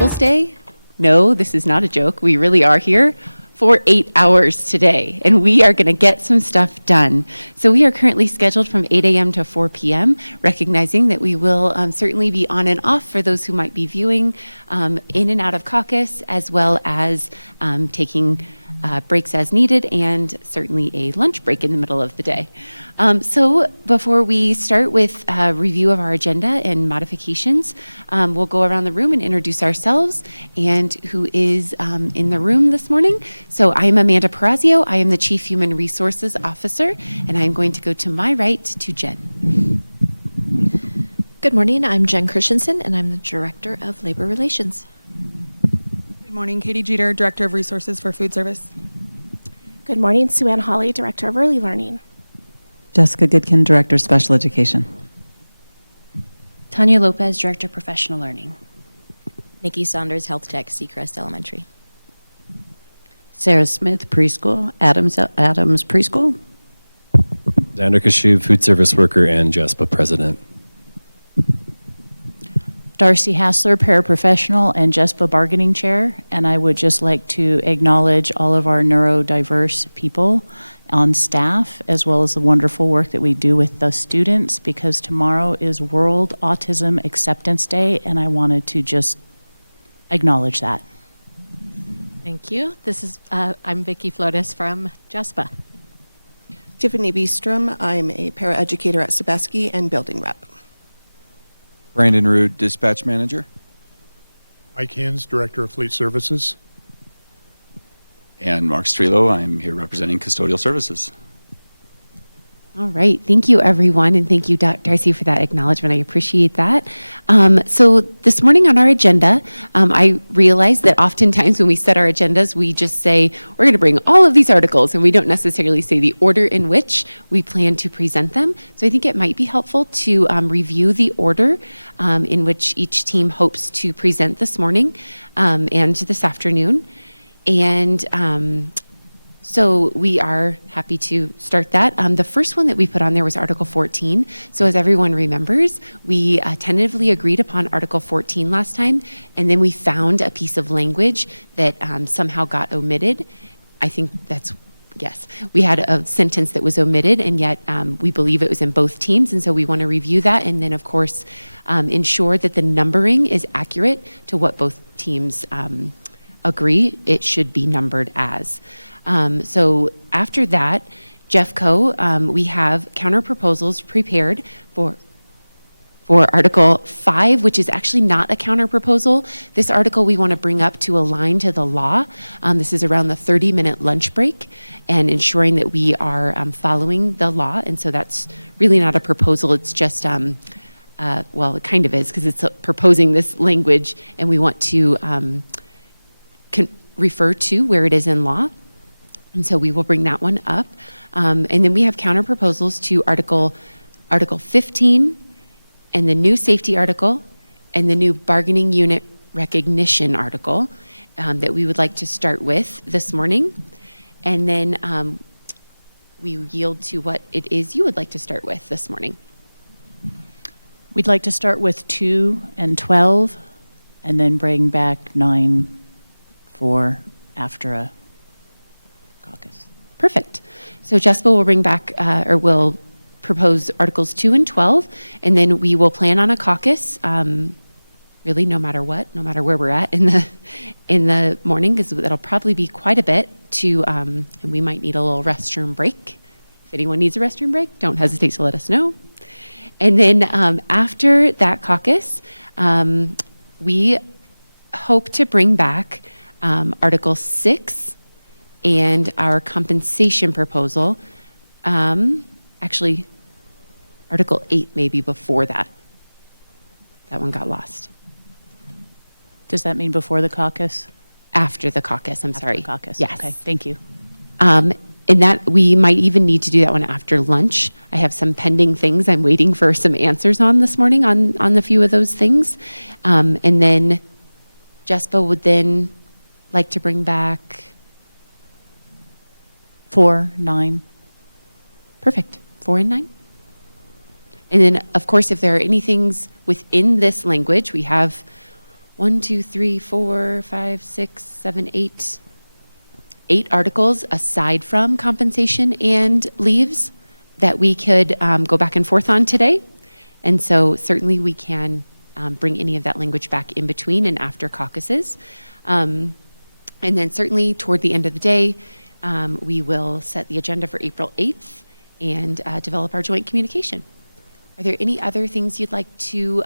Peoples Day? No, this is not a joke. We really are here for 8 hours today, and we are going to get some stuff done. So we are currently scheduled from 8 a.m. to 4 p.m., recognizing that we will certainly be on and off for those who might be viewing in and out of caucus, as well as taking breaks as needed, and certainly a lunch break in the middle of the day. So before we start with a review of our agenda and modifications, we'll go around the room and introduce ourselves and who is in the room this morning. So I'm Amanda Perazio. I am the Chief Human Resources Officer, and I'm going to go to my right to Jen. Good morning, I'm Jen Christensen, and I'm the Director of Labor Relations. Good morning, Katie Jeter, Director of Resources for Food Service. Good morning, Sue Ann Hawley, Director of Early Learning. Jessica Goodkin, Director of Special Education. Tanya Lopez, Director of Professional Learning. Nikki Saunders, Health Tech, Seacrest Elementary. Sarah Smith, Preschool, Adams Preschool. Xander Kashuv, Food Service Worker and JESPA President. Darcy Hassler, Paraprofessional and JESPA Bargaining Chair. And I would just like to acknowledge all of our neurodiverse people on staff, as well as the wonderful work that we do with the students, because tomorrow is World Autism Acceptance Day, and I wanted to just acknowledge that. Thank you. I'm Vicki Flores from JESPA. Tiffany Beestrom. I'm a paraeducator at Sebeski and building rep. Brandon Rude, Dispatch Manager. Mike Hins, Director of Fleet Services. And Mark Strelo, I'm here representing Custodial Services. All right. Thank you, everyone, and thank you, Darcy, for that acknowledgement. I appreciate that. So this morning on our agenda, I realized that oftentimes when we set our agendas, we just say, we're going to bring all of these articles, and we don't necessarily say the order in which we plan to present them. So I think it might be helpful to review the order in which each team hopes to present this morning and this afternoon. And so we are happy to start that. The first one that we put on there was Article 14. So as everyone remembers, we tentatively agreed upon Article 14 last time, and then we found a piece of language that somehow got omitted. I think that's, yes, we had a sentence that was omitted, and yet we believe it was in both teams, and so we want to review that, and then of course ensure that the numbering is accurate to what both teams agree it should be numbered as. So after that, Jeffco, we have counter proposals prepared for Article 5, which is actually not a counter proposal. This article we want to bring up to align to the law. This is around the 30-minute lunch break and ensuring that we are following the law. And so that's really not a proposal. It's just, well, it kind of is, because it's proposing this language, and we want to refer to where it is in law. And so we will bring that one up. And then we have counter proposals to Article 15 and the new safety article and the new bargaining unit recognition article that we would like to start with this morning. And then we yield to what it is you would like to start with this morning. We'd like to start with 2 and 12, and then bring back 9 for after a caucus. Perfect. So JESPA will bring back, or will propose Articles 2 and 12, and then we will plan on a caucus, really no matter what, no matter where we're at in the morning, because that'll probably be quite a bit to, and we might need a little restroom break. If anyone needs a restroom break, don't hesitate to let us know. And then after that caucus, we hope to bring back Article 6 and our compensation proposal. Actually, Article 8 maybe before that. That one got lost. Does that mean before the caucus? After the caucus, I'm sorry. The caucus. Yes. Okay, thank you. And that we might even need to do that one after lunch. I have some pending things I'm waiting for some answers on this morning on the few of those things. And then JESPA would then like to bring back 4, 9. Perfect. 4 and 9. And then, of course, if there are any things within this language, we have 1, 2, 3, 4, 5, 6, 7, 8, 8 articles aside from compensation and leaves that we could go back and forth on today. And so certainly we can bring any of that language back in between and after caucuses. And then certainly toward the end of the day, we will set the agenda for April 8th and develop our joint communication. Are there any other things you'd like to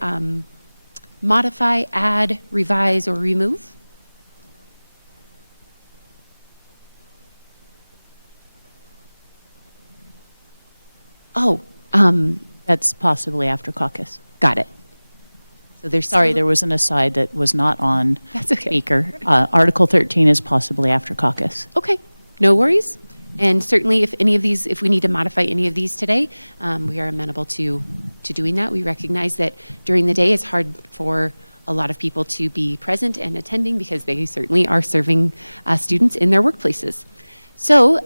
modify, add, revise, or remove? Oh, That's possibly after caucus. got it. So there's Sorry, still- there was an aside that was not on That's okay. speaker. Article 13 is possibly after caucus. Okay, no worries. And certainly if any of these, if we need to modify any of these today, we are amenable to doing that. We recognize that during the day it's hard for a lot of people to be present and attending because they certainly are serving students in their workplaces. So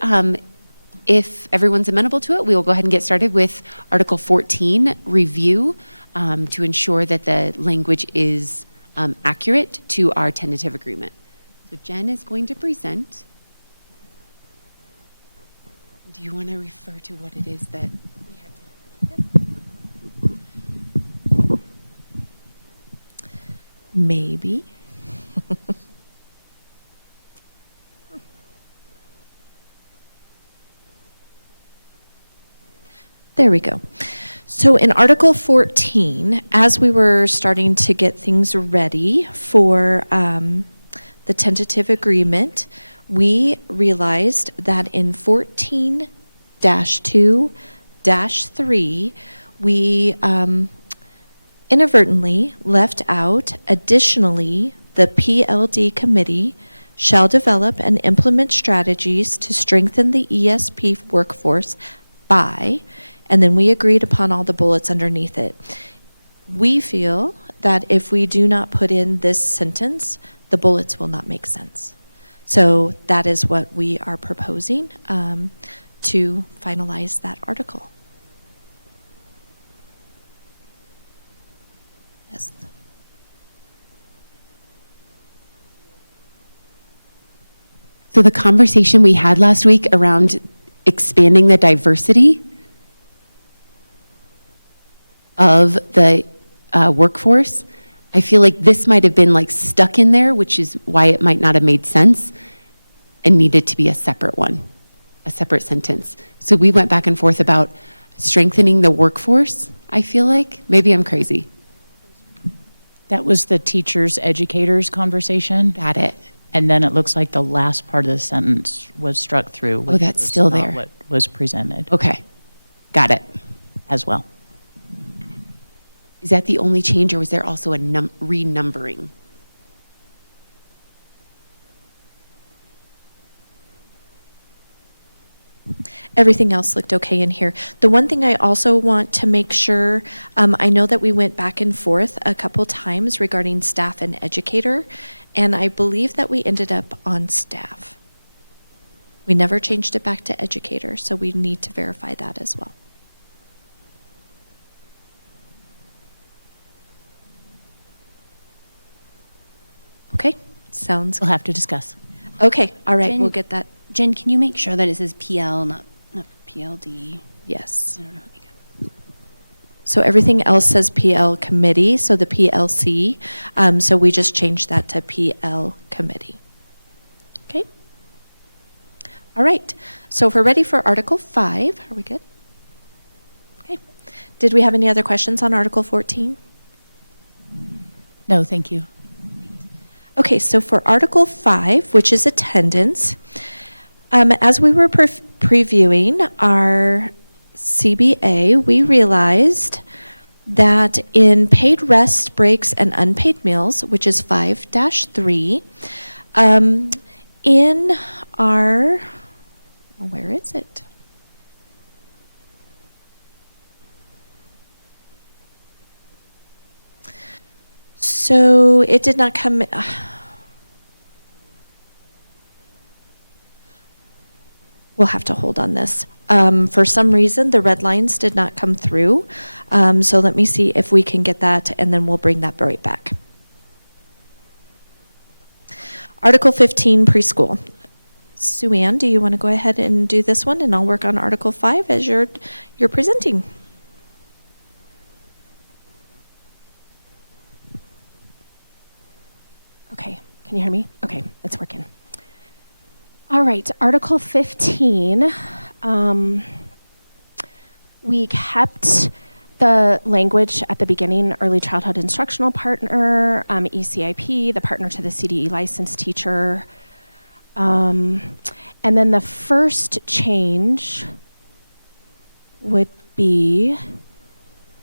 if everyone's amenable to it, we will go ahead and get started with Article 14, review, to ensure that the language is accurate to our tentative agreement. So Jen is going to present. Do you want to refer to what it is that we had to? Maybe. There we go. So in Article 14, as we were starting to get things ready for the tentative agreement, we realized that in 14-2-3, we inadvertently left out, additionally, the PLD committee shall develop and implement strategies to strengthen the ESP workforce by, and then we agreed upon all the bullets underneath it. We feel that if we do not put in this sentence, the bullets will not make sense. So that is what we are proposing to finalize that article. Yes. So the conversation we had last week around expanding the diversity of the workforce, I feel like this might have been like stuck in there, which is why it might not have made sense and needed to be a separate one, a separate sentence. So we went back and forth about strengthening the workforce, I feel like. Maybe I'm crazy. That was the teachers, educators conversation. Got it. And then it looks like the last part of the sentence was struck through. Oh, which that's was still not there. What was presented Okay, got it. as well. Is that the only change, or was there also a renumbering? Everything else looked okay in here. The one thing I also want to make sure, I know that we went back and forth a couple times regarding staff and educator, and I believe that we ended up on staff. We never changed it back to educator, so we need to verify that as well. Okay, sounds, We'll have to discuss. okay, all right, Jen- we'll get that, Jen, can you make sure that it says PL, not PLD? yes. I don't know how you go. So everything else says PL committee, so the PLC, so we just changed that to PL committee. Okay? All right, so if we're ready for Article 5, are we good? Okay. Did we have any other questions on Article 14? No, thank you. Okay, so for Article 5, which is attendance, as we were previewing our CBA, we realized that in paid rest breaks and unpaid meals, which is 5-3, in our, well, where is it? So it did not come. We'll have to hold on this. For some reason, the red lines did not come through. So let me see if we can get that, and then we'll bring that right back. Article 15, preschool. Sue Ann, do you want to go ahead and do this one, and I'll work on Article 5 as you're presenting. Okay, can you hear me? Okay, it's working. All right, Article 15. We kept the language at the beginning, early childhood instructional partner, ECIP, the partner to the CDE licensed teacher. And then the first change would be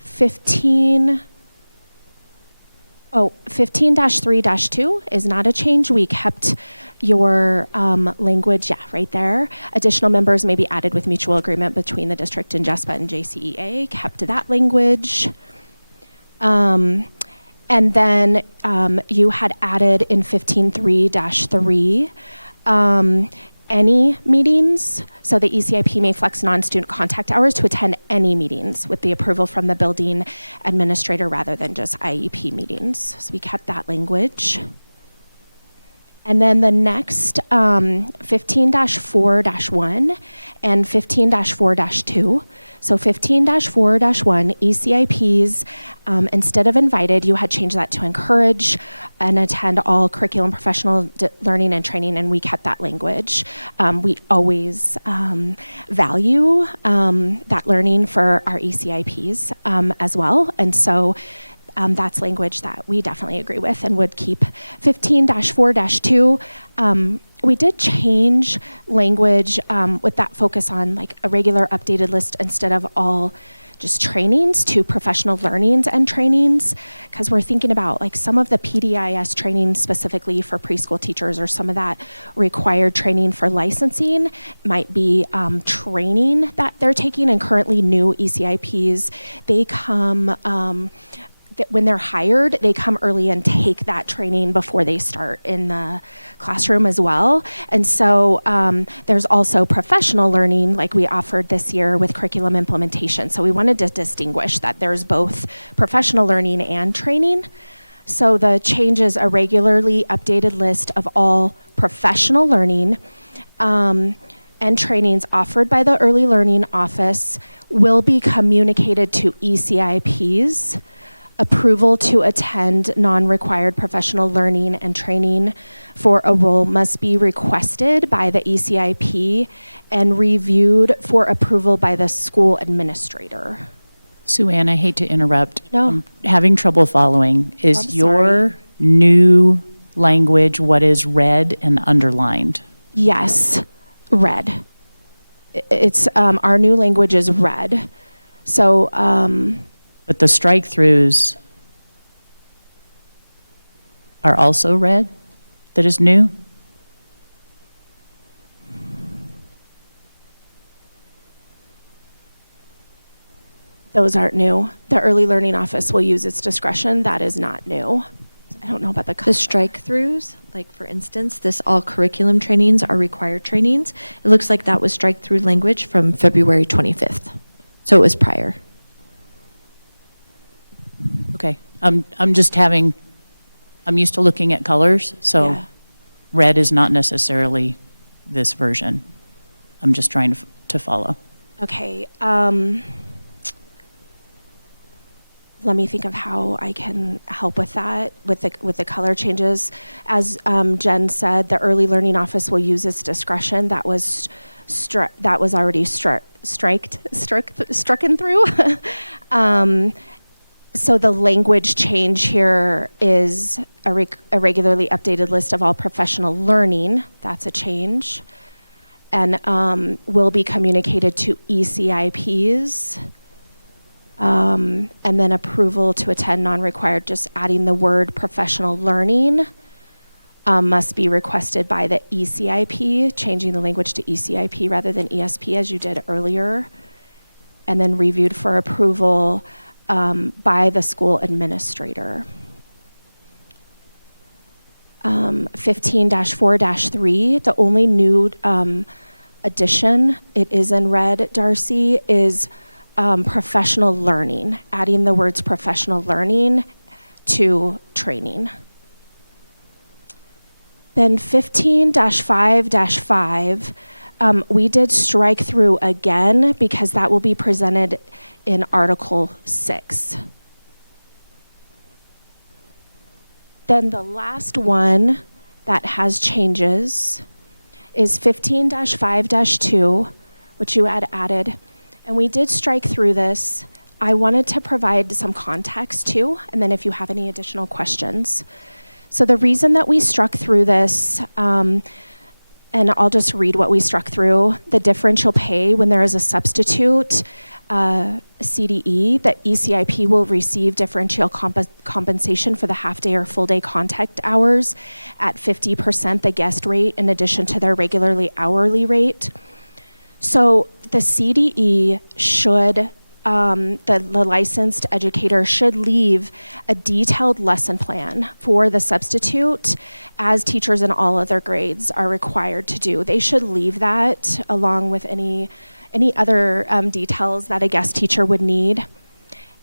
15-3-2 is not a change. We kept your language, right there. Additional members may be added with mutual agreement between the district and JESPA and JCEA. Kept that language. And then you had added in 15-3-3 any meetings. So the ECIP may flex non-student contact hours to attend any meetings with the approval from the building administrator rather than just IEP meetings. So we kept that language. And then the next 15-4-1 and 15-4-2. So 15-4-1, ECIPs, instead of invited, you had changed that to encourage and attend all curriculum, professional learning and training, and we kept that language. We always value that learning for our ECIPs as well. And so that's language that we definitely agree with and would keep. 15-4-2, we did change language with that focus on like a regular updated list instead of all just trainings to professional learnings and trainings, because we're thinking about like some of the PDIS training specifically for preschool teachers or some of that required training for licensing might be training that they're taking, and currently new ECIPs, they come when they're hired, they come early and take that training before they start in the classroom as well. And so there's also professional learning like we offered this year with curriculum implementation. So we wanted to distinguish that there's both professional learning and training. So the change is a regularly updated list of all professional learning and trainings offered by the Early Learning Office will be communicated to ECIPs. Approval to attend non-required professional learning and training for a role must be requested by the ECIP and reviewed for approval by the school administrator. Sue Ann, I hate to interrupt. No. I'm having trouble following. Is I'm your sorry. new language what is red and underlined? Yes, red. It's our new language is red. So But the strike-throughs are also red? That is new? those aren't new. The Early Learning Office will use its discretion. That is not new. I don't know about The strike-throughs, like for instance, this all curriculum trainings are required trainings. It looks like that was strike-through language from February 25th. So it was prior. Okay, I'm used to looking at colors, so Yeah. red is not necessarily this version. I'm just trying to follow. Okay. Let me think of how I can help with that, with the color changes. As Jen said, the Early Learning Office will use its discretion. That was already strucken through. So the language change here is a regularly updated list of all professional learning. That's a change. And will be communicated to ECIPs. And then approval to attend non-required, just adding the word professional learning must be requested by the ECIP, changing the language to ECIP rather than ESP as you did earlier. And then reviewed for approval by the school administrator. 15-4-3, the only new addition, it is in red, Darcy, is professional learning, adding the words professional learning to training. Then 15-5-5, we did strike through again because that will be presented in Article 6. Then the last one that has changes is 15-5-2, which you had added. And we did strike through this. I wanted to provide some context too, and then if you have any additional questions. So the reason that we struck through this, and I'll just read what we struck through, the differential pay when there is a substitute CDE, that ECIP will receive differential compensation for the half-day or full-day contact hours at 50% the guest rate in addition to their regularly hourly rate. So the CDE should, the licensed educator should leave a detailed lesson plan for the substitute as teachers in all other grades are required to do. They should leave that along with any other details that a guest teacher would need.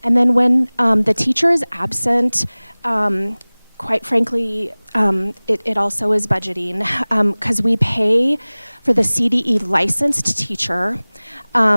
And then when the teacher is absent, quite frankly, it also is budgeting because we pay for the CDE licensed teacher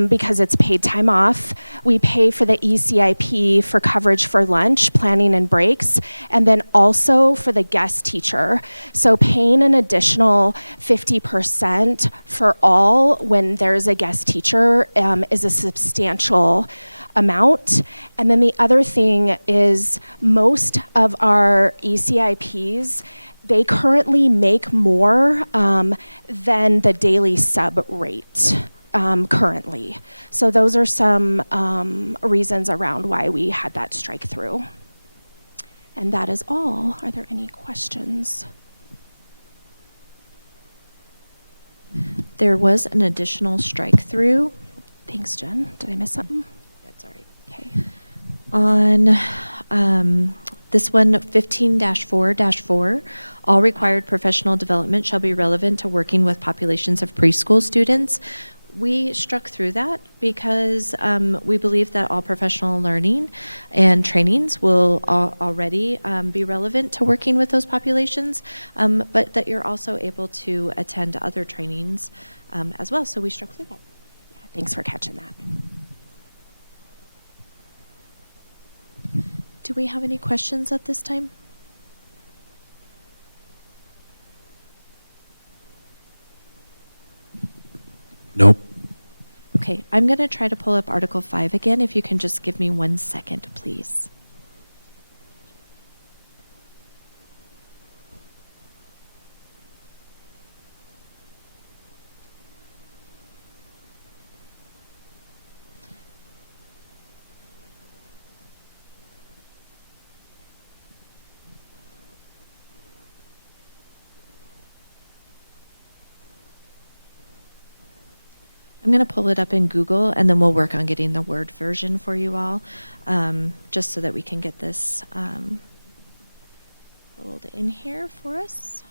because it's paid time off. We pay for the ECIP for coverage for lunch, planning and breaks, and then also for the guest teacher. So paying an additional 50% for all when there's a guest teacher is a substantial amount. And then the other thing is most of our ECIPs, they currently make more than the daily sub rate currently. So those are some reasons around why we had that strike through. And that is all. Are there any questions? There was an additional strike through. Thanks, Jen. Did I miss something? That's all right. Okay. On this one, 15-4-4, all required professional development shall be relevant to working with populations of preschool students. We struck through that because we believe that all professional learning and trainings will already be relevant to working with those populations, but that you're also able to attend other trainings as well. So we struck through that. Thanks for catching that. Do we have any questions at this time? Nope. Okay, I'm going to try to pull up Article 5 again. If you can just give me 1 second, please. I'm going to pull it up in Google, and then we'll work on getting the Word version for you all, just so that we can get this rolled in here for us.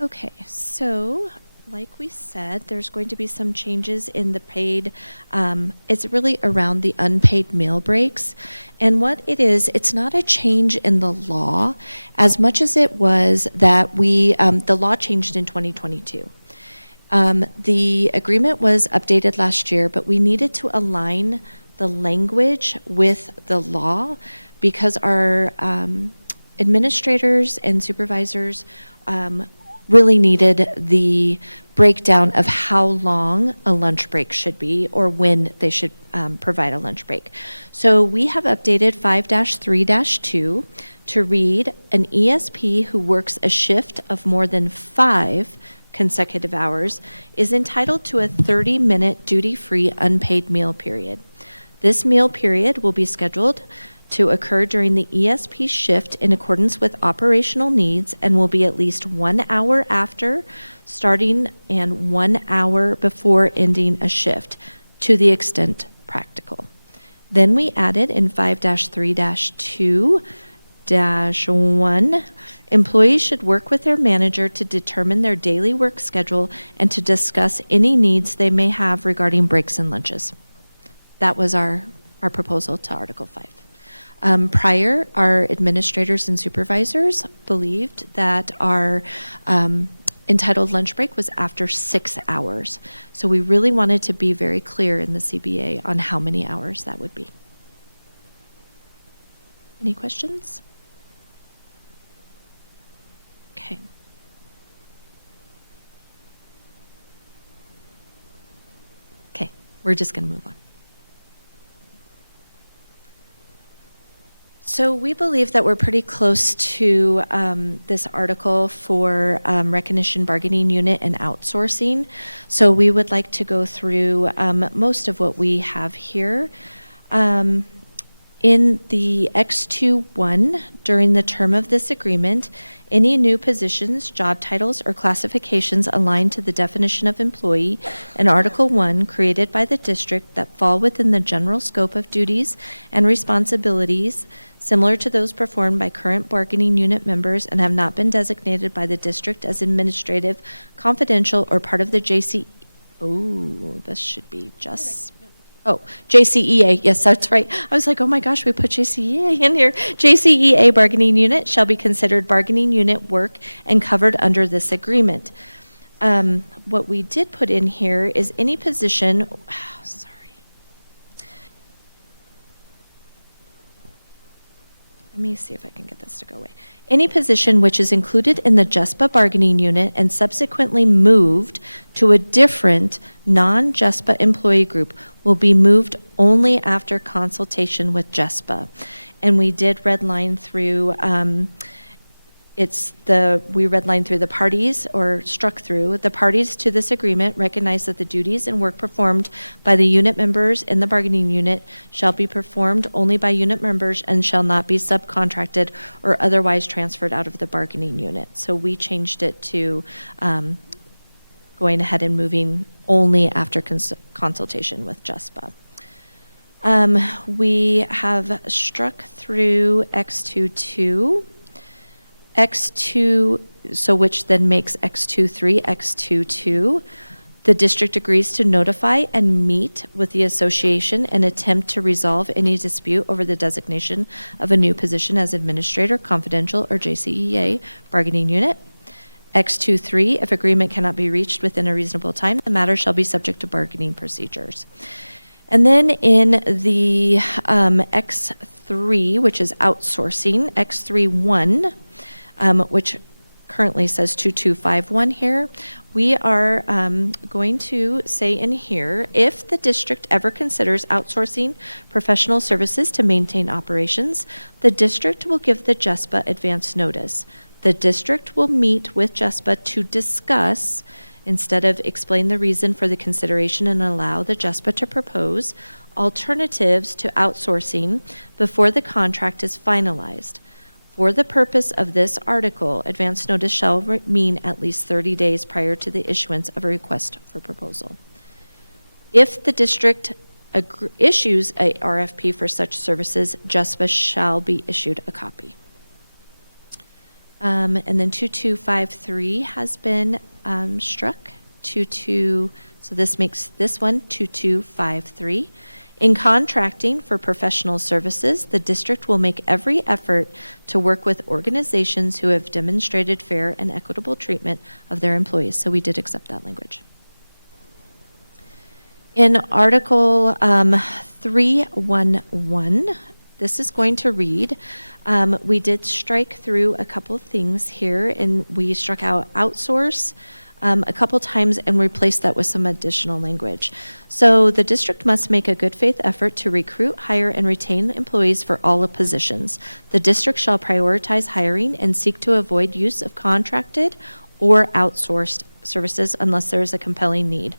Okay, so like we said, there's going to be some changes in the paid, it's really around the unpaid meal breaks. And what it is, it's not a change in the law as much as it was that the law changed in 2022. The agreement was updated last year, but we needed to align the language with the law because our administrators and supervisors really needed the breakdown of how long a lunch break should be or when they should provide a lunch break. So we have updated 5-3-2 to read an ESP who works a shift of more than 5 consecutive hours is entitled to a 30-minute duty-free unpaid meal period. This meal period will be scheduled to occur during the ESP shift in accordance with operational needs and will be at least 1 hour after starting and 1 hour before ending a shift, to the extent practical. Then we added in 5-3-2-1, employees should work with their manager to determine their daily work schedule and to discuss any needs they may have regarding breaks and lunches. That was our proposal to Article 5. Prior, our administrators and supervisors believed that our entitled lunch break was after 6 hours. So we really wanted to be very clear in the CBA on how many hours that would be. Any questions? Okay. Okay, we're just going to move on. So we believe that we're pretty close to this article for recognition bargaining unit and outsourcing. So we would like to go through most of what we have here. In the X2-1, during the term of this agreement, any new positions, job titles, or classifications aligned to the definition of employee in Article 1 created by the district that fall within the general scope of duties and responsibilities similar to those performed by current bargaining unit members and have not been designated by the district as administrative, confidential, or part of the JCEA. Oh, this should be just... Oh, JCEA, yes, that's right. I was like, oh my gosh, we put JCEA in here. JCEA bargaining unit shall be considered bargaining unit work and covered under this agreement. What we did put in here is any position, let me see if I can get this to go away. Any position which is included in the JESPA bargaining unit and subsequently moved to a different non-JESPA employee group will be moved only after consultation with JESPA. And we did redline through, we redlined through the parties, or struck through, the parties to this agreement recognize that the duties and work performed by the unit members in the bargaining unit shall be performed only by unit members and shall not be subcontracted or otherwise transferred out of the bargaining unit. So we changed it to going ahead and moving only after consultation with JESPA. We have struck through X2-2. X2, so which then makes X2-3, X2-2. The district agrees to notify and meet with the association and attempt to resolve any dispute over the designation of a new position as administrator, confidential, or JCEA bargaining unit. X2-3, if agreement cannot be reached within a reasonable time, the matter shall be subject to bargaining procedures. And then in the X3, which is outsourcing, X3-1, which currently says 2251 here, we are going to say in here, if the district ever considers outsourcing professional services to maintain operations, the district will give the JESPA advance notice. The district will meet with JESPA to discuss, instead of explain the reason for the consideration, and allow the JESPA to propose alternatives to outsourcing before the contract is finalized. For the purpose of this article, advance notice shall mean at least 30 days prior to the issuance of a request for proposal. If the district issues a RFP for such services, JESPA shall be issued a copy. And then 2253 has been struck. So this makes this one 2253. In contracting for professional services, the district will make every effort to work with organizations who have demonstrated fair and equitable treatment of their employees. So we did accept that language. In Article 311, this is going to read, we did strike through a couple of things here, and we struck out outsource a couple times and replaced that with some additional language. So the district must make a good faith effort to recruit, hire, and retain employees for all the positions. The district shall prioritize hiring and seek to avoid use of contracted or outsourced services unless there is a compelling need.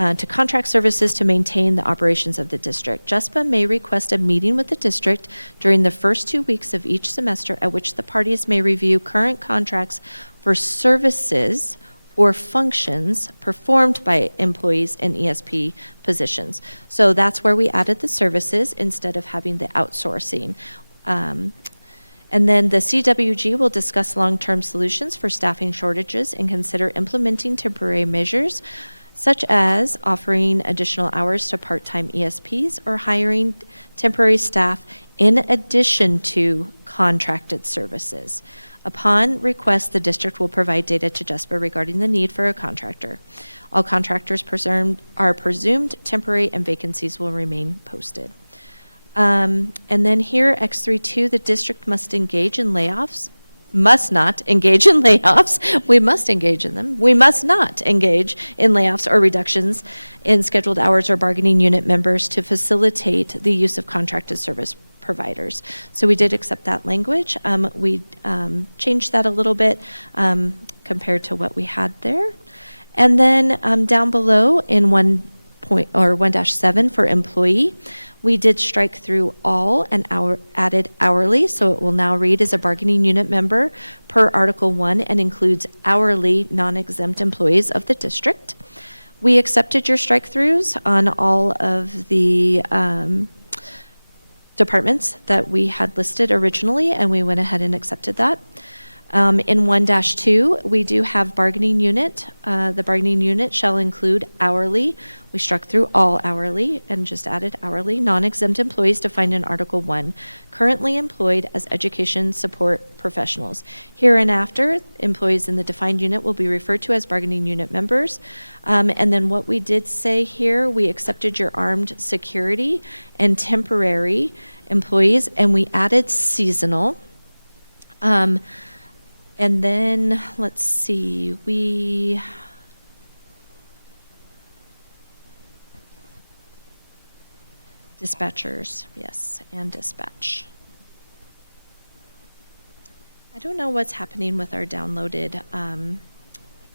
to contract services to maintain the operations of the district. JESPA may request a meeting with the district during the first 2 weeks of each semester at which the parties may review current contracts for services or functions performed by employees in ESP positions. So that's where we added the services instead of having the outsourcing. And then the CWG will discuss long-term solutions for staffing shortages and consider implementing temporary measures such as offering additional hours to part-time ESPs or hiring temporary staff in addition to contracted services. Upon request, the district will provide data to JESPA regarding the need for a contractor. All contractors are presumed temporary and vacancies will remain posted. And then here, X32, the district must engage in layoffs, must not engage in layoffs. We must engage in them. We must not engage in layoffs or reductions in scheduled hours or bargaining unit members to facilitate the use of contracted service providers. So we did accept that language. We changed that a little bit compared to what we had there. And then down below in 1.7 for employee, we did strike through all and added hourly, so it will now read as a bargaining unit member per Article 1 and includes hourly non-exempt employees of the district. We accepted your strike-throughs on all of the departments that we had listed originally, and we went ahead and accepted that. In 1-2, we do have bargaining unit. The bargaining unit shall include hourly. We struck through all hourly and just added hourly non-exempt employees defined in Article 1, currently employed as education support professionals. Hereinafter, employees in the defined unit will be referred to as bargaining unit members. And then what we did say here, we accepted your armed security and temporary employees, and we added seasonal. And then, let's see, dispatchers, yes, and dispatch. I don't know what's happening with our downloaded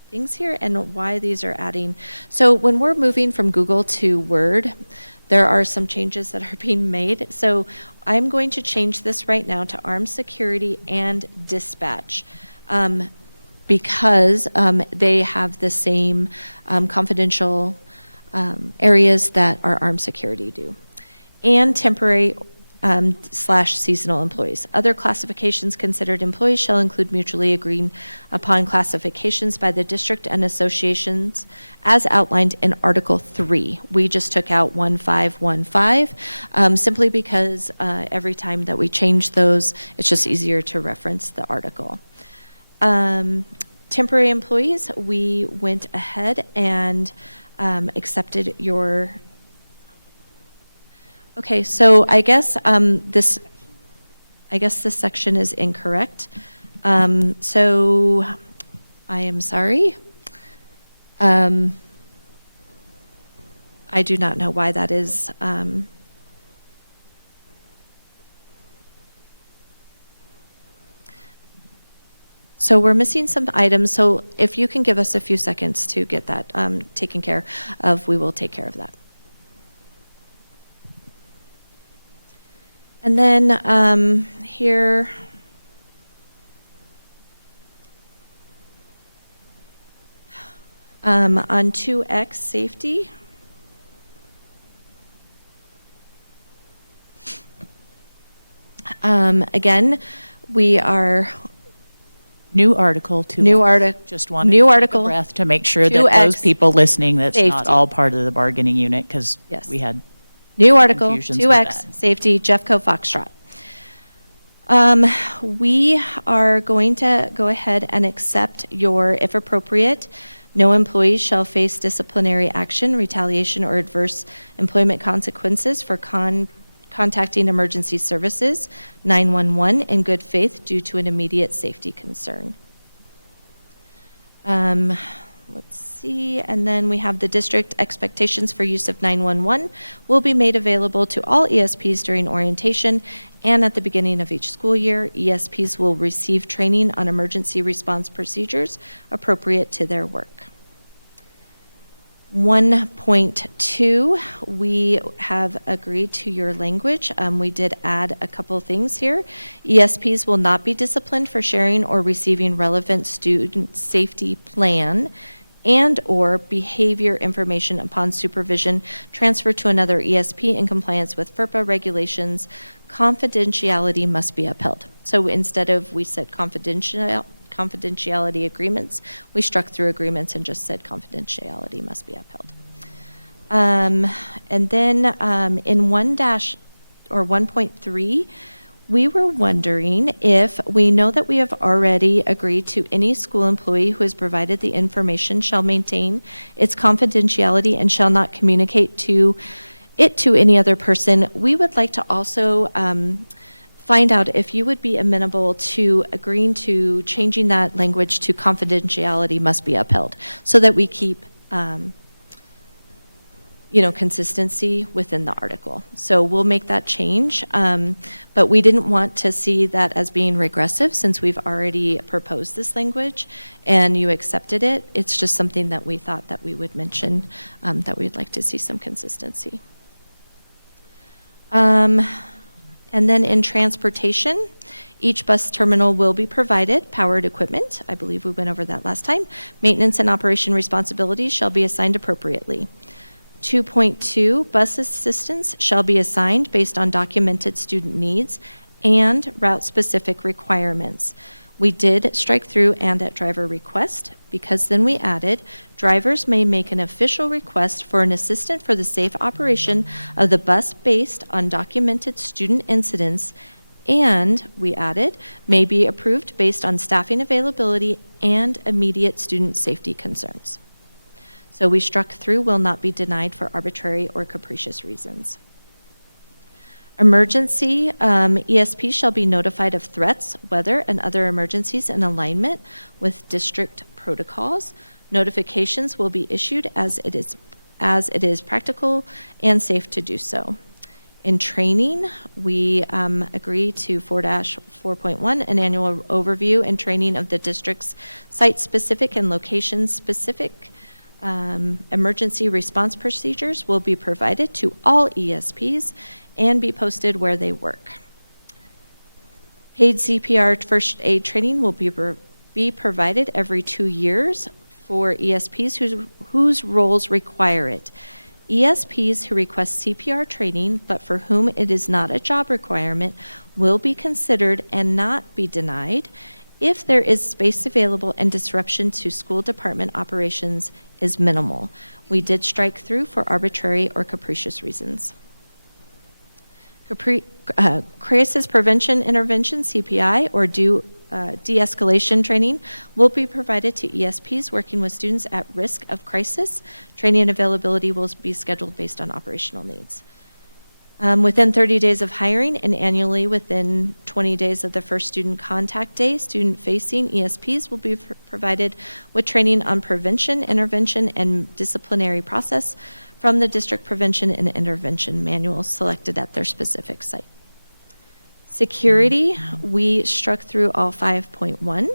things here and why these are adding. So when we're moving from Google to Word, there are some changes that are being made. So I'm going to change this right now to armed security and dispatch. Because they have the same confidential areas that our armed security do. And temporary / seasonal employees. Other classifications considered employees shall include mutually agreed upon classifications by the district and associations as outlined in Article 3. We just took out 1515 simply because every time that we change those, it's just easier to reference the article. Temporary employees, we went ahead and accepted your. Okay, so I guess this section is incorrect. So I am sorry. I do not know why that is. So we're missing some items. So if you can give us a few seconds to get that taken care of, we will take care of that. And then here, on 2X safety, again, we are New article, 2X. New article. Just wanted new to article, take a breath to make sure that 2X those people listening, that's not safety. all part of the bargaining unit, because Yes. we had New article, confusions with 2X, that. safety, Jeffco Foxtrot. We are going to go ahead and accept your, if appropriate, no employee shall face disciplinary action, retaliation, or adverse employment consequences for contacting emergency services, 911, in good faith due to an immediate safety concern. Let's see, and then we have the district expectations for use of 911 will be made available to all ESPs during orientation and at the beginning of each school year. ESPs will receive training on emergency response procedures appropriate to their work. 1.2, we have agreed to your language. We did add a couple things here. ESPs will not be disciplined for sharing or receiving relevant student safety plan and/or behavior information upon supervision transfer to another ESP in compliance with FERPA regulations. Confidentiality must be upheld. So instead of we said confidentiality agreements, we struck through agreements and just said confidentiality must be upheld. And then in 1.3, we were wondering if we know that we have already agreed to any school employee who has provided the information shall maintain its confidentiality and shall not communicate to any other person. We would like to also find out if you would be amenable to agreeing to changing that language to confidentiality must be upheld so that we keep consistency within the article. So we'll make that change, but we didn't want to see that as being regressive since we've already proposed this language and you accepted it. It's just something that we thought that we would mention, that we'd like to see some consistency. And then in transportation, each bus terminal will be provided powered equipment. I believe we went over that last time. Maintenance and operation responsibilities shall be assigned appropriately. 2.2, bus assistance shall be assigned based on documented student needs and route-specific requirements. We did strike through and at driver request because then we added drivers may make an official request for an assistant for the safe operation of the bus based on documented student incidents, and we added may be approved based on staffing availability and immediate student safety concerns. So we struck through will not be denied for arbitrary or capricious reasons. Emergency, ESP shall be notified of threats, weather, and other emergencies in alignment with district protocols. Notifications will be issued as it is practical and safe to do so. In training, we agree to 4-4.1, an annual overview and training of the district's site-specific and location-specific emergency response procedures will be provided to all ESPs and be posted where they work. Paid CPR first aid training will be provided every 2 years for ESPs whose roles require it. ESPs who request CPR training but for whom it is not a job requirement will be considered and not be denied if there is space available and disruption to school department operations is minimal. We did strike through for arbitrary or capricious reasons. Crisis prevention intervention, CPI, or de-escalation training will be provided to ESPs working with students at risk of crisis. Training and availability will be scheduled based on operational needs. Within 30 days of hiring and annually within 20 days of the first student contact day, student-facing ESPs will be provided with training on prevention, intervention, and disciplinary process from the district prevention and intervention manual selected at their specific site. Security, we struck through all 5.1.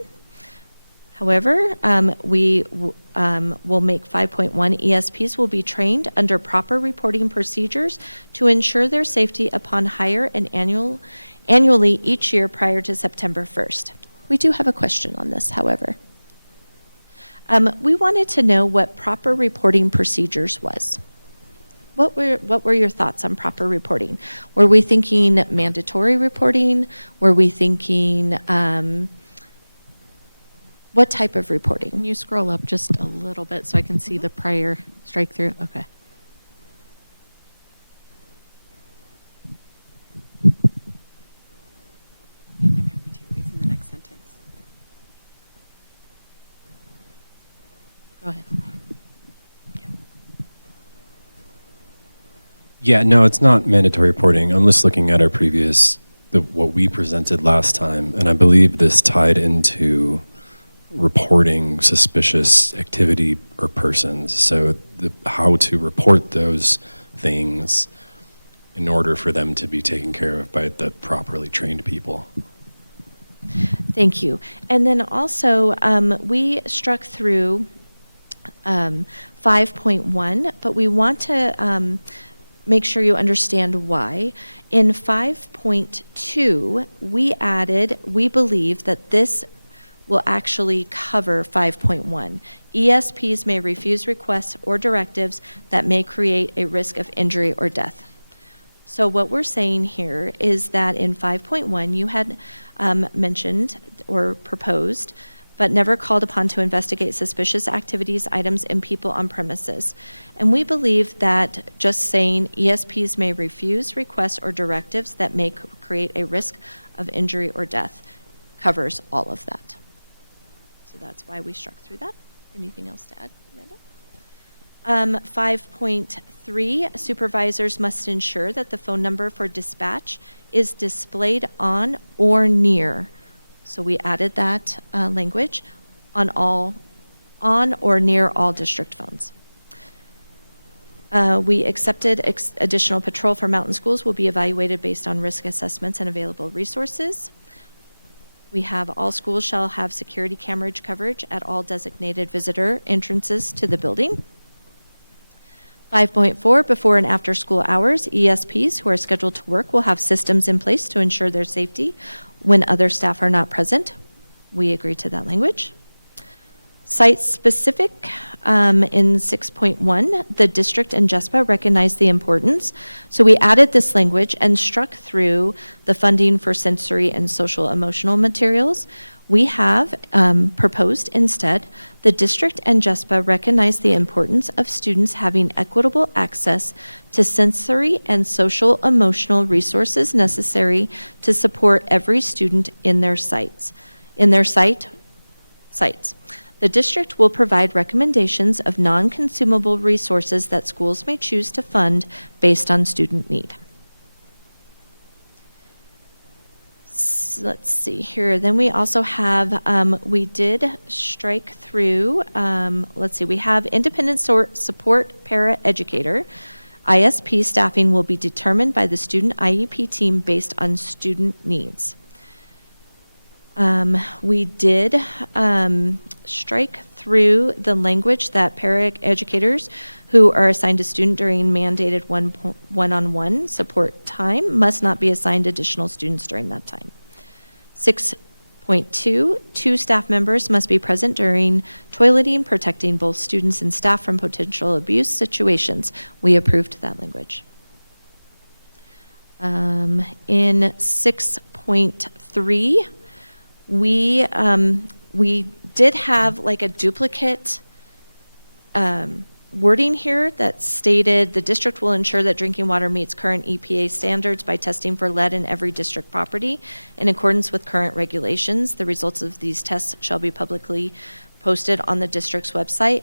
However, we will make 5.1 ESPs will be trained under proper reporting procedures to ensure their safety upon hire and annually each year prior to September 1st. We do have a question on this, however. We wanted to know what proper reporting procedures was. What were your thoughts on proper reporting? Were we thinking mandatory reporting? Were we thinking what type of reporting? Can you scroll up just a little bit so I can see the prior strike through? Okay. And I'm happy to. It's in the next sentence. Go ahead. Yeah, no, it's not mandatory reporting. I'm just looking at our what we presented last time, and I believe this tied into reporting suspicious activity or persons. So how to report those things in order for them to be taken care of by the properly trained people. Thank you. And then also, we struck through 5.1, but we want to make sure you understand why. In 5.2, we believe that this will actually cover 5.1. ESPs may refuse requests or directives that may create a risk of injury or death. So what we're saying here is that in 5.1, you had mentioned or proposed, but never called upon to investigate suspicious activities, items, and people on premises. And we believe that just saying ESPs may refuse requests or directives that may create a risk of injury or death covers all of that. So that's why we struck through that. Anything else to add, Amanda? 5.3, supervisors must ensure that the phone number for dispatch is displayed on or near. So we added that language on or near all district phones. We accepted additional patrol for mountain schools will be evaluated based on risk assessments and available resources. We have all schools shall have security camera coverage at all designated visitor entrances to the building. 5.4, before and after school hours, ESPs who are scheduled to work will have systems in place to ensure their safety when other staff are not present. We agree to that language. Site-specific, in 6.1, the district and JESPA recognize the importance. So we added this language and struck through the funding for sensory and social emotional materials. We have proposed instead, the district and JESPA recognize the importance of students having equitable access to sensory and social emotional resources necessary to support every student in their sites. The district will provide recommendations of non-consumable resources that schools may choose to fund based on student need. Let's see here. Then we also have, we did strike through, we have independent support para-educator. ISP staffing will be determined by the student IEP team based on student needs. We did strike through the language that para-educators who are assigned a student during mandated one-on-one support time must not be assigned additional students during that time. 6.2, 2 staff members must be present during toileting, protecting both students and staff from potential abuse situations. We approved that language. In 6.3, we did have like a duplicate wording here that stated the district will ensure that drinking water meets current EPA standards by testing for lead in every district property in accordance with current regulations. The results of these tests shall be publicly posted on the district's website.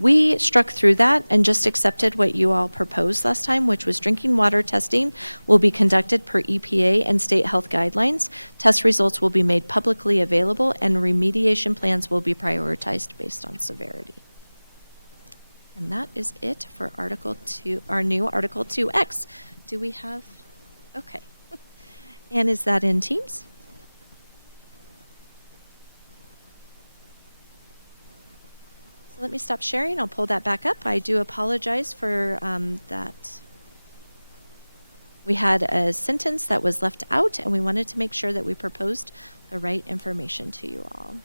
We struck through that and just accepted what you all proposed last time, which was drinking water testing will be conducted per EPA and state health guidelines. Test results will be made publicly available and remediation plans will be prioritized based on severity. And that is it for Article 2, our new Article 2X. Do we have, okay. And is that in Teams? So let me stop sharing. I'll pull that back up. I do apologize for that. We had a sentence that was left out, and we wanted to make sure that we proposed the right information to you all.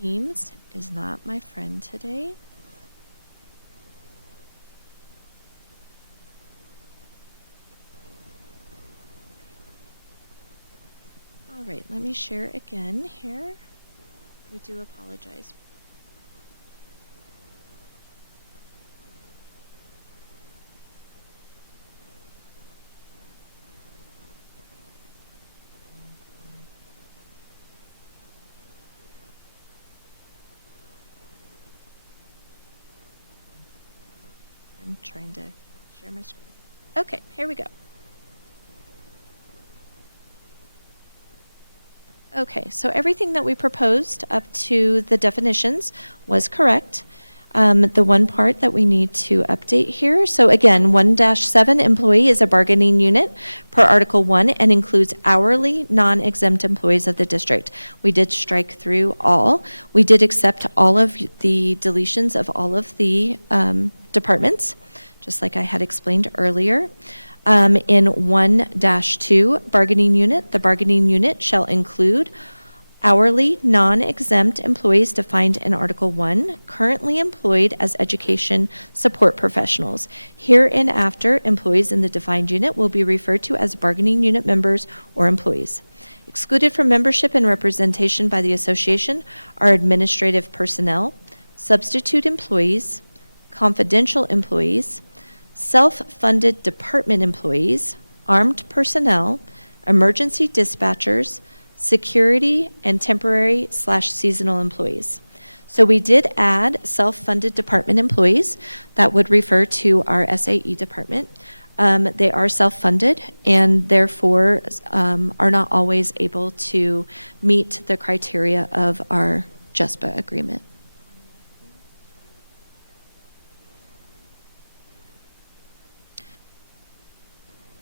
Teams is not my friend today. All right, let me share again here. We do apologize. I'm trying to share my screen. Okay, here we go. Okay, so everything that we proposed up to the definitions was correct. The one part that we need to update here, so again, 1-7 employee is a bargaining unit per Article 1 and includes hourly, non-exempt employees of the district. We did strike through all. We did accept all of the deletions of all of the departments, just like I had explained earlier. In 1-2 bargaining unit, the bargaining unit shall include hourly, non-exempt employees defined in Article 1, currently employed as education support professionals. Hereinafter, employees in the defined unit will be referred to as bargaining unit members or employees. Excluded from membership and representation by the association are administrative personnel, substitute employees, confidential employees, self-funded department employees, armed personnel, emergency dispatchers, security, and temporary/seasonal employees. So we did add self-funded department employees. That would refer to our SAE department. They are self-funded and therefore are not always able to meet the criteria of our JESPA agreement.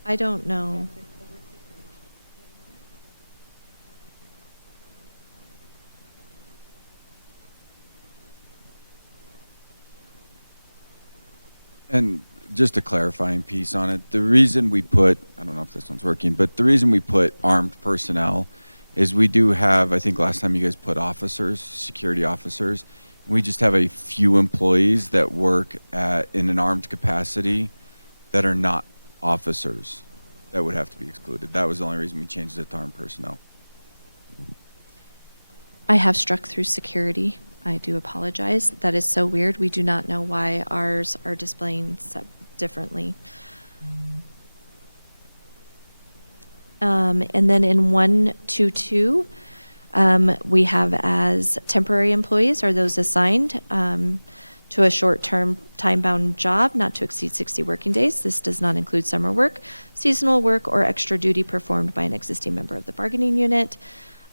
I don't know. And just a clarifying piece on it, the reason we put, I don't know if this one's working, but the reason we put armed personnel is we do have, I think last time you guys put officers, security officers, and we just have a few employees that work in an armed capacity that are not officers that would have to be excluded. That was the only reason we changed it to armed personnel. I have struck through security. I do apologize. That is so weird. We do not know why ours are displaying differently. And then in 1-2, we have as temporary employees are those assigned to a short-term time-bound job not to exceed 60 working days. This does not include summer work, seasonal work, or extra duty performed by an existing member of the bargaining unit.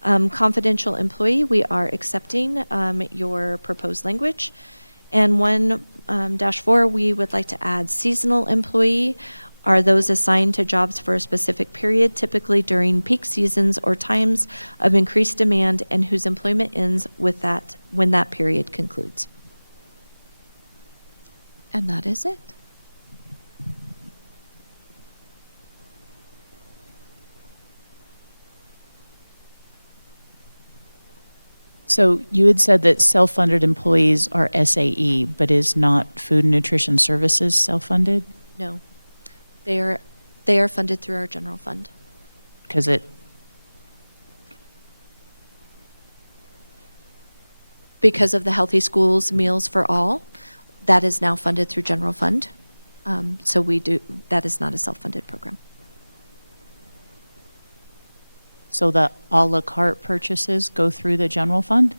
Confidential employee, we are accepting your proposed language. And 1-4, we would like to add seasonal employee are those assigned to jobs for a specific period, typically during peak seasons or times of increased demand, and whose employment ends with that when that period concludes. And that is it. So you had said that self-funded employees are SAE, but is not Food and Nutrition Services self-funded? No. They are funded through our general fund. Because Because of the Healthy Schools Meals for All, that is now funded through general fund. So that is not a self-funded program. So the à la carte purchases go through the general fund?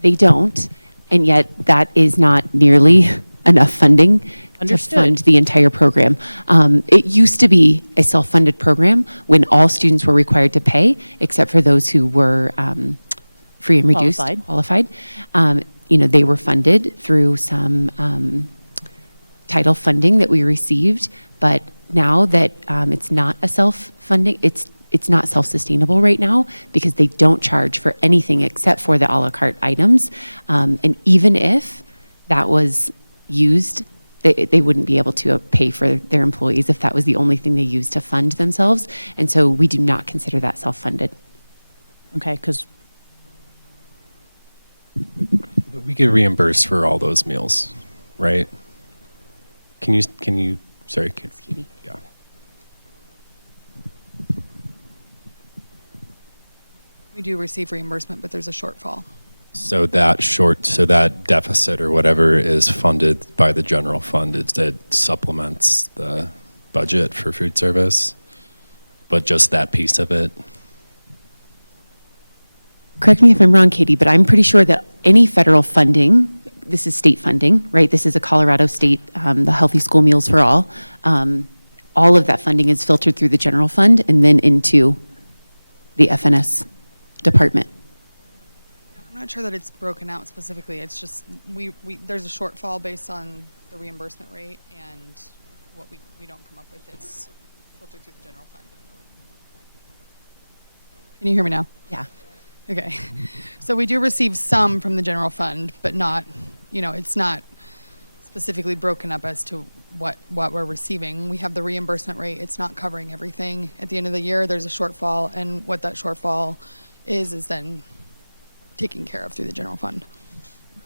They don't, and yet that is not nearly enough funding Understood. to fund the entire program. It used to be a self-funded program when all students were required to pay, except for those who were free and reduced, qualified. They were funded through some title funding that we received, but now that it's not a self-funding, it's not self-sustainable right now because they don't charge for anything except for the a la carte items. And even if that was used, they wouldn't be able to pay for their employees if that was the only thing they used to fund themselves. And so we do not consider that self-funded. Okay, because We get reimbursed for all those meals, right? Can you, sorry. Excuse me. Yeah. We do receive reimbursement, but there's a shortfall. So that deficit or whatever is funded by the general fund. It supplements the budget for food service, but just that piece of it. correct me if I'm wrong, Katie, but I'm pretty sure that any federal funding, this is state funding, right? This is a Colorado state, the Healthy School Meals for All. All of that funding is filtered through the general fund and then into the FNS department. I'm not sure that it's broken out specifically. It's just there's a shortfall based on the reimbursement rate, and what we don't come up with is filtered through the general fund. Can you hear me now? Yeah. Okay. So we do receive some from the general fund, but not, it's not specifically broken up as to what we're receiving. We have the reimbursement rate. It's not covering everything. At the end of the year, there's a shortfall, and what that shortfall is then taken care of through the general fund.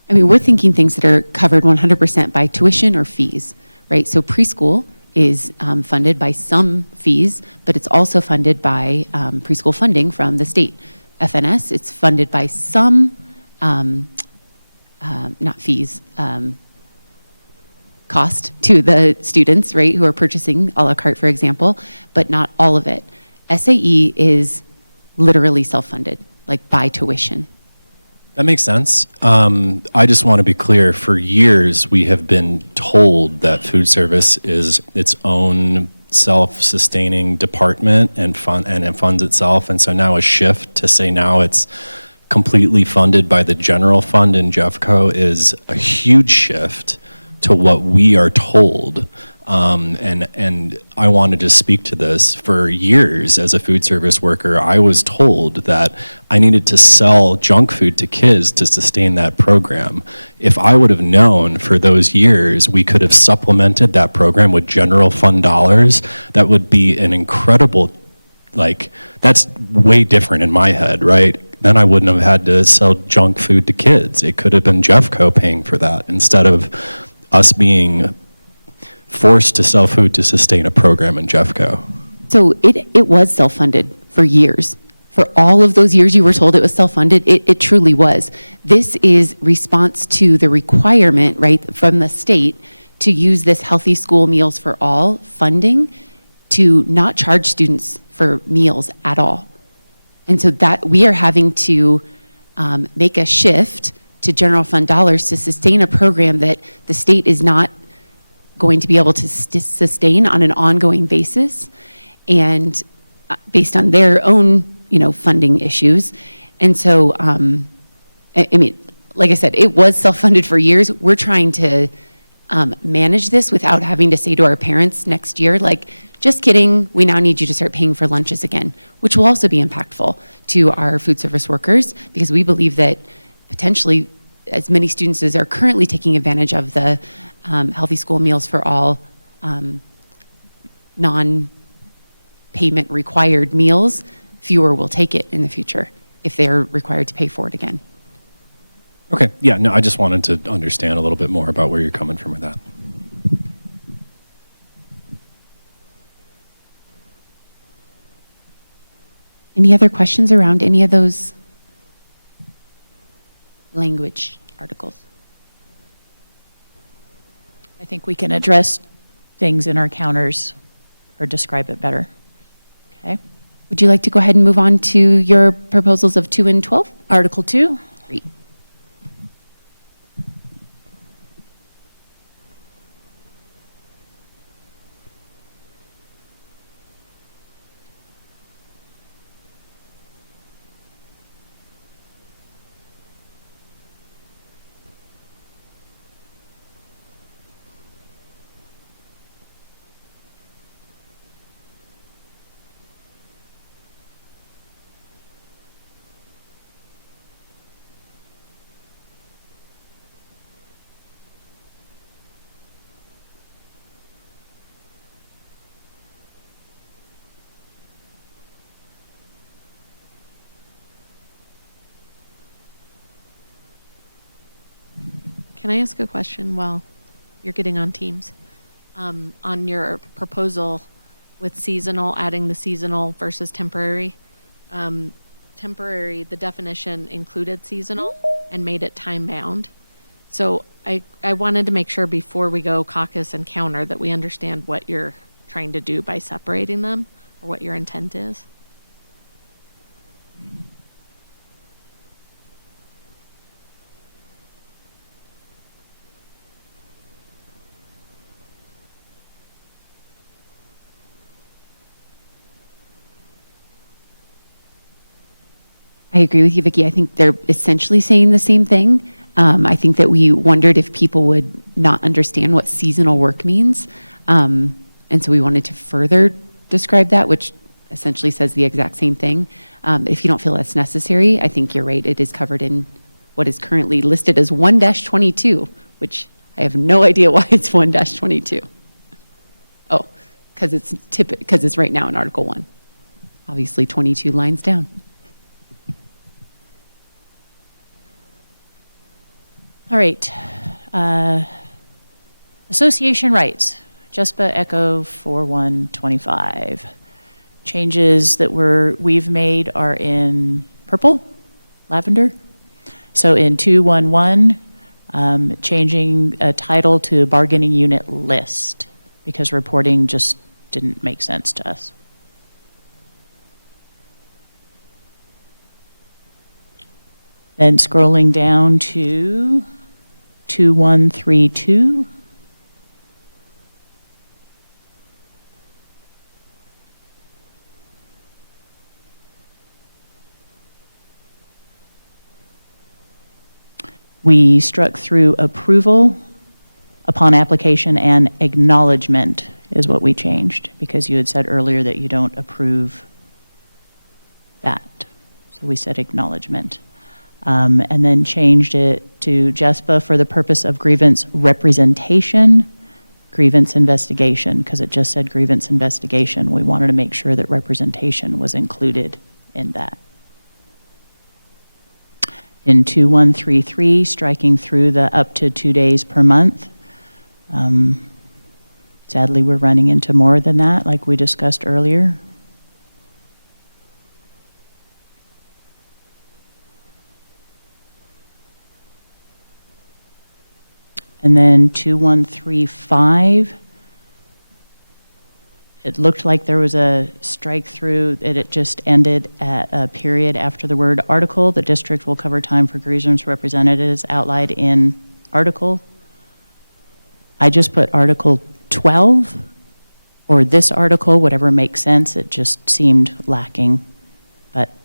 I mean, we're thinking things that are covered 100% by tuition or fees, right? So preschool is funded by some fees, but it's also funded by preschool funding from the state. FNS, it's funded by some, not fees, cost to the students, right, who are purchasing a la carte, for example, but not all of it. SAE is literally self-funded, like by tuition. That makes sense. I just want to be clear, for years, we have been told that food service is its own self-sustaining department and it funds itself. And so now a shift to say now it's completely funded by the general fund in Jeffco is a huge shift to what we are told. And I wanted to speak to this. For years as a food service worker, I was told that I needed to sell junk food to kids to sustain that program. If I would have known for those years we could have supplemented that program with general fund dollars, that would be an incredible, that's way different in my head, right? Then I wouldn't have had to sell junk food to kids. It could have been Jeffco paying for that instead of us being forced to sell food to sustain a program in Jeffco. So it was self-funded for years. For all of those years you were told it was self-funded, it truly was. This is response to the requirement, right, from the state to use this Healthy School Meals for All funding to not charge students for meals at all. And so that we are having to make a shift to general fund dollars to sustain a program that the state is not going to be able to sustain on an ongoing basis, and based on their own, funding issues. And so, I mean, like I said, it was self-funded for years. We're trying to manage this without having to say to our parents next year, just kidding, we now need you to start paying for lunches again, which will also be impactful to our food service workers, because we believe that potentially as many students as are currently taking advantage of the Healthy School Meals for All non-payment required meals, fewer will take it in the future if they're required to pay for it again. Okay, yeah, no, I just wanted to understand a little bit more about where you're coming from with that. Any other questions around any of those language articles? I think we can address things in our counters or describe it better. Okay. Would you like to go ahead and move on to your proposals of 2 and 12? Article 2. Great. Can I ask a question while you're getting on Teams? On your proposal with seasonal, adding the seasonal versus temporary. Temporary, the definition included seasonal and made it time-bound. So I wanted to make sure before we go caucus and counter that we understand what you're trying to do by separating them, or what your intent is. I agree with you, Vicki. I think they're essentially saying the same thing. I think that we wondered if people would not understand what seasonal work means. And so we wanted to further describe that, which essentially says the exact same thing. If you don't feel that's necessary, I think you're right. It is covered in what is currently listed as 1-22, which I have no idea why it's 1-22. Oh, because it's right now in Article 1. Obviously 22 lines down. All right. Association rights, JESPA Echo 4125. Changes that we've made are in purple, lavender. So in 211, changing a title to bargaining unit list because reporting just didn't make sense to us. Then scrolling down to 2132. We struck through approval upon application and acknowledgement is what we changed because you had said earlier that you don't approve that. So we said acknowledgement. And then changed it to JESPA for the purpose of grievance representation, grievance investigation, because it just said grievance investigation. We wanted to make sure that representation was included in that. In 2133, striking through the up to 2 days per month. Sadly, we're running into more than that, like we discussed earlier. And then 2135, it looked like there was a strike through, that it just ended at a period after the word article. The district will cover time for grievance representatives outlined in article. I just put Article 12, or this article, whatever makes sense. It just seemed lacking, but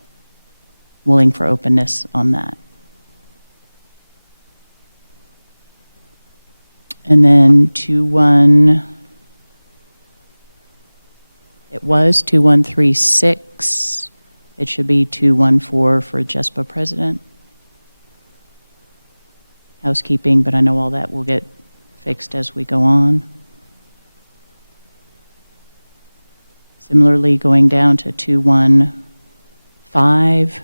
willing for openness on that. And then 2136. It should be 214 for JESPA president. Housekeeping, but I know all that will get fixed as we go on. Similarly, going down to 215.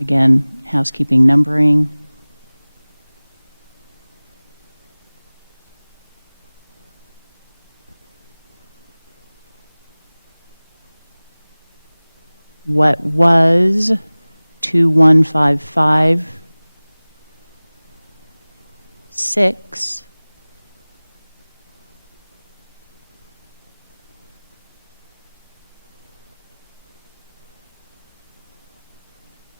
Again, housekeeping numbering. What was 2155-6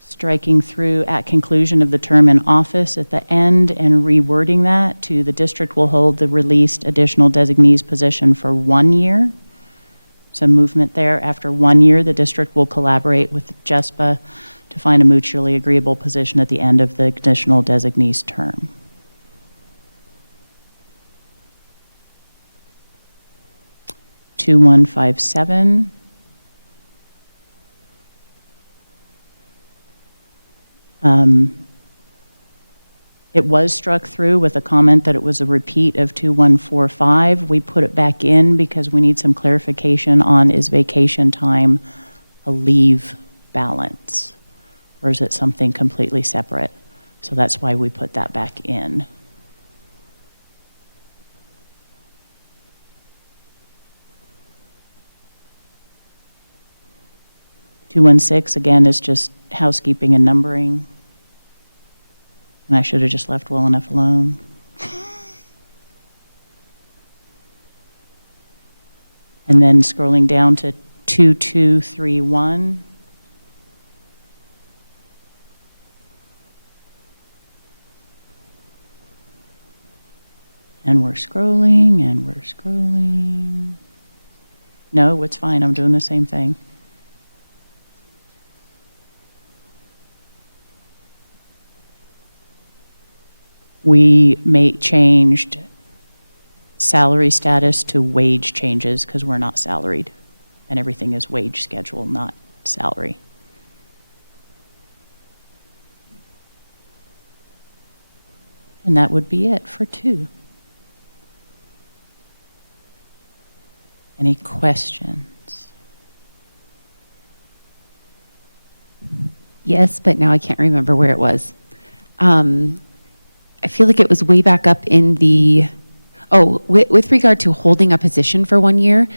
striking through at conclusion of the term in office at the end and rewording that to the district will hold the released additional designee's position for 1 year. Some movement there. After 1 year, the district will collaborate with JESPA to find a mutually agreeable position at the end of the additional designee's term. (2157). It was struck through with a comment that it was a repeat of 2145. We put it back in because we need some clarification on is vacation time a leave balance, or is it something completely separate? So that's why we put that back in. (216) again is just housekeeping and numbering. And I should have just left well enough alone. And then scrolling down to 2231. And we're scrolling and we're scrolling. No, it's fine. I'm doing the same thing. we changed salary status to wage changes because we're not salaried. And everything is wage schedule, not salary. And that would be it for 2. Any questions? Yes, but now I can't remember where it was. I feel like it was way back up in the, with regard to holding a position for 1 year,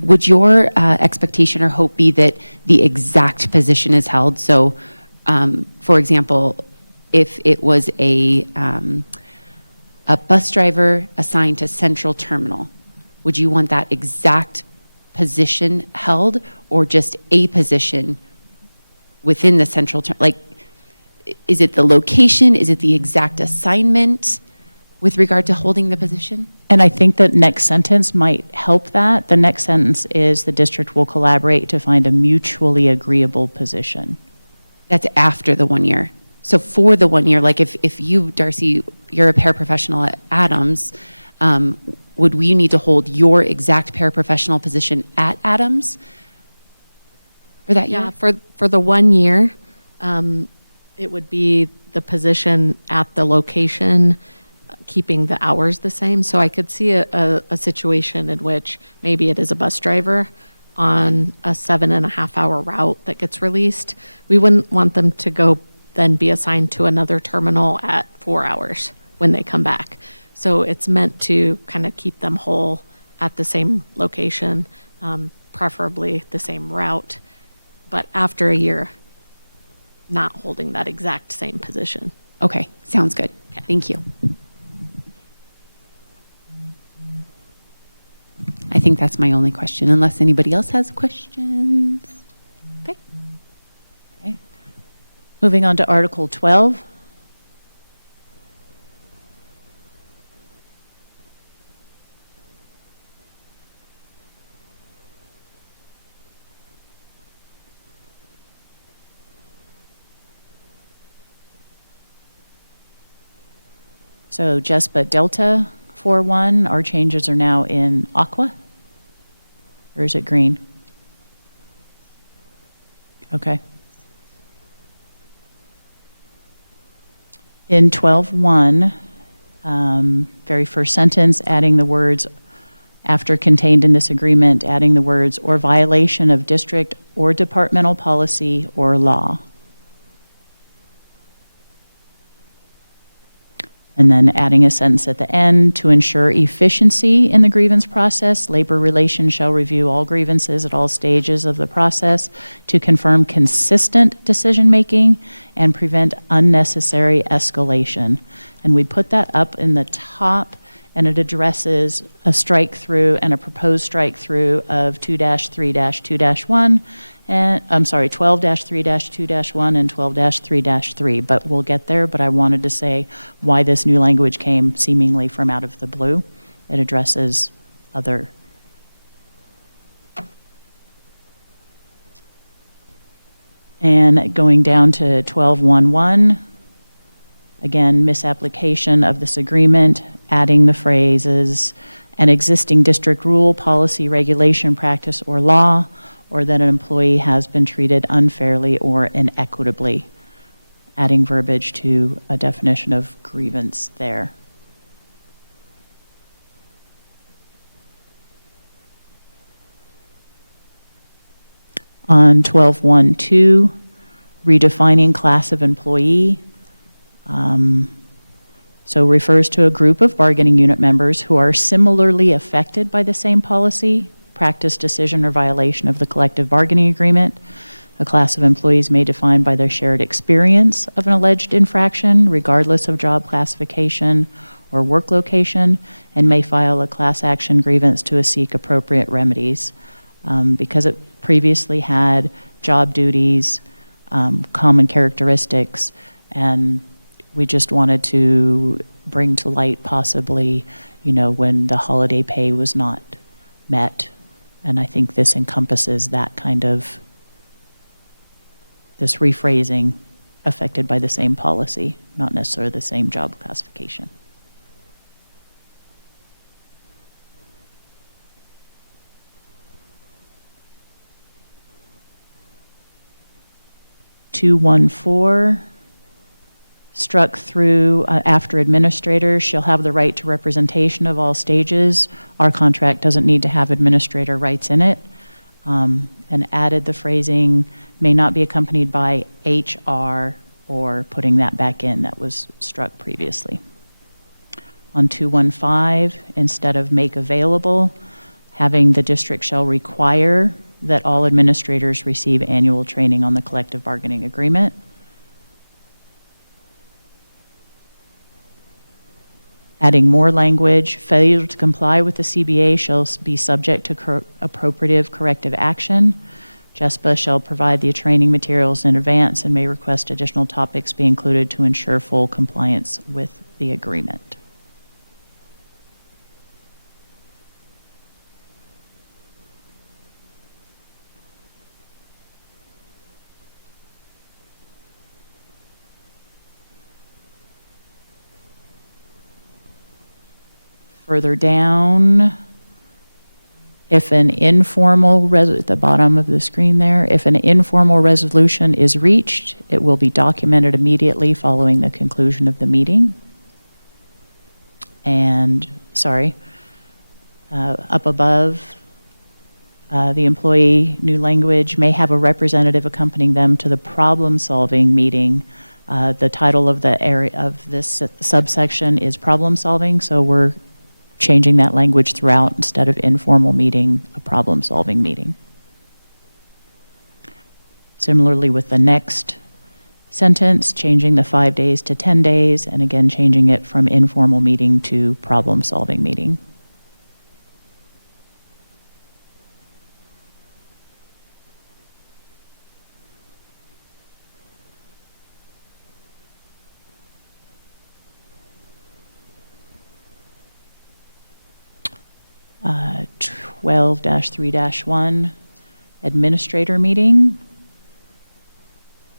would your expectation or hope be that the exact position is held? So, for example, if it was a bus driver assigned to Central Terminal, would you want that exact position held, or just a position within the Central Terminal? Like, is it the location? Is it the exact assignment with regard to holding the position? And I think that next sentence might help that. The next sentence is the district will collaborate to find a mutually agreeable position. That's after the 1 year. So for the 1 year, like if you, Darcy, you're a paraprofessional at Adams, would we need to hold your exact paraprofessional position at Adams for that year? Yeah, for the 1 year, it would be the position at the location, keeping the hours the same. So I could see a situation in which maybe it is a bus driver on a 7.5-hour route that gets released. We wouldn't want them to go then be assigned to another terminal at 4 hours when they come back. So it's meant to kind of keep them whole at the same location, preferably the same route, but after a year, not holding that exact same position. Okay, sounds good. Thank you. I think that's my only question, unless anybody else has questions. Okay. Okay. Moving on to Article 12. So JESPA Delta 4.1, our changes are now in aqua? Or is it green? Okay. In 12.1, very first sentence, adding the words, after contained in this agreement, adding the words, or violation of district or departmental policy or law. And then adding a sentence at the end, to ensure efficiency in the grievance process, Labor Relations shall review all grievances at all stages of the process to confirm consistent decision-making and prevent unnecessary escalation. And we put that up in the top, and it addresses a strike-through and a proposed strike-through of 2-3-2-1, and, I'm sorry, 12-3-2-1 and 12-3-3, but we'll get there. But I wanted to say why this new language came seemingly from out of the blue. It addresses other. And going down to 12.1.1, again, misapplication of this agreement, adding the phrases, an existing district rule, policy, regulation, practice, or law, or that an employee has been treated unfairly or inequitably, adding verbiage to a definition of grievance there. On 12.1.2, redefining class of employee. So refers to a group of bargaining unit members who are similarly affected by the same policy, practice, decision, or violation of the collective bargaining agreement. A class of employees may be defined by their shared experience of an alleged infraction, regardless of job classification or work location, and may file a class action grievance to seek appropriate remedies. Because it previously had job duties, common characteristics, and we just wanted to bring to light possibly, when the holiday pay was not met. And I think this encompasses that kind of, this rephrasing affected by the same policy, not necessarily the same job classification. (214) struck through after administrators shall have the right to representation of all stages. Our contract doesn't need to have administrator rights in it. And added the phrasing may not be accompanied by HR, or putting that back in that was struck previously. On 215, instead of make available, having the district shall require that all administrators receive annual training on the collective bargaining agreement. Adding more language, failure to comply with the CBA shall be subject to appropriate corrective action. JESPA shall provide the training materials in advance and may request additional topics be included to ensure full compliance with the agreement. Further down, if an informal, at the bottom of the screen there, if an informal resolution is reached, it will be documented immediately following the conclusion of the meeting. And, up above, the employee, new language, may have a representative accompanying them to the problem-solving meeting. The title of the area of this subsection is problem solving, so we're changing that language throughout. Instead of informal meeting, a problem-solving meeting. Similarly with the next sentence, changing the 5 days to 10 days, and again changing it from informal meeting to problem-solving meeting. Uh, 12-3-1, administrator meeting,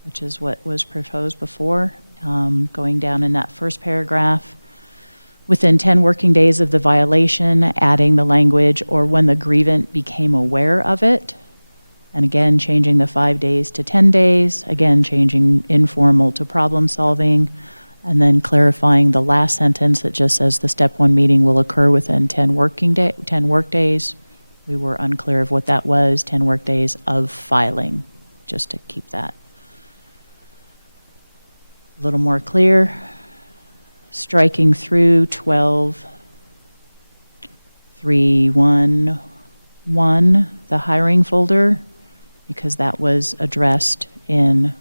which is what was proposed before. Going down in that first paragraph, within 10 working days of the violation, adding the language, or when the grievant became aware of it. And again, changing the 5 days to 10 days, again, changing informal to problem solving, and then clarifying the last sentence that just says the step 1 meeting will occur within 10 work days. We were unclear of what that was, 10 work days of filing, just to keep that a little more clear. Striking through 12-3-1-1, the hiring folder, because that was addressed in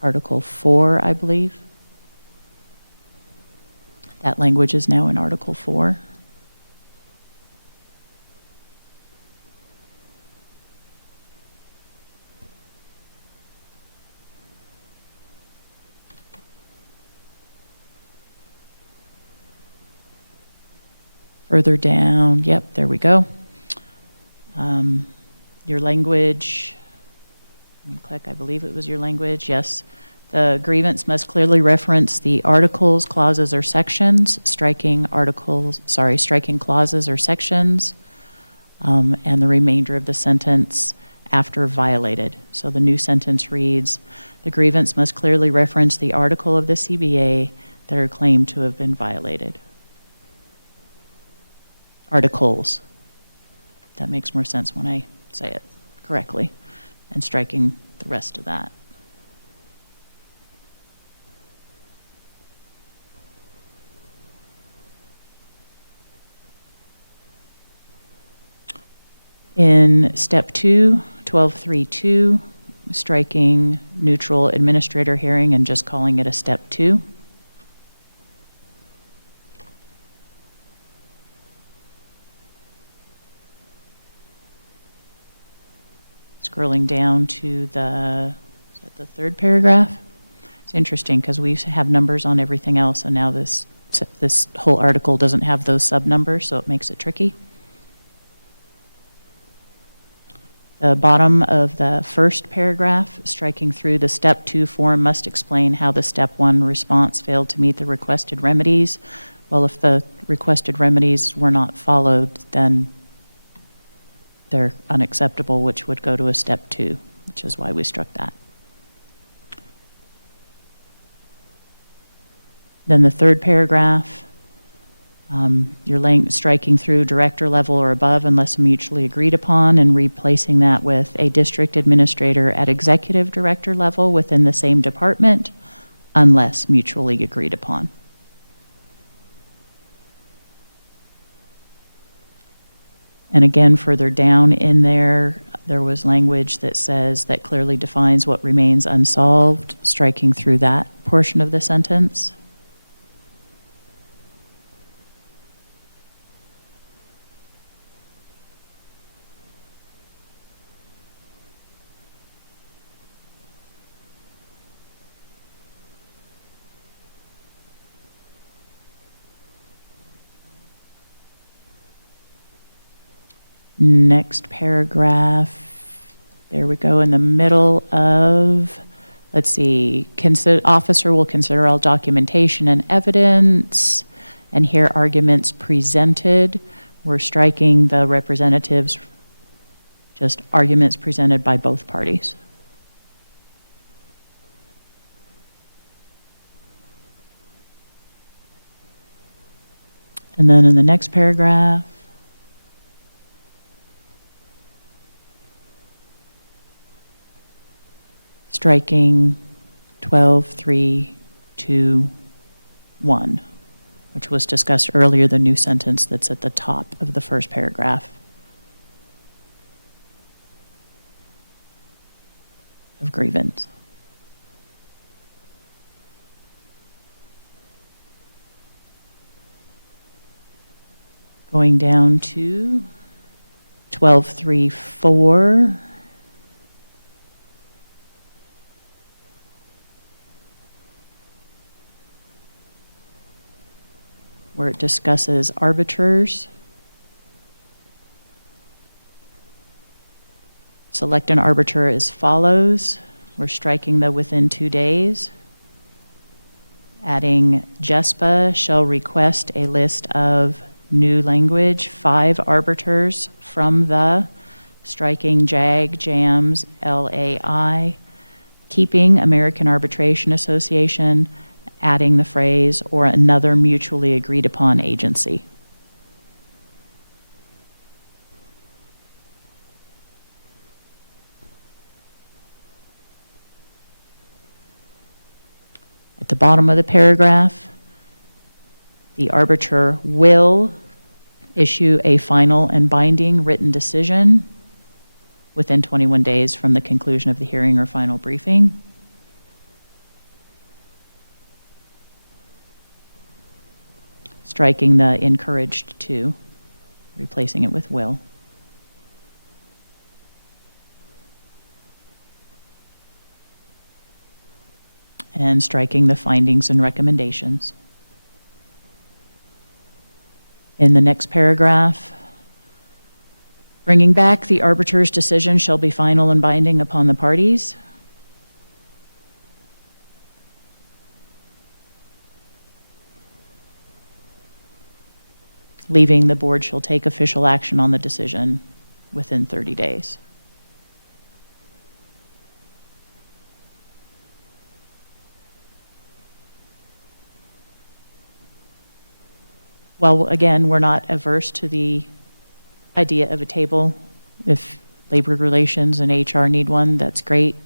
Article 4, I believe. That language is now in Article 4. Further down, yep, there we go. Your language, let me click, I believe it was your language, yes. The grievance must clearly reference the articles, clauses, or sections, striking clauses or sections, and the remainder of the sentence after violated. So the new sentence reads, the grievance must clearly reference the article of the CBA that are claimed to have been violated. Articles. That makes more sense when I say it correctly, and striking the rest of that. In step 2, 12-3-2, striking neutral administrator hearing and just calling it a step 2. Scrolling down to is that the third paragraph? It's interesting because we have numbers on everything else, and now this whole article doesn't have those sub numbers, so it makes it tricky. The bottom of the first paragraph, striking through the step 2 form must explain how the step 1 response failed to meet the requested remedies. Well, if the requested remedies were not followed, then they're unacceptable, which would go to a step 2, which is why we struck that. Then the third paragraph, you're striking through director level or above unless mutually agreed upon, and replacing that with a district administrator at executive director level within the same department unless mutually agreed upon. And again, further down in there, there was language that says that clearly defines what remains unsolved, striking through that portion of the sentence. Next paragraph, there we go, in the middle of, let's see, officer will consider all documentation and evidence, and hear arguments presented. We're striking the representatives, just arguments presented by both parties. And then in the next paragraph, striking 12.3.2.1, which was discussed earlier, the new sentence that's at the top of the first paragraph of grievance. Going down to 12.3.4. Where it discusses arbiters. Select an arbiter as follows. We're striking the within 2 days. Adding JESPA shall request a list of new language, 5 arbiters from the, striking JAG, JAMS, LAI, keeping American Arbitration Association, adding the phrase, or another mutually agreed upon agency. At the bottom of the paragraph, the arbiter will issue a final and binding written decision within 21 days from the conclusion of the hearing or final briefing. Striking the encouraged to, replacing it with will. And striking the findings and recommendations. In the next paragraph, bringing back the arbiter's decision shall be final and binding upon the parties. Leaving the board shall take official action on the decision within 30 days. Well, again, we're not averse to the idea of a table. If labor relations and HR need one, that's great.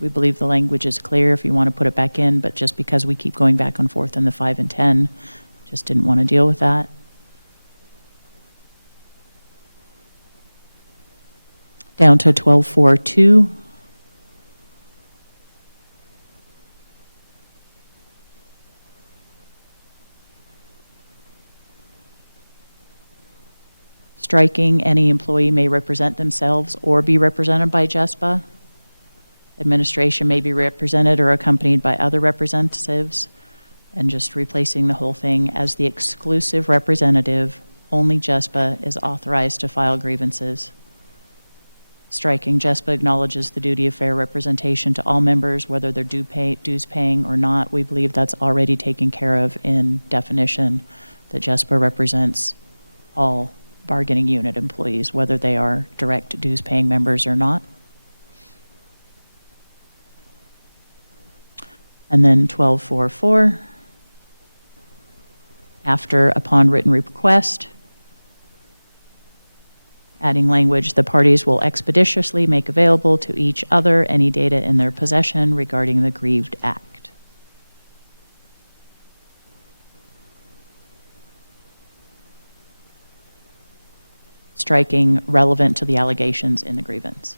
We believe the language is clear if you want to put it back in, but just because we keep going back and forth in the 5 and 10, just didn't want to deal with that. Down to 12.4.2. Striking any employee may represent themselves or be represented by JESPA. Administration may be represented or accompanied by other representatives, and just replacing the whole thing as the exclusive representative. Only JESPA is authorized to file grievances. striking JESPA acknowledges the duty of fair representation to all members, whether they're dues paying or not. We believe that's already taken care of in definition, that JESPA represents all bargaining unit employees, whether they are direct dues paying members or not. And then 12.4.4, after upon written request, adding language, the parties will expeditiously make available to each other any data in their possession regarding the grieved act. Striking relevant to the allegations in the grievance.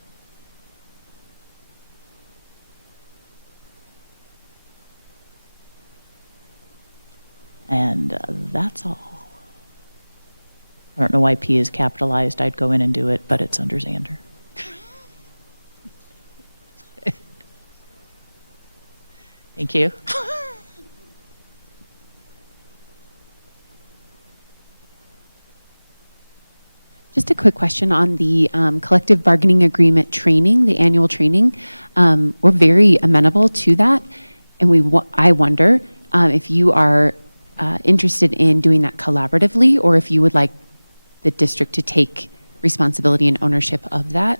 And that's all. I don't know why P is capitalized. I'd go in and do it, but it's under Xander. Thank you. Just a quick question on the collective bargaining agreement training, the annual training. We're very amenable to that, and I wonder if you are interested in doing that collaboratively, or if you would like the district to take responsibility and ownership of that.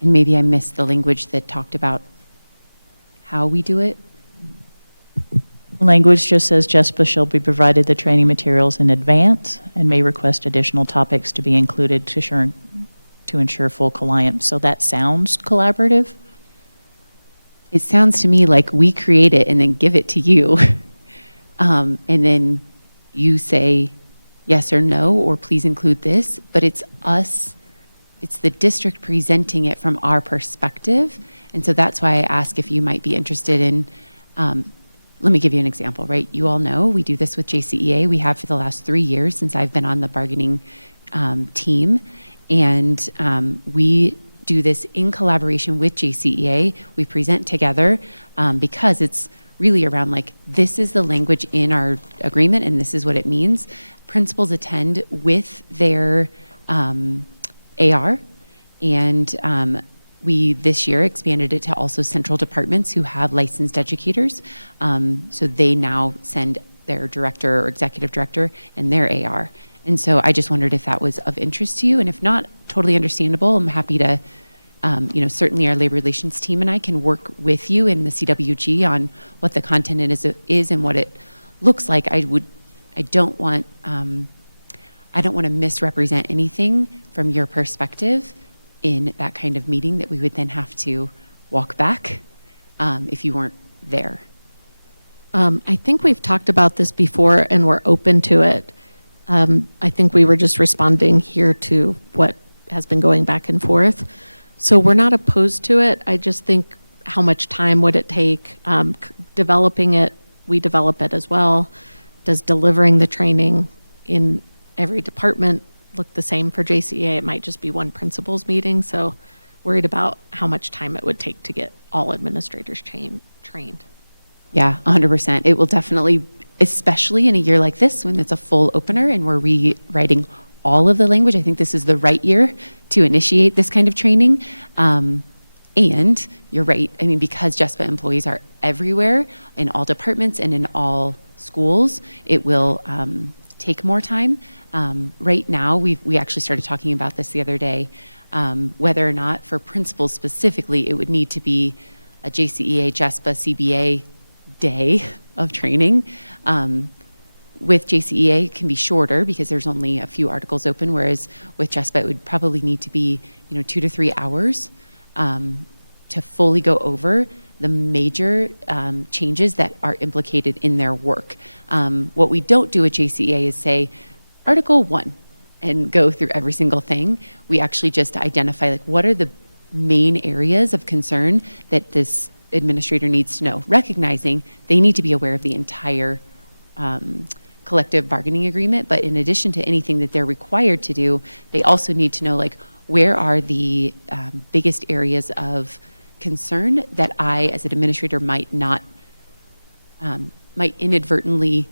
And maybe I missed the language that talked about how we do it. Language just says JESPA shall be provided the training materials in advance and may request additional topics to be included to ensure full compliance. So that sounds collaborative. It sounds to me like we create it and then give it to you. And then you say yes or no, or please include this, but it's us, it's the district presenting it from our perspective. And so that's why I ask if you might be interested in, let me give you an example, right? You all know we do this with JCEA. We have for the last 3 years since I've been on the bargaining team. And we do this in collaboration with JCEA. We present together because it's really around like, this is the language in our agreement and this is what it means. Principals attend with their AR, and we this year expanded it to also central departments who have licensed educators. So they now send their director or executive director and their AR. And so I just wondered if that was of interest to you, and if not, totally understandable. I'm happy to, certainly our labor relations team and I can work with you in the CWG on what the content is and what it looks like. I don't want to misrepresent anything from your perspective in that kind of meeting that we would then have to walk back if you weren't there. I think we've talked about this before and we're open to it. I think we were just responding here to what has been going back and forth. So we're not opposed to it. I just think how much time would it take? Developing it, we develop it as well. Does delivering the training in every department look the same for JCEA? It might just be one principals meeting. So worried about how much time it would take to get all administrators trained. Yeah, 100%. It will definitely, especially in a year like this when it's a full opener and we're rewriting all of the language. I think this is the right year to initiate this kind of training. And you're right. I mean, because JESPA employees are everywhere in all departments and in all schools, it will take more time. Right now, we actually started talking about this the other day, whether or not for principals specifically, it would need to be a JCEA, JESPA, CBA day of training. With JCEA, it can be shorter because there's only a few articles open, whereas with JESPA, it would probably need to be 2 to 3 hours to fully go over the major changes that are implicated in their work. What we don't do at JCEA is say, Article 1, and go through every single thing. We actually just identify like what are the main areas of concern that this administrator needs to know, recognizing they need to be aware of the entire collective bargaining agreement. But in addition to anything that they're required to do, they also need to know like where are the biggest areas of concern that I, as an administrator, might inadvertently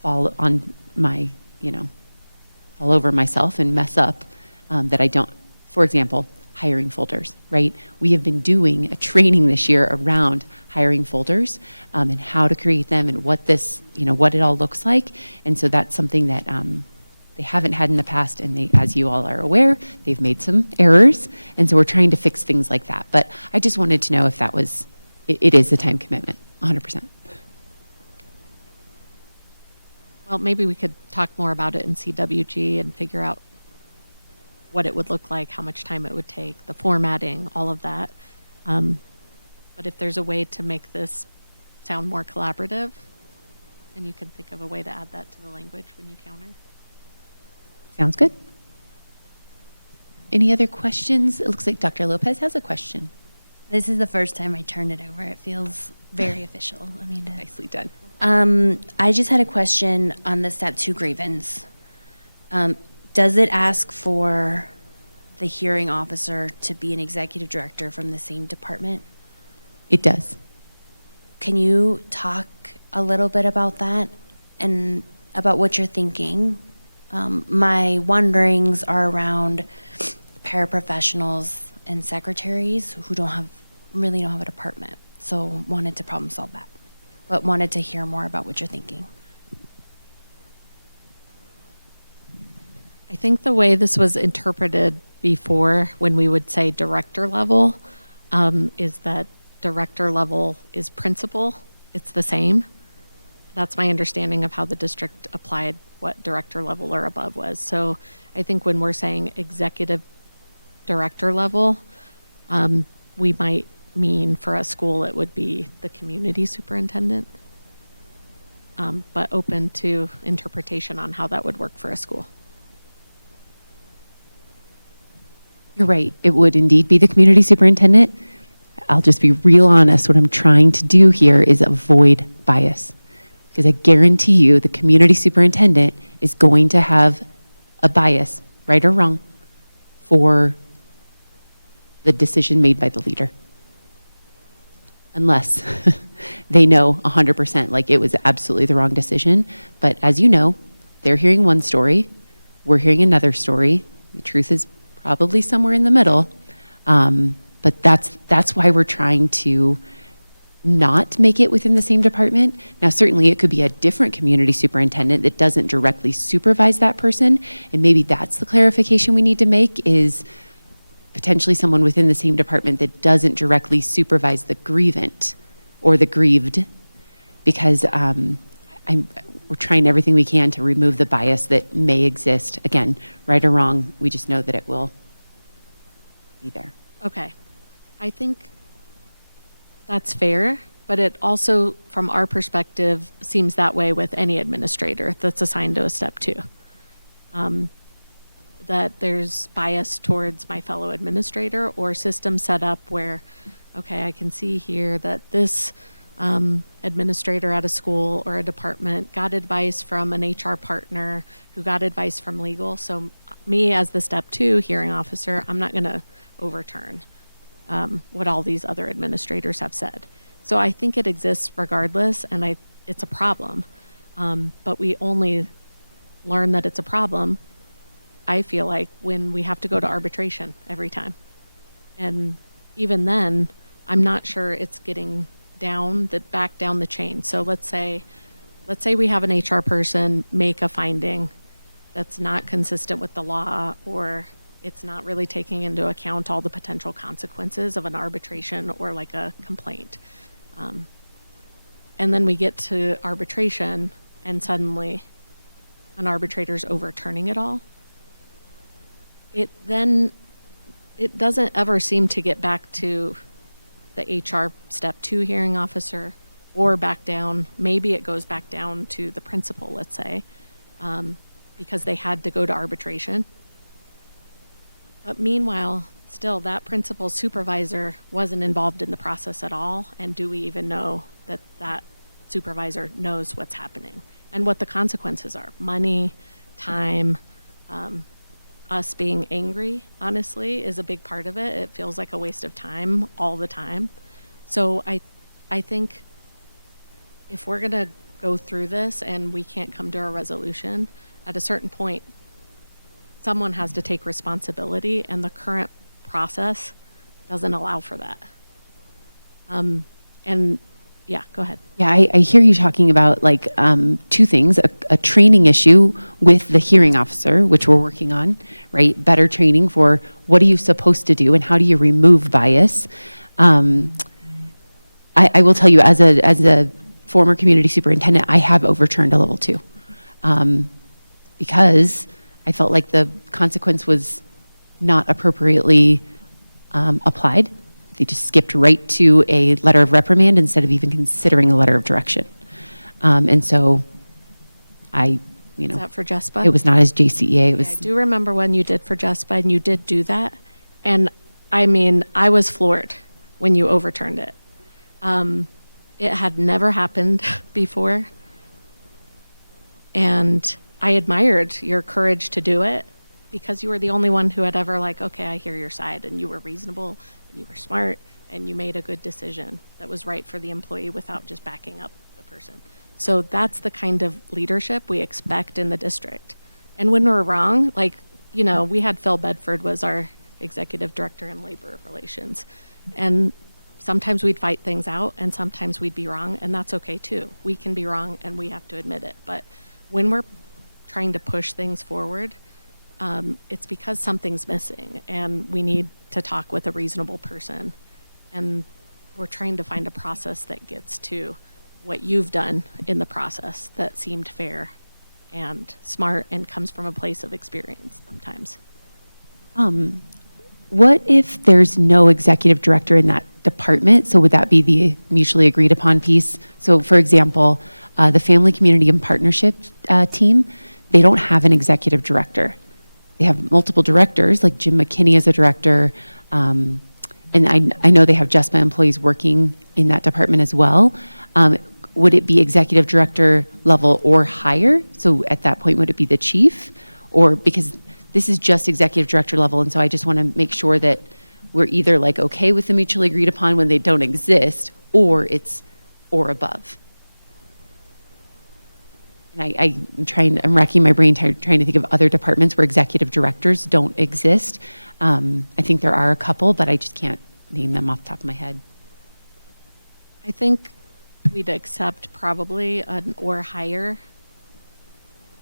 fall on my, fall over myself and mess up that I don't, for example, hiring folders, right? We have been doing a training this year around hiring folders and how to create them and what this, what it all looks like. And so that's something that they haven't had in the past, and they, as you all are aware, they've made some errors. And so we're trying to fix things like that. But I just wanted to know if that was, it is a time commitment, 100%. Well, maybe we could talk more about it in CWG and figure out what it would look like, how much time it would take, the formatting, all of that. But if there's a way to make this sound more collaborative, and you can think of a way to add that to the language when you counter. Sounds good. Any other questions? It looks like Dr. Lopez has a question. This is the first time I turned it over. It feels very official. I mean, Nicely done. I just had a question on the step 2 grievance. Does it ask for the hearing officer to be an executive director from the same department? It does. Can you talk a little bit about that and about what you're thinking? My wonderings are around paraprofessionals and secretaries who really don't have a department. So wanted to problem solve that, but wanted to hear more about what you're thinking. I think the way this was interpreted before, when we would say director level, is that director level is principal. It's the same. That's my understanding of how the district applied what director level or above was. So I think when we're saying executive director level, we might mean for a school it would be the community superintendent, but open to interpretation on how that would work for a school. You're right. It would indeed be the community superintendent. I'll just be real honest. What I'm trying to do here is avoid bias. Because I guarantee you the community superintendent is going to have a bias, right or wrong, for the decision made by the leader. Unless they know 100% like it was absolutely the wrong decision. But as you know, they're hearing one story, we're hearing another story. The truth is probably somewhere in the middle. But that's why we're trying to not make it within the same department. Now, certainly it could be a different community superintendent that doesn't directly supervise that person. And maybe that's the clarification we need to make, is potentially someone within the same department that doesn't directly supervise the grievant or the grieved, because we're trying everything we can to remove the bias that may exist. Again, right or wrong, we just know that it will be there. Okay. I think that's fair, but it also, from our perspective, seems that way with any administrator that's assigned to a step 2. That there's bias towards my fellow administrator or system set up where, okay, I can see here that this administrator at a school or a department got advice from an HR partner who got advice from legal. So me as the step 2 hearing officer, I'm not going to overturn what all these other administrators have said. So I think it exists regardless, and it's a problem. But we only learn that it's a problem, I feel like, when we have to go to arbitration every time. And even then, I'm not sure it's getting back down the chain. So let's say we have an HR person make a finding that's not consistent with the law, or it's not really taking into account all the potential consequences of an arbitration or like a complaint. And then we get to arbitration and suddenly an arbitrator's overturning it all. It doesn't ever seem to get back to the HR step 2 hearing officer or back down. Maybe it goes back down to the principal, let's say, because they had to go to arbitration. But meanwhile, still, that principal supervisor wasn't involved in the process at all. And do we even know that that supervisor knows what's happening and what the consequences are? Money, time, us being angry, honestly, is a big part of it. It feels like a waste of time all the time. So I think if we're going to go through this and we can't come to a resolution, at a certain point, someone has to take responsibility, and the current process doesn't allow for that. And yeah, go ahead. Yeah, I hear you talking about like two things, a training issue with the hearing officer, which we're working on, right? Better training for what are you supposed to do and how do you remove bias. I will tell you, as a former community superintendent, I have overturned a level 2 because I felt like the consequence was not appropriately applied. They just skipped right to a letter of reprimand instead of even considering a letter of direction. And so Is that for JESPA? it was not as JCEA. It I was, do remember when you did for JESPA, and you did do that. And I mean, I was floored when you overturned it. It had never happened before. And I admired your courage to do it because you were the only one who had ever like, okay, I hear your side, and you were reasonable, and you were smart, and you made a good decision that was right for the employee without just backing up the person. So that's the kind of leadership we expect in the district. And when we're wrong, like, we had Phil Bedford was our executive director in labor relations. And sometimes we'd fight things out and sometimes we'd be wrong, and that's okay too. We can be wrong and we have to admit it. But when we're trying to push things forward, it's because something's missing and we need to talk with a reasonable person. And we're trying to find a process that gets to what you've done in the process that seemed fair and smart and comes from a place of experience sometimes. what if there's no executive director in that department? So would that be the mutually agreed upon piece? So for example, the Family, Community, and Partnership team, they don't have an executive director. They have multiple directors, like Jim McKinney is a director, and I know they have JESPA employees working in that department as well. Would it be executive director level or higher? So at that point, would it be the chief? Or because this is just executive director level, and so I just want to make sure that we're either like okay with the mutually agreed upon when they don't exist, or it's or above. And I'm racking my brain trying to think of other departments where executive directors don't exist. I think there are a couple, but I just can't name them off the top of my head. I think we'd accept probably an or higher,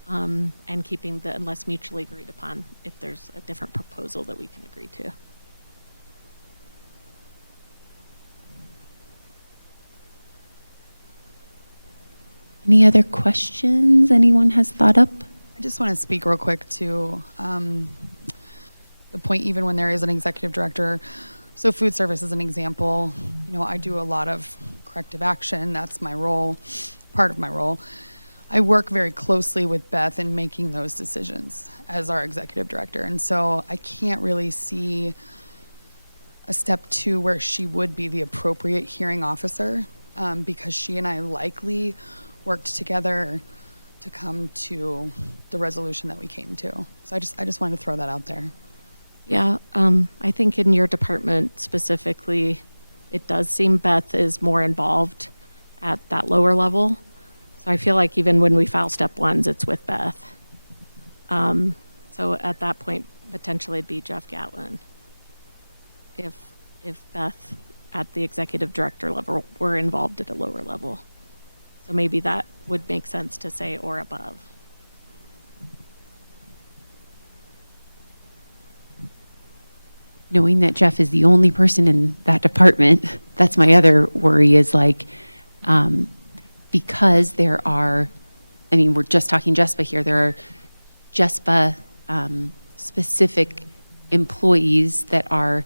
and keeping the unless mutually agreed upon if there's a different proposal that we can agree to. Any other questions anyone has thought up? I just want to speak real quick to the point, even when there is an executive director. So food service is an example. I do a lot of corrective action. That's my role, part of my role. I work very closely with Beth in making those decisions as our executive director. And so I can't really see a step 2 where she would be the appropriate hearing officer, because she and I likely worked together to come to the resolution that we came to. So I just wanted to throw that out there. Yeah, I think in your department specifically, it does seem Beth is more involved at that lower level. So I feel like even when we file step 1s, it's with Beth. So at that point, potentially it'd be Jeff Gatlin. If Beth at the executive director level were involved at a lower level. So maybe that would make sense to say or above. Knowing that Jeff is the only person in that department, that's my other worry is like, because there are, we're just talking JESPA here, there are JESPA specific employees that are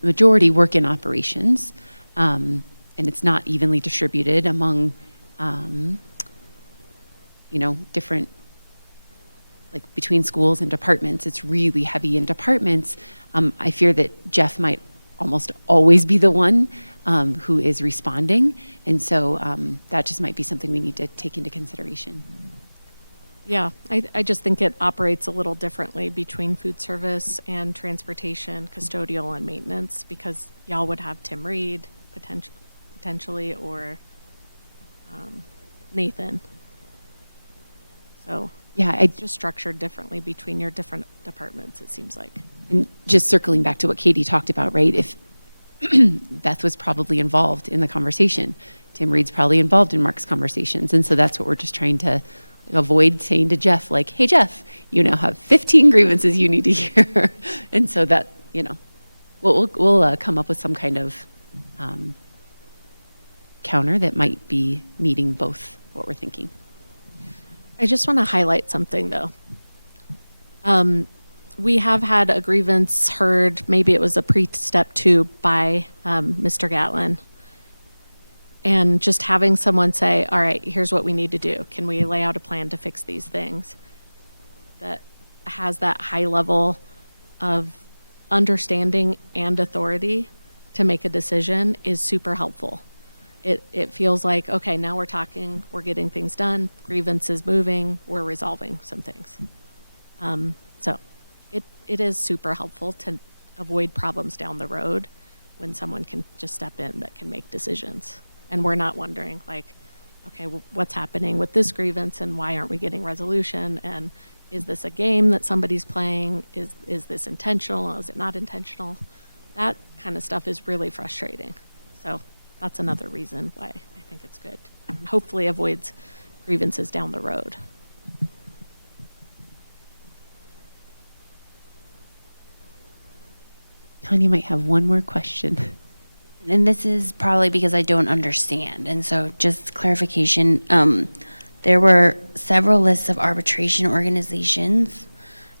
majority work in operations, and it's not evenly distributed among, different, like between schools and departments. It's really heavy in departments. I fear that Jeff might almost always be the one who is responding. And so that just might be something we need to take into consideration. Yeah, I just think it operates a little differently between food service and transportation, custodial, and maintenance, because y'all would have Tim Reed potentially, or Nathan. So Yeah, Just structured differently between your different departments, it seems like. and just circling back to what Katie talked about, right? If Beth was probably involved in the conversation, Tim Reed's probably involved in Mark's conversations. And so that's what we're just trying to avoid saying to Jeff, like, hey, Jeff, you now have 15 grievances you need to hear. And so that, we'll come up with some kind of counter that might be meeting both what we're thinking. I just want to highlight something, though. We have had a grievance heard, maybe it was a pre-step 2 by Mr. Gatlin. And just having someone say, all right, here's what we need to do. Can we lay out a plan to fix these things? That has that high level of understanding and authority to make a decision is super helpful. It feels like, okay, now we're talking, we're getting things done, grievance is moving, we're resolving some things. So it is super helpful to avoid problems down the road when someone can just step in that can make decisions. And we're not wondering like, okay, what's happening with this grievance and why aren't we getting resolution? And is this a game that somebody's playing? Is this intentional? Is it not intentional? That kind of stuff is really frustrating. So that's another reason why I think it's good. And hopefully avoids grievances down the road. Tanya might have one more question. And this is probably because I don't understand. And so just clarification, there were several lists of arbitration organizations,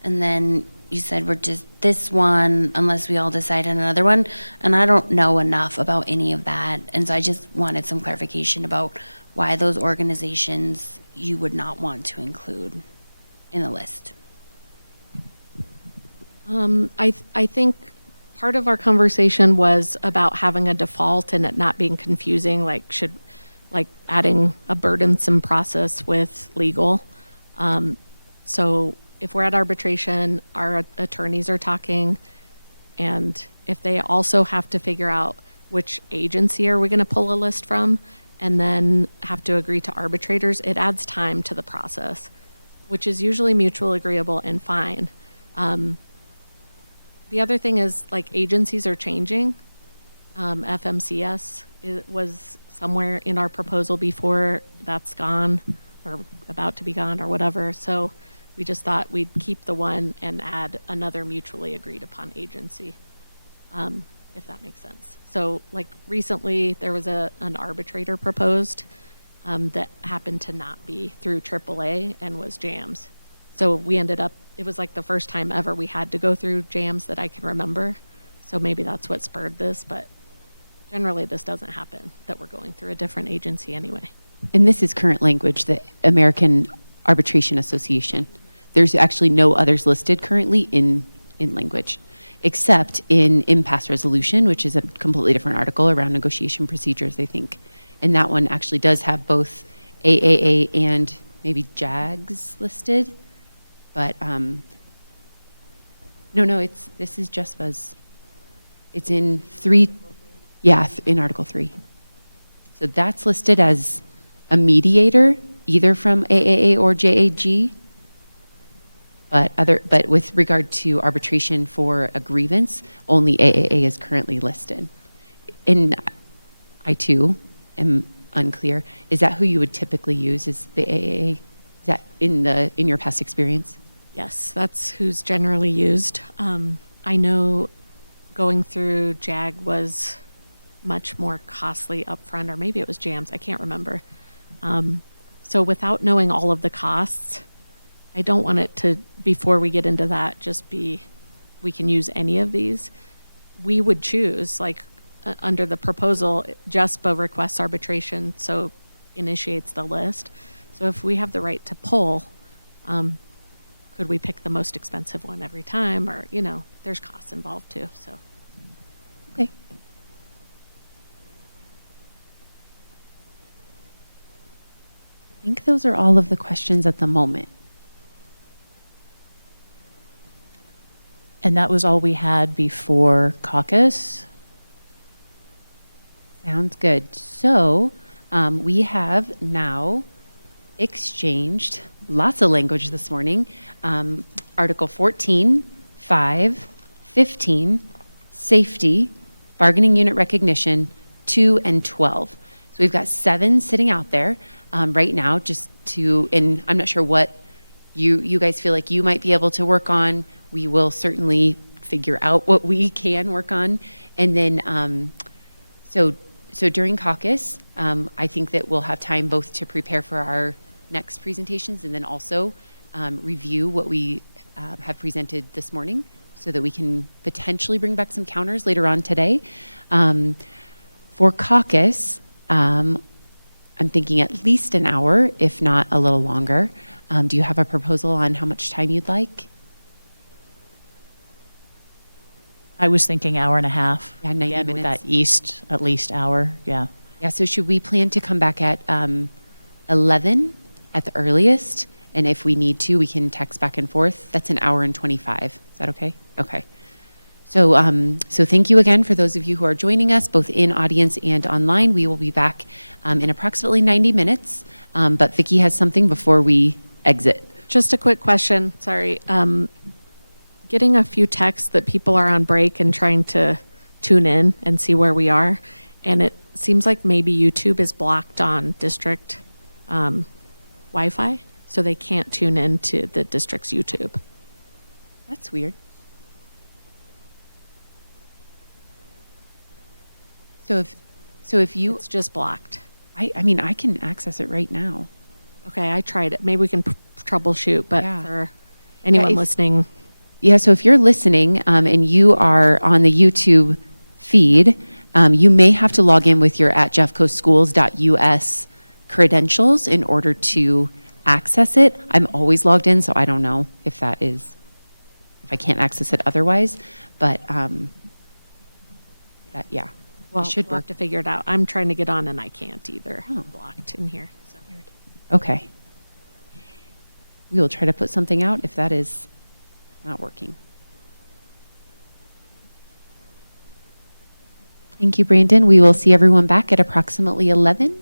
and then you said we're just this one unless we all decide on another one. And I don't know enough about any of that. And so I just wanted some clarification about why those organizations you would not want to include in the list. I think part of our conversation was about having a default and it not being confusing, like adding a burdensome process with legal. So if we're at arbitration, our attorneys are talking, and if they also have to figure out which agency are we going to pull a list from, and then have to agree to arbitrators, it adds time to the process, which is usually mutual agreeable and fine. The other thing is, like, agencies are changing. FMCS was somewhere in our proposal before, that's gone or about to be gone or whatever. So we just thought we'd keep the one and add another mutually agreed upon agency, if that makes sense. So like recently there was an arbitrator proposed that happened to not be through AAA and was JAMS. So we ended up, it was like the first time ever we had to go through JAMS that I can remember. So maybe that's what spurred this, but generally this doesn't happen, that we're going through a different agency anyway. And this is current language, the American Arbitration Association. There's actually no others listed currently in language, except in impasse resolution, which is a completely different article around negotiation procedures, I think. And that one actually does have both AAA and maybe JAGS listed. But this is just Buzz. It's in 3, in Article 3. So that's listed as a mediator, either from AAA or JAG. But with regard to arbitration for a grievance, only AAA is currently listed. And I too am unclear. Is that who you would typically use? Is the AAA? Is that in your past experience? Yes, that's who's generally used. I know going through JAG was much more costly upfront, or maybe it was JAMS, I can't remember. So without knowing all of the costs, I don't want it to, before we get into that, just be, we can use any of these. We would choose, like under the proposal, JESPA requests arbitration, so initiates the list. So if we have the right to pull, could we pick the most expensive one every time? Or, there's costs involved too, so. Okay. I think those are all of the questions at the moment. And that was all we had before caucus. Sounds good. So we have now exchanged lots of language this morning. Article 14, 5, 15, safety, bargaining unit recognition, 2 and 12. So we've got 7 sitting out there right now, just to, and I'm not sure what you guys feel like you might be able to work on. We will certainly figure out what we can work on. And then, so during caucus, I think that we'll have time both to prepare for our next presentations and then also review what we have presented this morning so that we can potentially bring back some counters later on today. For caucus, I'm thinking at least an hour, if not a little longer. Do you have a proposal on how much time you'd like? I was thinking hour and a half. Yeah, 90 Again, with minutes. that east, at least hour, yeah. Yeah, so should we plan to come back at 11 at the earliest? And if we need to, we can text back and forth. That's an hour and 25. Is that okay? Okay. So, so thank you again for those of you who are joining us, both in audience and online. We will be back in approximately 90 minutes. But Vicki has something before we exit. Just a quick question, sorry. Getting a few texts that people are on break and trying to tune in and see where we are. And it seems like maybe YouTube is blocked on district Wi-Fi, so they can't tune in to the district's YouTube. That's weird. So if you, It's just blocked. I mean, I can access it right now. Okay, I tried it. Maybe we can troubleshoot, but Yeah. for anyone if- listening, Yeah, so if you're listening and you are on the YouTube feed, you may have to log in with your @jeffcoschools.us credentials in order to access it. I'm always logged in, so I don't know if that is, if I can't access it otherwise, but that, yeah, well, it should we'll work. have to figure it out. I'm trying to get on and I can't either. Oh. Blocked in here. So weird. Okay. We will try to put something out if that is not working. Thank you, Brandon. We will see everyone back at approximately 11.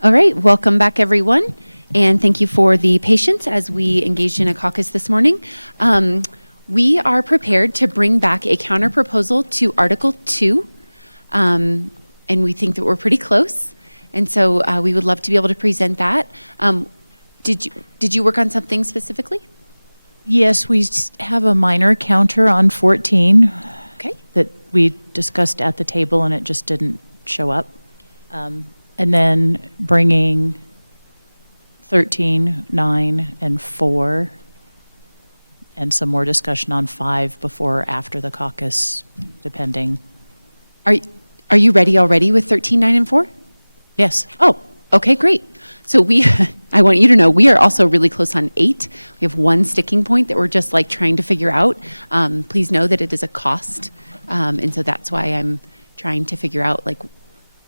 All right, welcome back, everyone, and thank you for the patience as we engaged in a caucus this morning. We are prepared to bring back a counterproposal to Article 2, and we think that we're pretty close, and so we would love to be able to present that. Did you work on something specifically? Yes, we have a minor counter on 14. Okay. That we discussed at the table and it just didn't show up. And then bringing 13, 9, and 4, and some more discussion on 5 before or after the caucus, depending. Are you ready already with 13, 9, and 4? Yes. Oh, okay, great. So I want you to know, we are also really close on 8. We have one sticking point that we're just like trying to figure out. Please know that it is a cost. And so that's why I'm trying to figure out like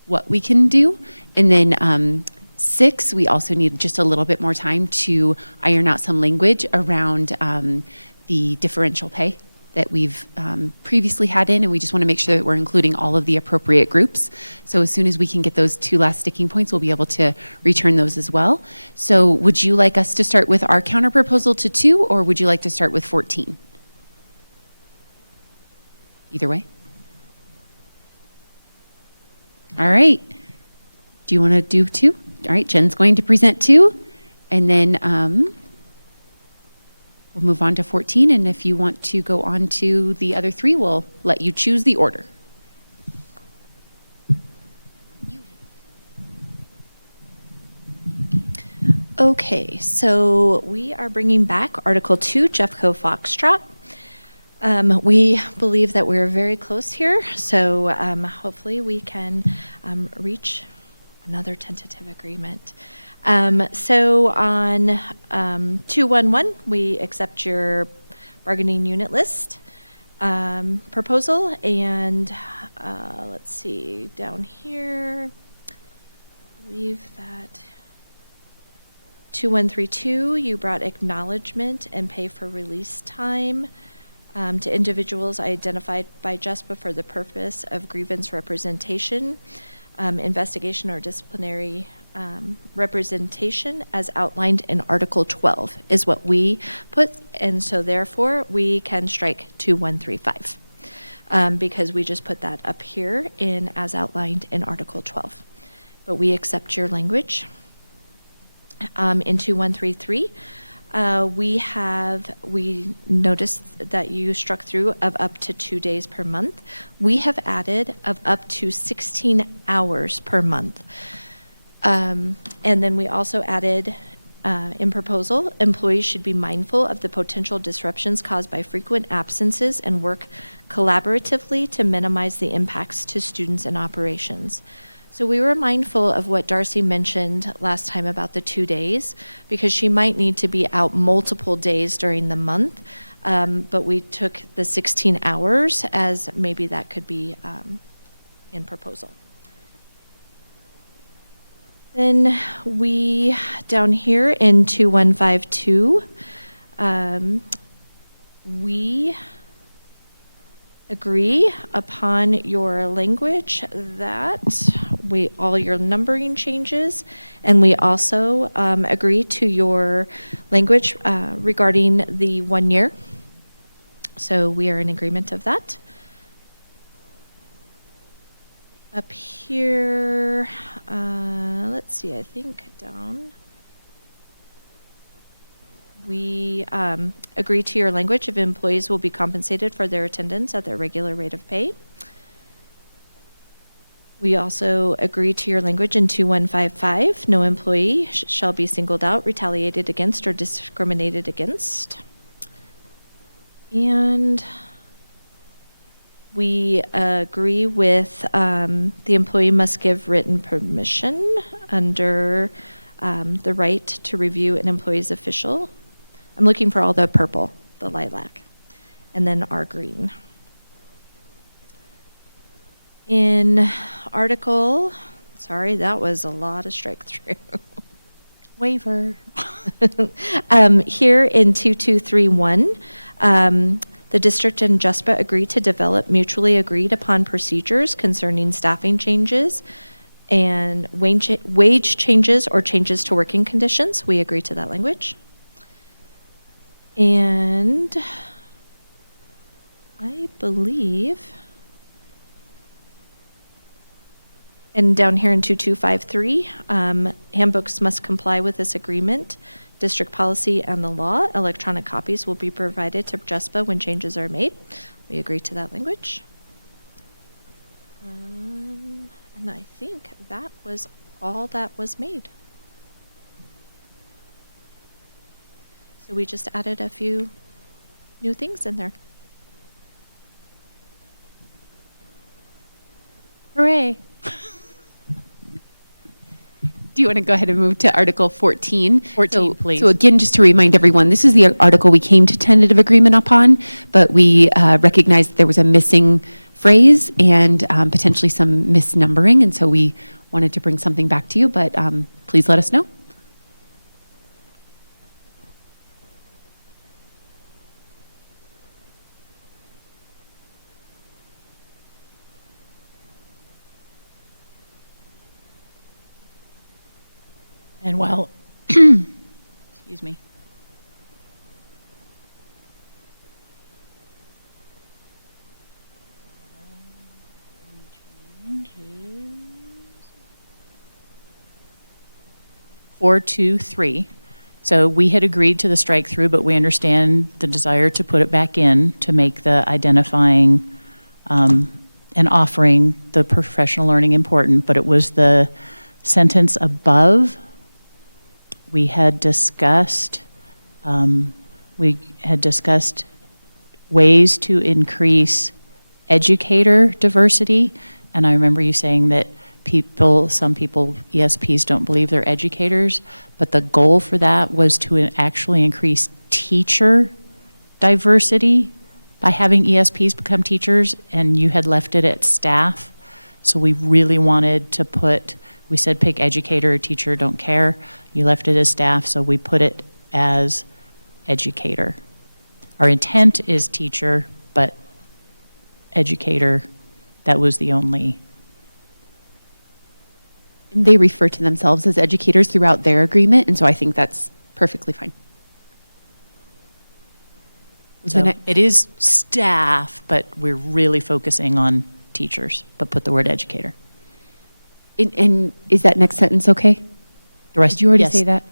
what we can do. And then 6, we also need just a little bit more time to iron out some language around the differential pay that we've previously had in, and we just want to make sure that we're including all of the appropriate groups. So as soon as we can get those 2 last sticking points, we'll be able to return those as well. So would you like us to start with our counterproposal to 2, or would you like to start with 14? Either way. All right. Do you want to do 2? All right, Jen's going to present 2, and then we'll move on to 14, and if you want to go on to the other 3, we'll let you choose the order. Okay, so we are bringing back Article 2, Jeffco Foxtrot. We believe that we're very close here, so hopefully we can reach another tentative agreement. So on 211, we accept your bargaining unit list proposal, and let's see, down here, I believe that 2132, you brought acknowledgement and pay for release time to individuals identified by JESPA for the purpose of grievance representation, investigation or disciplinary representation as outlined in Article 12 is what we put, and so therefore we can strike 2135 because we just put that up here in as outlined in Article 12. But we accept your language. In 2133, we noticed that you struck through of up to 2 days per month. We have added of up to 16 hours per month. And then we also added in proposal, employees should be mindful of the potential disruptions caused by frequent absences and work collaboratively to minimize the impacts to students and operations. So we were mindful of what Darcy mentioned last time about the 2 days, because she might need to be out multiple days during the month, but we took the 16 hours as maybe that could be in proposal. Then we, down here in 2152, we agree upon your language that all your numbering changes, and we also agree to your language regarding the 1 year. So we are in agreement of that. Up here, let's see, I think down. We agree to your language if employees will be compensated for their attendance at their regular rate of pay. We also agree to your language in 2155, no employee shall be singled out, retaliated against, or discriminated against. And we agree with the employee must give written permission under the right to review an employee's official. I'm looking for all the purple, the lilac, and then our green. In article, sorry, that was a lot of strike through. Waiver. Here in 2231, the district and JESPA agree to develop mutually agreed upon procedures concerning staffing changes And wage changes or changes to working conditions, we agree to that language. And I believe, and down here in 2253, handbooks must comply with this agreement. District policy and the law, electronic copies will be provided to JESPA when changes are made. We agree to that language. And I think that was all that was made. So we just added a few new things in there. Hooray. Do you want to go ahead and move to Article 14? 14, please. So again, just to remind everyone, this is the article we came to tentative agreement upon, but we recognized that there was a missing phrase and potentially some misnumbering, and so we wanted to bring something back to you, but please let us know. And while, excuse me. Changes. 423. So we had agreed to the strike through, but we understand the desire to put it back in to make the identifying and offering the professional learning important, but it was the sentence above. We had discussed ways to increase educator diversity, and I remember you saying that some people, ESPs don't believe they're educators, but the goal for that was to actually increase teacher diversity by having ESPs become teachers, and you had left it at staff. So we really wanted to we said pick educator or teacher, don't care. You left it as staff, so we put it as educator. Our intent is teacher, but educator, that was the only. They refer to themselves as educators throughout their agreement, and so I think that's perfectly fine. So it is staff, but we're really focusing on teachers, but put the word educator. And is that next sentence okay? The rest, Did you already yes, say that?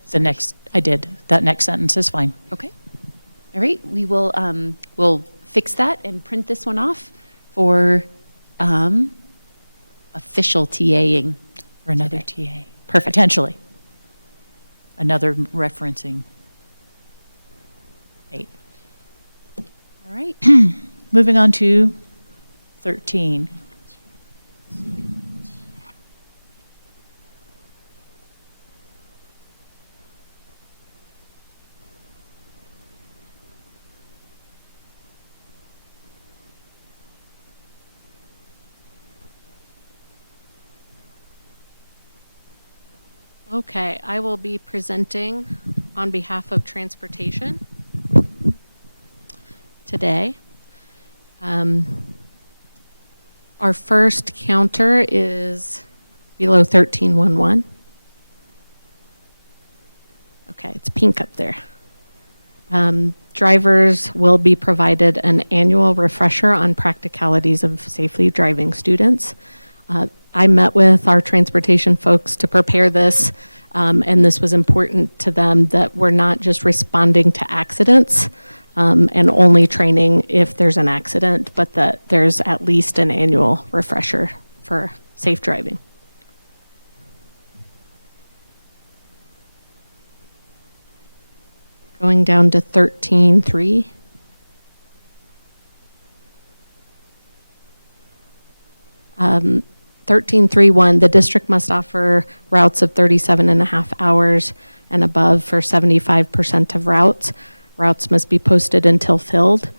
I did. That next sentence is fine. Okay. All right, we will we'll fix that and print this one off for official TAing. For another TA. Perfect. Potentially. Another referencing. 8. All right. Moving on to 13. Okay, I will be presenting on behalf of transportation today. Our first counter is below 1311. Okay, it's pink up there. Drivers will be provided an annual refresher on practicalities of safely driving students. I met with our transportation folks to prepare this, and this was important to them that we're not just responding to accidents and only training if there's an accident, but that there's at least an annual refresher for safe driving. Going down to 13.3. Um, 13.3.1, the district must offer routes of 37.5 hours and above for 75% of routes. Routes must be posted until filled.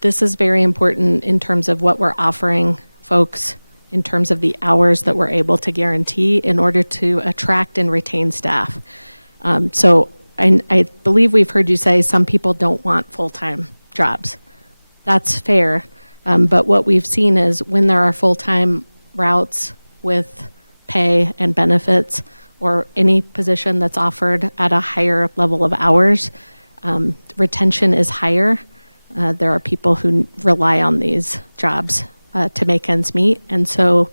This is very important in terms of what we're offering folks in terms of the hours that we're able to guarantee in order to attract and retain staff. So I believe we've heard you say some people don't want full-time jobs. That's fair. But what we've seen is when there are full-time routes with pay and benefits, or any position that's offered at a higher level of hours, retention is higher. There are people who rely on these jobs to make ends meet. And so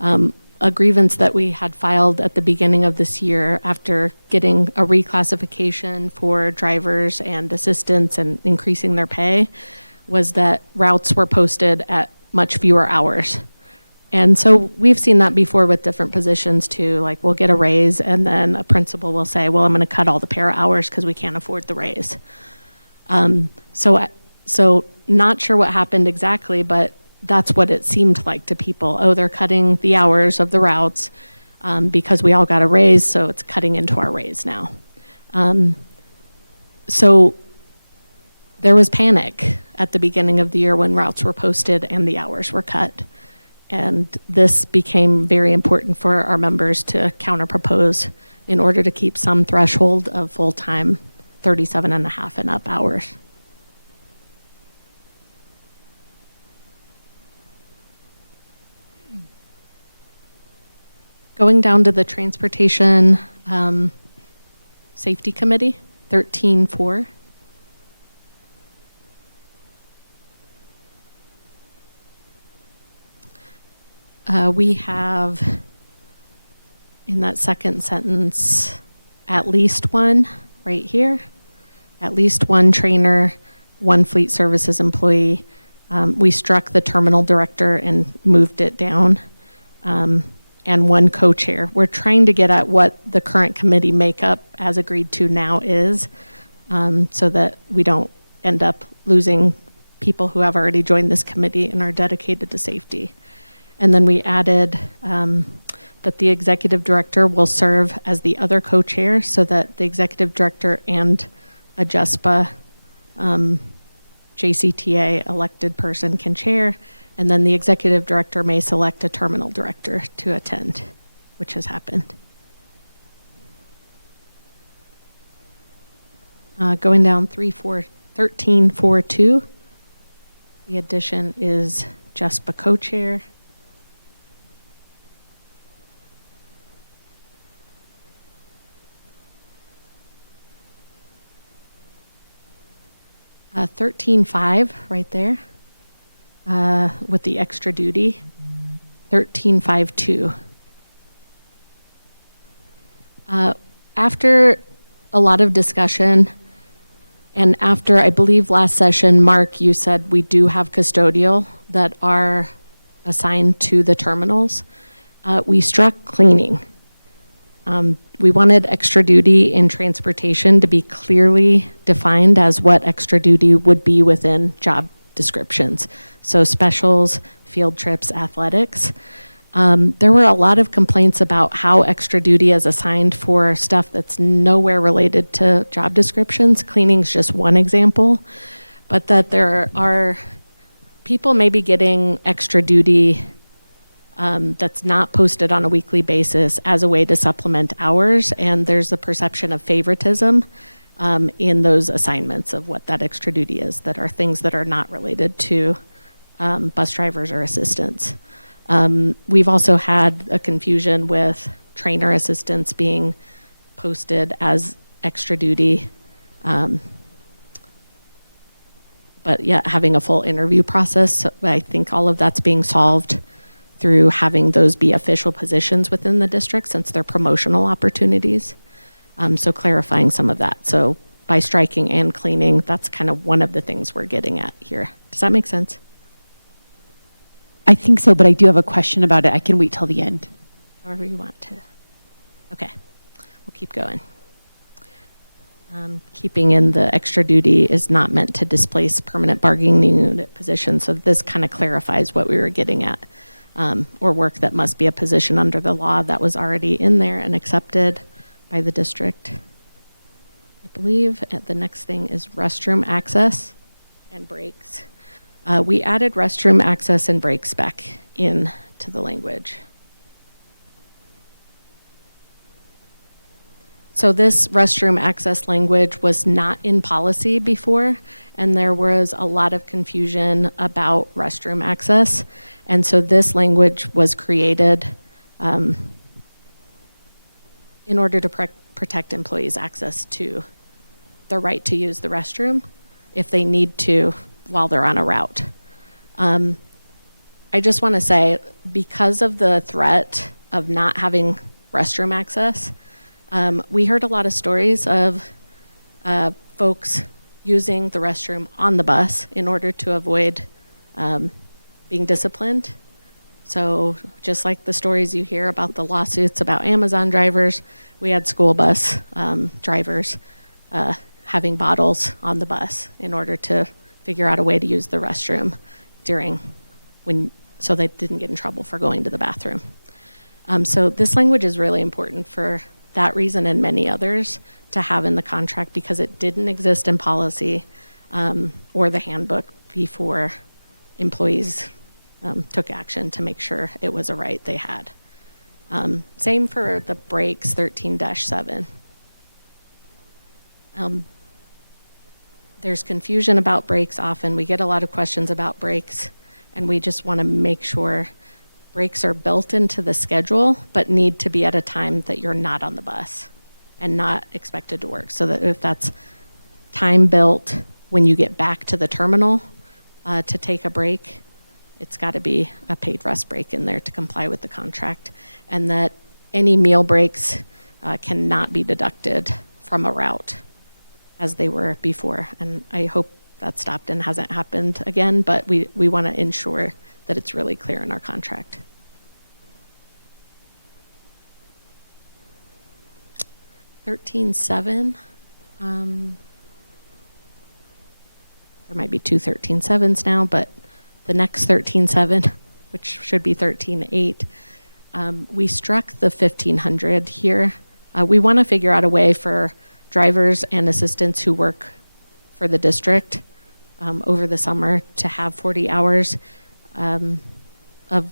a grievance that we had filed at the beginning of this year after getting a reclassification for drivers and assistants and increasing their pay was that routes were posted at much fewer hours. And so we've seen that before with different positions too. Like we'll get a raise and then a principal will say, well, I'm going to cut all the para hours because we can't afford the raise. So not sure what happened exactly, but that's what it seemed like to people. Oh, they're cutting the hours of the routes because we all got a raise, so it's cutting into our raise now. So there was panic at the beginning of the year when routes were posted and the hours were cut. And this became very important for our members to counter-propose in order to keep some threshold of full-time 37 and a half and up hours. Going down to the Transportation Safety Committee, 13.4. We have, in that second sentence, at least one, right here, at least one trainer, one fleet services employee. We struck the terminal director and moved it down, and one co-chair. We're trying to get at what the current committee makeup as agreed to now is, so that we don't end up losing people who have already joined this committee and are dedicated to safety. And then we added that the executive director will serve as the other co-chair so that the executive director and a JESPA JCTA elected person can chair, and then the executive director may select a terminal director to attend, which has happened. Going down 13.4.2, the addition is JESPA co-chair. . 13.5 right there with the extra duty. 13.5.2. After a lot of discussion, and after I believe last session, Mark, you said we do have custodial that are assigned to the terminals. We struck cleaning. We wanted extra duty in transportation to be clearly defined as what extra duty would be within job descriptions. So specials, field trips, athletics. There were a lot of complaints about how extra duty is assigned for stuff that's nowhere related to job descriptions. Cleaning's just one example, but that there are people maybe getting extra duty that's not posted on a weekly basis as a way to supplement hours, and there's a perception of favoritism in those assignments of what that extra duty is, that are things that are not related to bus drivers or assistants. We've also had a confusion with trainer assistants being posted as extra duty, but yet having a full interview process. So I think all of that's being solved through having those be official positions within the district, since they're promotional opportunities. So clarifying some of that. So by striking and cleaning, that's kind of one of the things we're getting at here. Does that make sense? I think so, but I do have a question about it. I can wait till the end. However you want to. Okay, we'll keep going. Keeping in the extra duty is not meant to displace permanent bargaining unit positions. So this kind of clarifies what we were getting at. Or work that must be a position under the law that was already in there and accepted by the district. I believe the next thing is restroom access and breaks. We added restroom access and break spec into the language. So this restroom access language was not in policy before, and there was a lot of confusion about restroom access. And so this language was created in order to protect employees' access to the right to use the restroom if they need to while they're on a route. I just want to say, because of the threat of not having restroom access, we heard a lot of stories of folks using the restroom on the bus in order to avoid being disciplined. So just like the stories you hear about the lawsuits about Amazon drivers, we had school bus drivers having bottles on the bus in order to figure out a way to use the restroom so they didn't get in trouble for going to the bathroom. So this language is really important for that reason and many others to have in the contract, because it didn't exist in policy or the handbook before employees took action to make sure it was a right they had. Same for the breaks, 13-7. There's confusion about breaks often. We get a lot of questions about breaks, and we just want to make sure breaks are built into the schedule, but need to be at a time that you're not on the bus and not expected to work. So that if that's time built when you get back to the terminal to take a break, it's got to be a paid rest break in there to comply with the contract, and that any meal breaks cannot be deducted from a route as they were before. And I hope that stopped and hasn't happened again, but we want to ensure that it's really clear in our contract. $13.7. There might be two 13.7s now, but the next 13.7, which should be 13.8, we struck the 1,500 here. We want to figure out a way for drivers and assistants who work for the district over the summer to have 40 hours of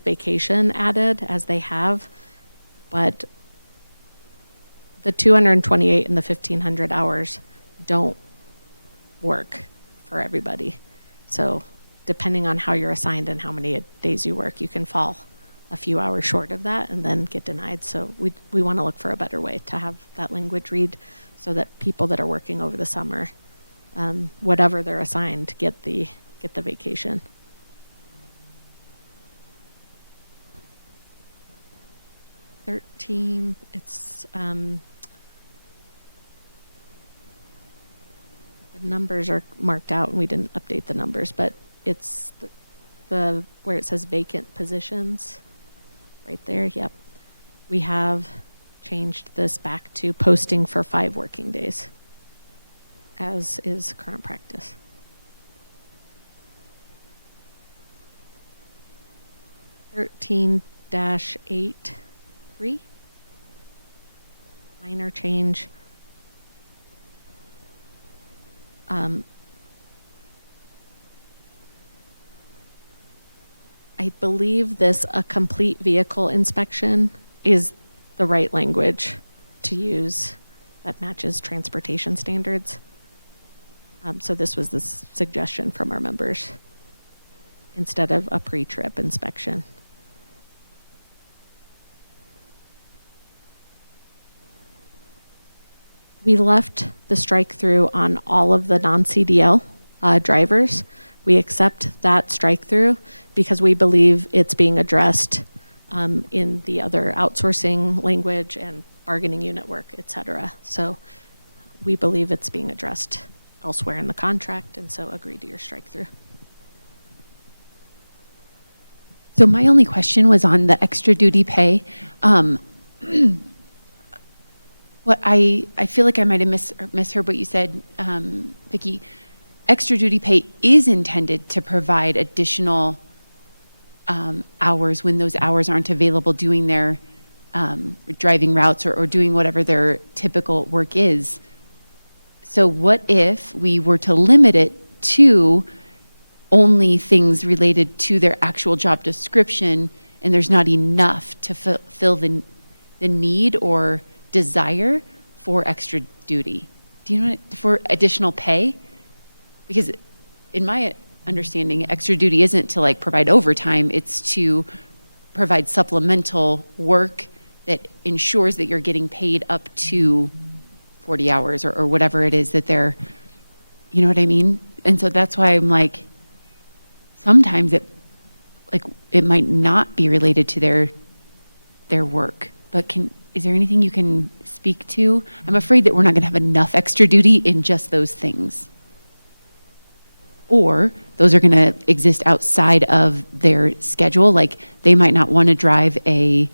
vacation added, as they have, but the 228 and the 1,500 hours don't work for everybody. So depending on how you're assigned and how many days you work, you can fall a few hours short of that and then get denied. So we want to look for a better way to have that language read so that people that are working over the summer, whatever they're assigned, get the vacation. It's the numbers are marked out and we didn't update the numbers, but it's the where it says vacant positions right there. Yep. We have changed this back to posting for 5 working days, as is current practice. (13-8-3) minor change. I believe this a complete vehicle inspection is the right language to use that matches transportation standards. So this was the suggestion from our members instead of a pre-trip inspection. We left the strike through on all of the non-CDL drivers. We accept that strike through because we believe it's being addressed in the other outsourcing language and bargaining unit work, et cetera. So we believe it's being addressed elsewhere in the contract, and so agree to your strike through. So my only question was on the extra duty pay. What I feel like I might have misheard what you said, Vicki. Extra duty pay is intended to provide additional hours when those hours aren't available doing their driving routes or doing whatever their typical work is. So what if we were to limit it to only things related to their actual job description, and there's not enough to fill the need or desire for extra duty? Do you know what, for additional pay? Because in my understanding, extra duty isn't to like provide overtime, it's to provide supplemental work that ensures that you're getting paid up to 40 hours or whatever it is that they're, you know what I mean? And so that's why I'm like, sometimes it might not be related to their work, but is there anything you can speak to? I'm afraid that we're not going to have enough extra duty in just those things. Or those are going to exist outside of their schedule. Like they might not want to drive an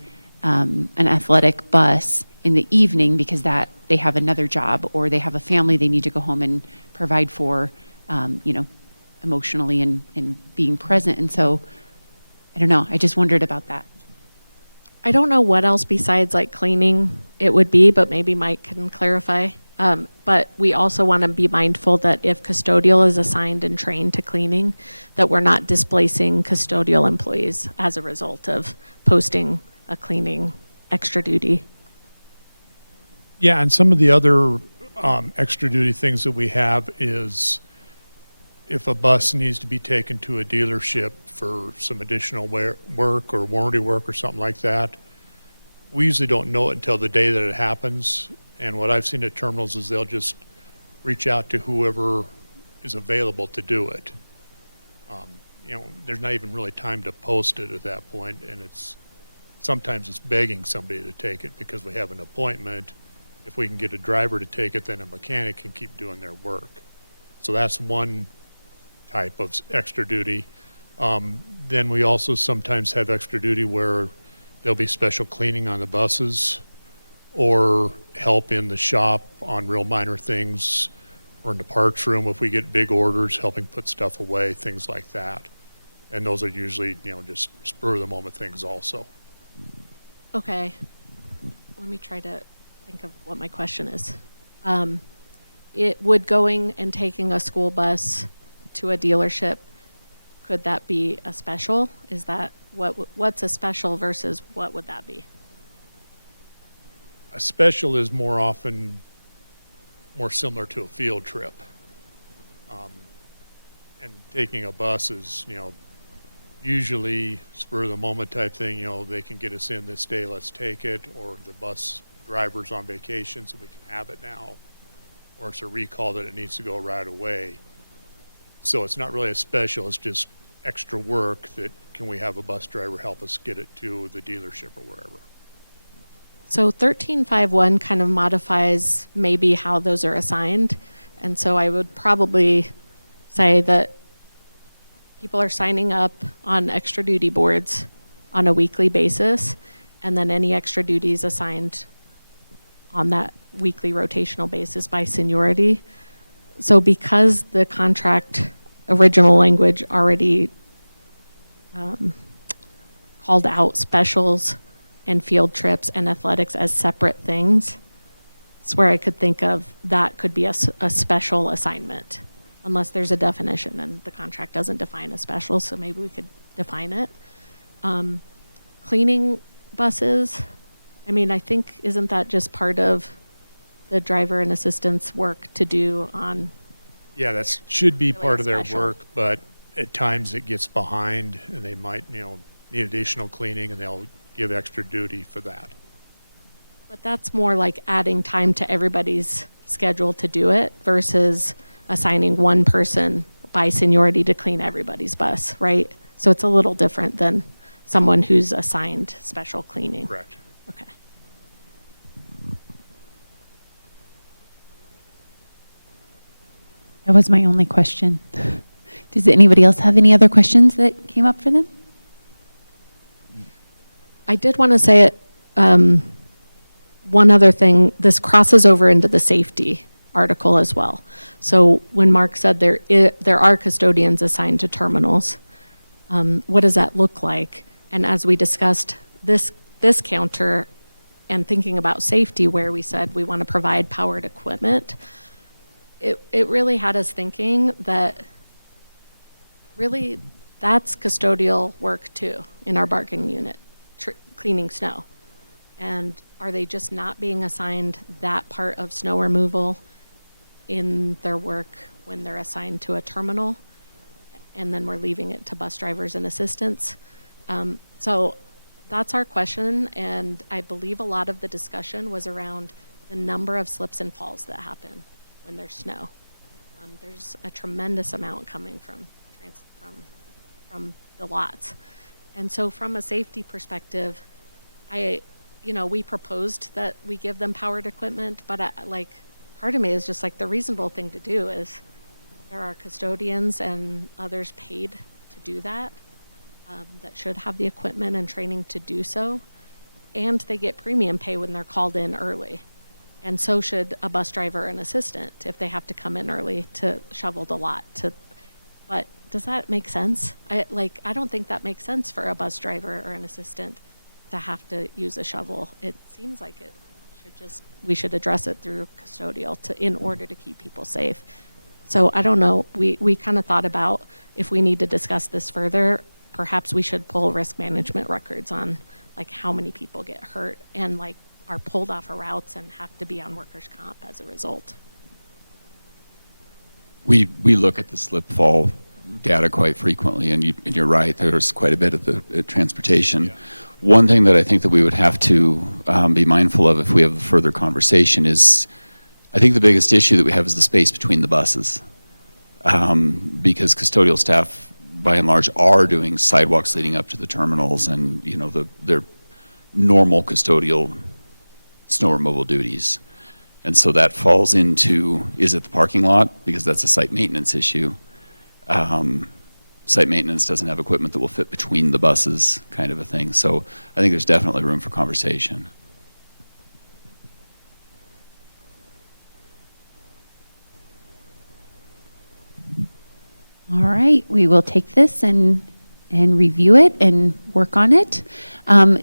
athletic bus in the evening because that they have another job or they have a family they need to go home and provide for, emotionally and being present. And so, I don't know. I just wondered about that. I don't know what else besides like cleaning it would be, but maybe Mike can clarify. But we also want to be mindful that if custodial is assigned and trained to cleaning, that we're not displacing custodial employees as a result of posting a cleaning extra duty. Yeah, and some of the other extra duty things that we have is if a bus needs to be taken to a dealership for some additional work or warranty work or something like that, we usually don't know it until the day that it happens. And what I've seen at terminals is they'll just reach out to whoever is available to do it. There's not even really time to post it at that point, and sometimes it's begging somebody to take it because we have an appointment. If we can get a driver to take it, then a mechanic can keep doing their work. So that's one type of extra duty. Then we also sometimes have extra duty where there'll be special cleaning on the buses or help in the shop on real minor things or in the parts room if we get big orders, helping put stuff away, things like that. And those are usually, just spur of the moment things also. Okay. Let me try to think of what my question is. It would going and taking a school bus to a dealership, could that be a special? Is that what's a special versus what would that be? A special is more often more similar to a field trip. And taking a bus is, usually spur of the moment type thing, they can get us in this day, let's take it, or the bus driver's on vacation so we can have it now, or it's a recall that it needs to go right away. So it's not really a special, it's just extra work that can we have a bus driver help us get it to the dealership or wherever. So 1351 kind of modifies maybe how those are assigned. And so I would probably say that people are signing up on extra duty boards on a weekly basis, and then any extra duties assigned on that weekly rotational basis by seniority. So because the contract original language already called out specials and field trips and athletics as separate things, it's where I could think of that could be a special assignment, unless there's a definition, and the contract doesn't define a special, so maybe we could define it. Cleaning buses, I think, isn't that just part of the driver and assistant's work to do on? Yeah, that should be Really part of their special. work, but at times it gets behind and they might, need additional cleaning and they'll give extra duty for that. But that's more like adding time to everybody's schedule to do it versus assigning one person by seniority to clean everybody's bus, right? So it's a little different than someone who's assigned special cleaning. Correct. Okay. That was my only question. Does anybody else have any other questions that came up for them? I did want to say one other thing. This crosses over into the safety article as well. So when Mark said there are custodians assigned to terminals, what does that look like? And as we discussed this counter and thinking about safety, where we said we want to provide powered equipment, it really had us thinking that really that's custodial work too in our bargaining unit, cleaning snow. And are they just not being assigned that part of snow removal in their work when they're assigned to a terminal? And then we're leaving it to bus drivers and assistants. So that's our question, and I believe a lot of the discussion was around the number of slips and falls that happen when there's snow. There's a tremendous amount coming from the lots. And so from a safety perspective, we proposed that we give them powered equipment, but part of me is just like the reasonable thing to do is there are custodians and others paid to do that, that should have the equipment and training to do so. And they get premium pay when they're called in early. And so should a bus driver and assistant if they have to come in early to shovel the lot. But does that make sense? I don't think that makes sense for a bus driver or an assistant to have to use a shovel. It seems like we should address it through custodial in order to keep people safe. So I don't know, we kind of thought about if we need to discuss this further, perhaps we should pull risk management records on how many people get hurt and are pulled off of routes and have to be on workers' comp as a result. We look at the slip fall data quite frequently, and you're right, there's quite a bit of the transportation. Yeah. One thing that I think that we would have to be mindful of if we have a further conversation is, I think the biggest issue that we have is the space between the buses. Because custodial staff, by and large, are doing sidewalks leading up to the terminals and, their normal custodial snow removal duties. And so that falls into, is it the parking lot? Because that's a site maintenance issue. Site maintenance doesn't have equipment that will fit between the buses, kind of a thing. So I think there's definitely room for conversation. All right, we will take this and review it and work on it.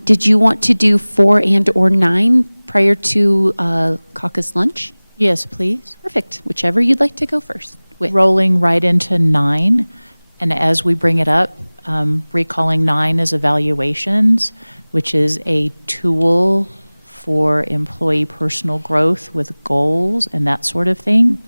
Did you want to do 4 and/or 9 prior to caucus lunch? Yes, please. Perfect. Whichever you'd like to go first with. Rolling right into 9, and as we bring it up, recalling 9 as evaluations, which is a tool for employee personal growth with goals and that sort of thing.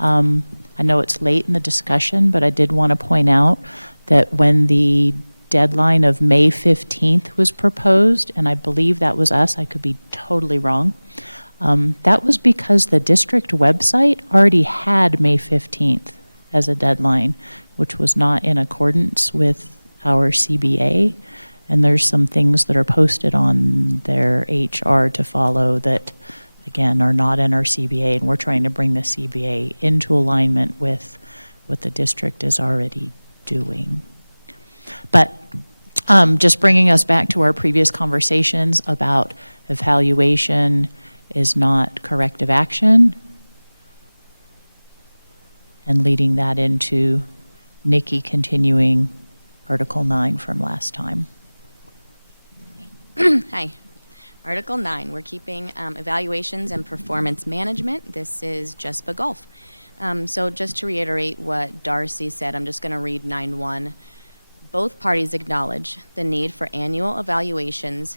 I know it's late in the discussion, but I did want to point out that when the deadline of May 15th was proposed, and I believe that was us, I could be totally wrong, that was because the district website already had May 15th as a deadline, which was not in accordance with our CBA. And there's some things that are posted on their HR to follow that, again, are not in our CBA, and we're trying to bring the CBA into alignment with what the district is already doing. But just bringing us back to our previous conversations about evaluation is not corrective action, and leading that into Nikki continuing Article 9 from last time. Hi. Article 9, we're keeping evaluations and performance management. This is JESPA Golf. So just to reiterate what Darcy said, I'm just going to read 9.1. Both parties acknowledge the need for annual evaluations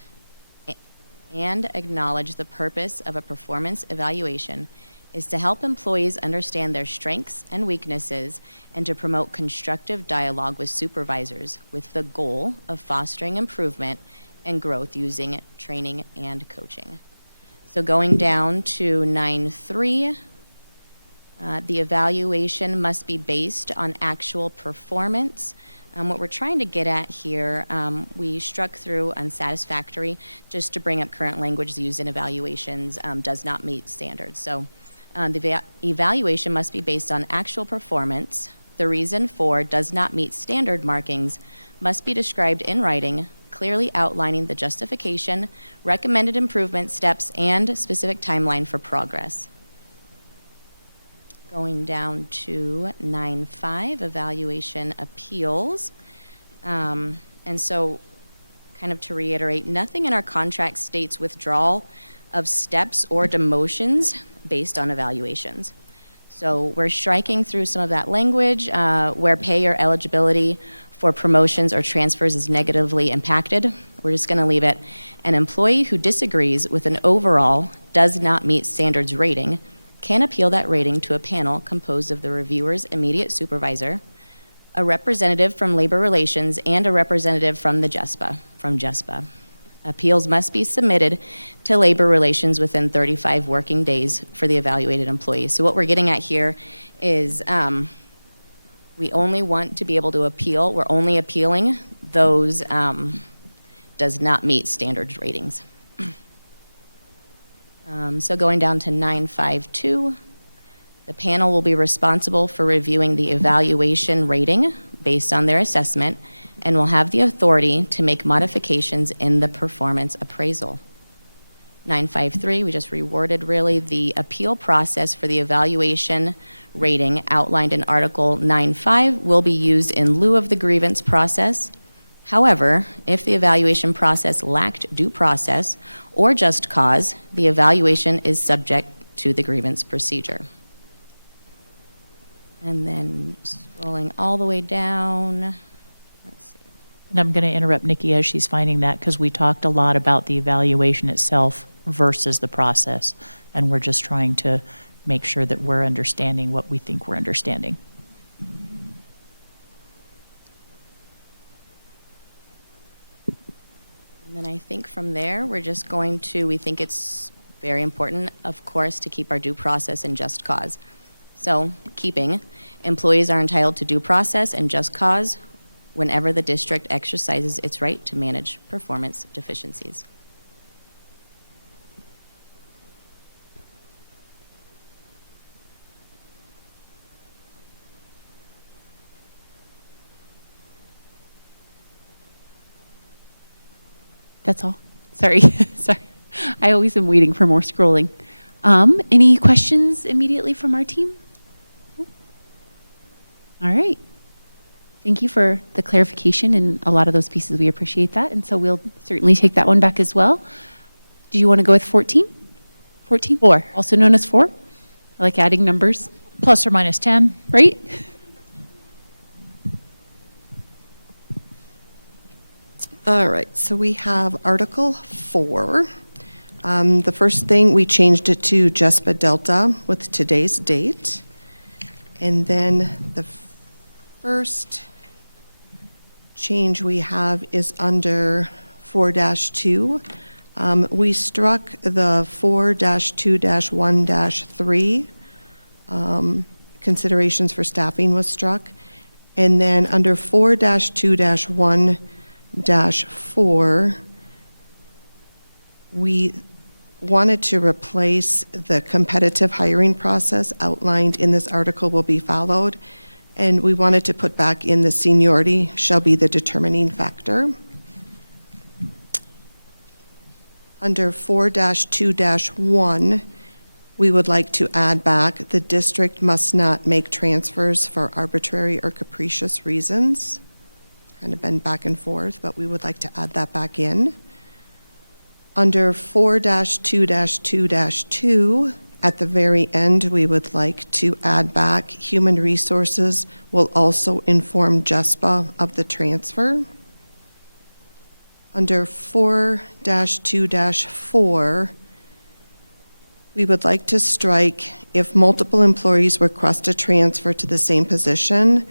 and acknowledge the purpose of a performance evaluation is to help employees understand their strengths and weaknesses and to promote constructive dialogue with supervisors with the goal of fostering improvement and growth using training and coaching. So going down to 9.3, the evaluation must be based on actual performance. What we're trying to get at here, we struck through unsatisfactory just to bring up current language used in evaluations does not meet standards. So the evaluation must be based on actual performance. The reason for does not meet standard markings must be described in writing, clearly outlining the justification, recommended improvement steps, and specific timeline for progress. Going down to 9.5, evaluation appeals. And so, kind of to reiterate, nothing in our contract states withdrawal of steps or demotions based on evaluations. So we're striking through some of that language where pay or eligibility for promotions or transfers is negatively impacted. We're just going to leave it. An employee who disagrees with an overall does not meet standards rating can appeal that rating to a panel composed of the reviewer's immediate supervisor, a representative from labor relations, and a representative from the JESPA, Appeals must be submitted to Labor Relations within 35 working days for the evaluated employee. So what we're getting at here is we only want to be able to appeal. We're only appealing those does not meet standards ratings. So going down to 952, the panel will be responsible for reviewing the evaluation rating based on their assessment and will have the authority to make modifications in the performance appraisal. 953, we just reworded really the appeal process for the evaluation rating outlined in Article 9.5 will be used in lieu of the grievance process. However, if the evaluation process lacked due process or just cause, the evaluation is subject to the grievance procedure. And then scrolling all the way down, let's see. And I'm going to interrupt Nikki as she's finding that, because we talked a lot about the evaluation itself versus the process, and we're just trying to make sure that we're understanding what we think we're understanding. And then I think from there, we're just going to, we think it's very important, of course, to keep our due process and just cause. So, keeping, employees are entitled to due process and just cause whenever the district exercises its right to manage performance deficiencies. That's all. Sorry. Sorry. I always am waiting for more scrolling. Any questions immediately from our team? All right. Thank you for the clarification and a lot of those pieces. We appreciate that. And so we'll certainly take that one back as well. Do you want to go with 14? 14? 4. Also known as 4? I like adding numbers. Plus or minus 10. Right? All right, so we have Article 4. The first thing, we changed it to JESPA Delta with today's date. And then the first change we have is under 4-2. We struck the 4-2-1-3. Considerations for staffing was struck. And then under 4-2-1-4, we wanted to replace the competitive hiring process outlined in this article will be followed, and we wanted to put back in the seniority shall be the determining factor. Under 4-2-1, we would like to add back the district must not make transfers for arbitrary or capricious reasons. Kind of been back and forth, but we would like to add that back in. Under 4-2-2-2, at the very end, we would like to add back human resources will also inform JESPA of the transfer. Under 4-2-4, we would like to strike if multiple employees request a transfer to the same position,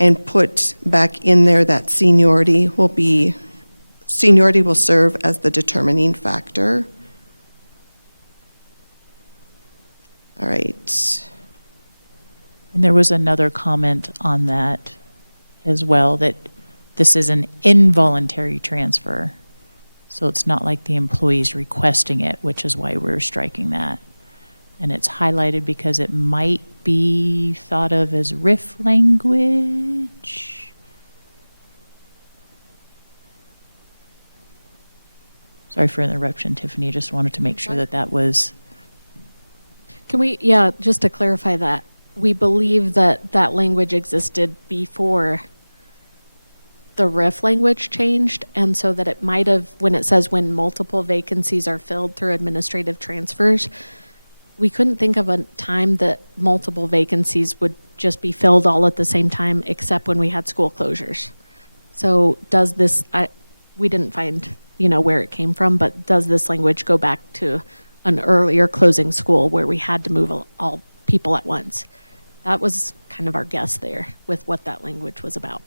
and put back in there that seniority will serve as the determining factor. All right. And there was another comment on that as well, that this is an involuntary transfer. So it's not like the employee's requesting it, which is why we're striking that. And it's highlighted because it might be thought of as RIF language. Sorry for interruption, Tiffany. Just wanted to make sure that that was. Can we, yeah, just to clarify that, we believe that that language existed before the RIF language changed, and so that it might have, when it says when multiple vacancies are filled through administrative transfers, we couldn't think of a time that multiple vacancies would just be filled all at the same time, except when we had school closures. So does this, we didn't find, where it came from, but does this language go back to an earlier closing school where we had to move all people at once? That was kind of our guess there with what that language was about.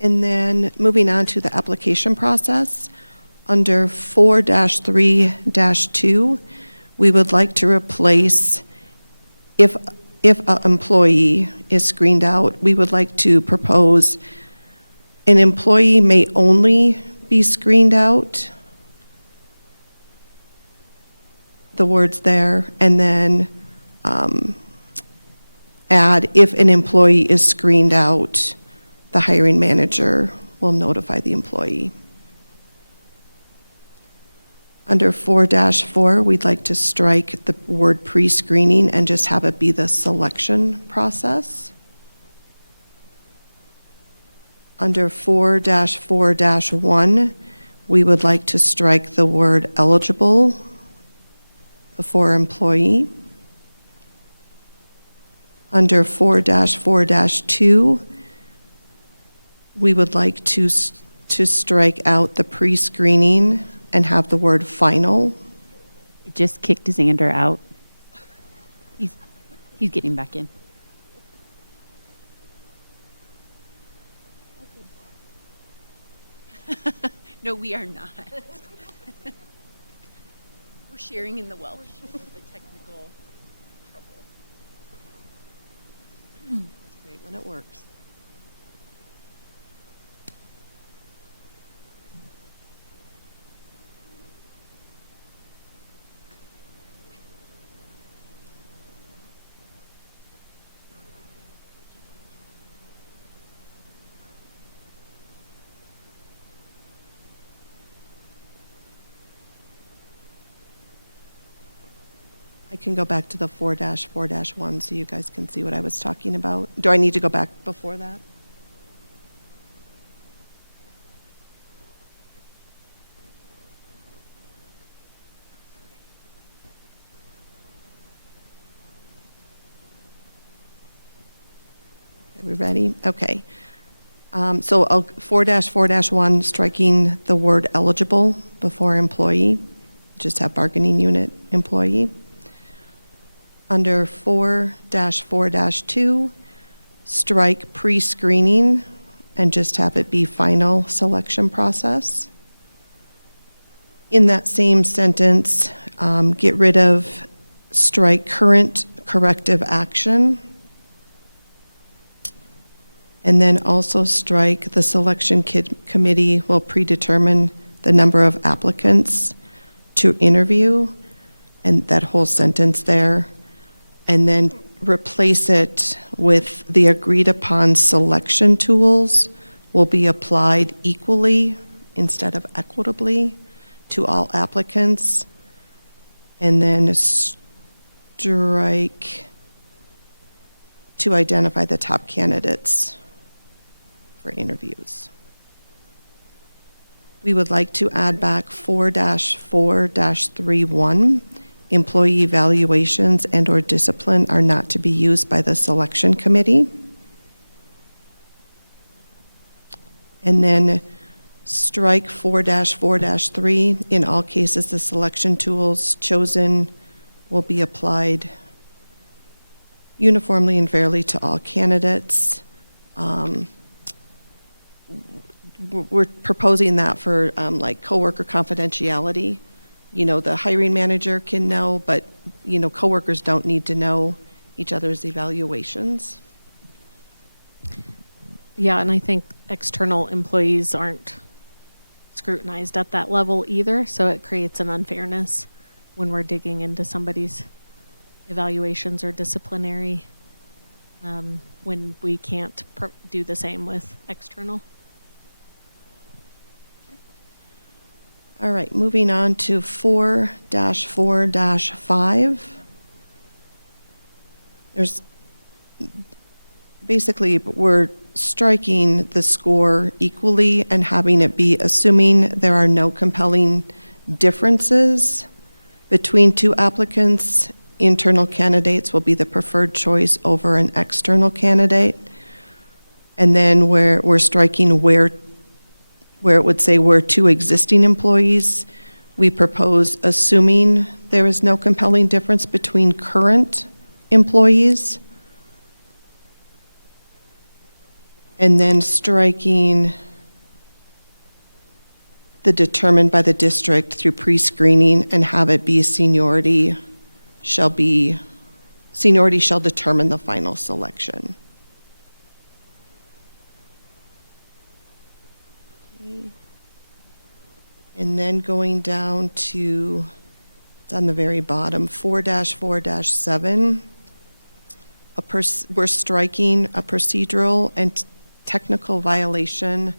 And then moving on to the application process, under 4-3-2, we would like to replace, if an employee is screened out, we would like to propose an employee may only be screened out, the words there, and then add, if an employee is screened out, the hiring manager will notify the employee. Under 4-4, we'd like to strike the word pre-screening and just have it be the selection process. Under 4-4-1, we would like to strike the word eligible before employee. Under 4-4-2, we would like to strike out the pre-screening and have the word final. It just kicked Xander out. He's getting back in. No, we are not. We're sharing in the wealth of the technical trouble. It's great when it works. I can go back to the 4-4-1 so you guys can see what I was talking about. Do I need to go back before that? Are we ready? Okay. So 4-4-1, striking the word eligible before employee. Just have bargaining unit employee. Under 4-4-2, strike pre-screening and just have it be final selection process. In that same sentence, get rid of strike current corrective action. And then also strike the selection committee will predetermine the number of applicants to interview, and that whole sentence there. And then replace it with the agreed upon selection tools will be applied equally instead of equitably to all applicants. And then strike to identify the top candidates for interviews. We would like to add back 4-4-3-1. Employee evaluations and/or discipline are not to be used by the selection committee. And then strike 4-4-3. In all cases, the selection tools chosen will be applied uniformly and fairly to all candidates. We're proposing that for like coworker confidentiality. You know, the hiring manager can know, but, you know, coworkers don't need to know each other's evaluations. Yeah, and I think external employees aren't scrutinized at that level either, so it creates an unfairness when we're digging into somebody's evaluations or disciplinary, when we can't do the same with external. All right, moving on to 4-4-5. There's basically, we're striking the score equally and having it be assuming there are no compelling differences between two applicants. Internal candidates will be the preferred choice over an external candidate. And then we're striking where it would say where two existing employees, we propose assuming there is no compelling difference between current employees. And then striking the determined by the district through pre-screening and have it be seniority shall determine the final selection. Okay. And then going down to, it's on the very bottom, 4-4-7. We're striking a procedural and technical violation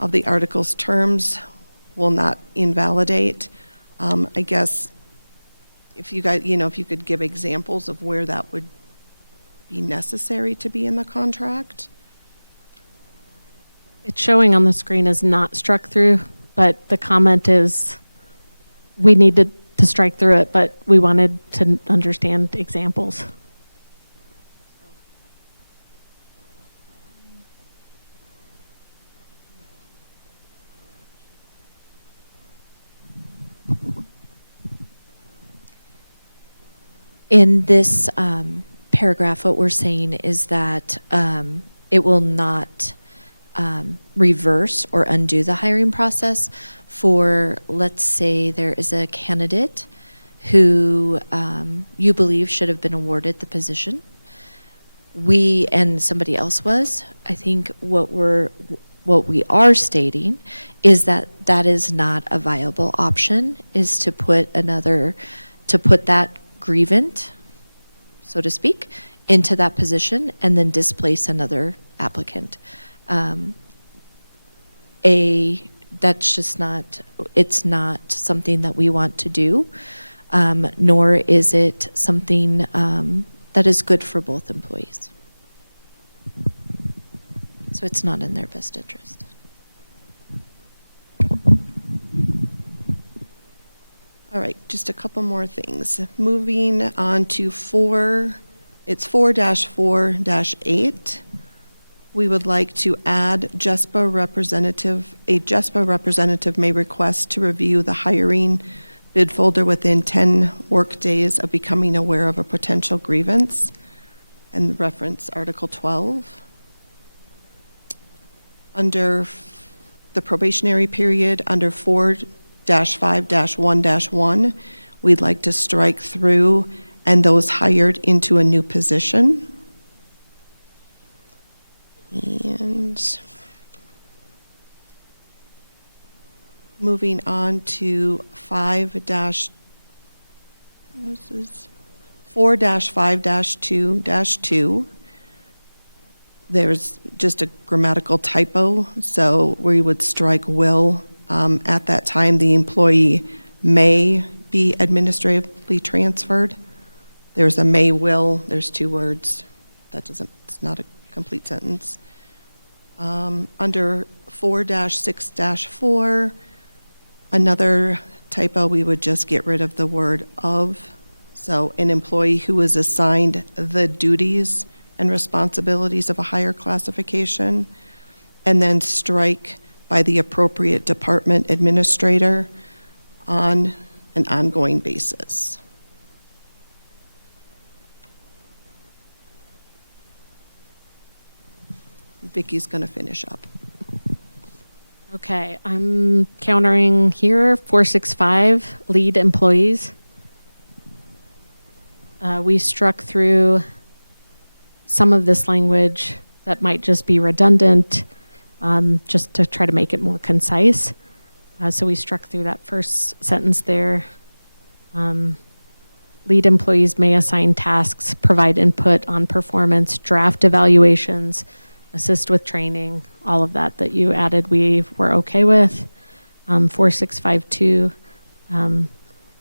of the article's terms will not invalidate. I guess if you guys, if you could give examples of where that would be necessary to be in the contract. It's showing on the screen as not struck through, but the comment is we needed to strike through it, but we wanted to understand examples. In this paragraph, what we're saying is that it will not reverse or undo the hiring process for, let's say, there is a candidate who you believe should have been awarded the position. And somebody else was. I think what we are stating is that that is not a viable option, is to put that grievant, so to speak, into that position and then displace another applicant. That's just not, it's not something that we want to do, nor is it something that is good for both employees. So it's not in their best interest. All right, just a couple more things. Moving on to it's 4-4-8. We would like to add a JESPA representative may request to review the hiring bid folder within 10 work days of becoming aware of a potential grievance, and reference Article 12. Under the probationary period, under 4-5-1-1, we'd like to strike through and those hired into a new position. And moving on to 4-5-2-2. There's just a grammatical typo, so we would strike will. At that time, the employee may be administratively transferred. There's a may will, there's two words. It's not a complete sentence. Under 4-6-4, another typo, we would just get rid of the word of. So an employee who is assigned the duties and responsibilities of a higher classification, and then strike by the appropriate department administrator on an ongoing basis. Vicky's going to finish up. Okay, I'm countering here 465 lead employees. We struck through some of this language that might just be redundant, just to try to make it more concise. So we struck through that first sentence there. Lead employees may assign tasks, provide input on performance, draft evaluations, assist with training, all of that you added we were okay with. 4652,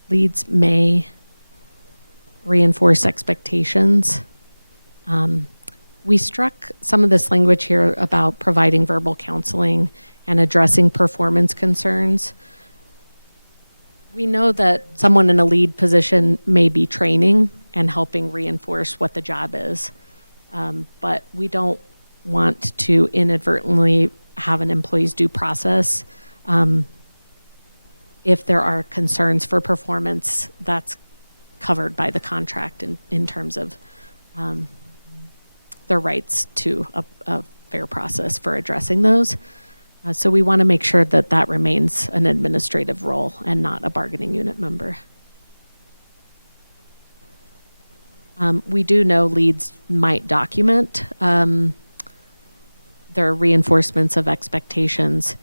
leads may reinforce expectations. We struck some of this language here about providing verbal counseling and addressing performance concerns. We know that someone in a lead position may be training and helping reinforce what the job is, but we don't want to inadvertently have an employee's due process. If there are concerns for performance, that's covered by the contract in terms of their rights to a fair process for addressing those. So we want to make sure that that remains an administrative role and not a bargaining unit member. We do know leads might document their reinforcements of expectations.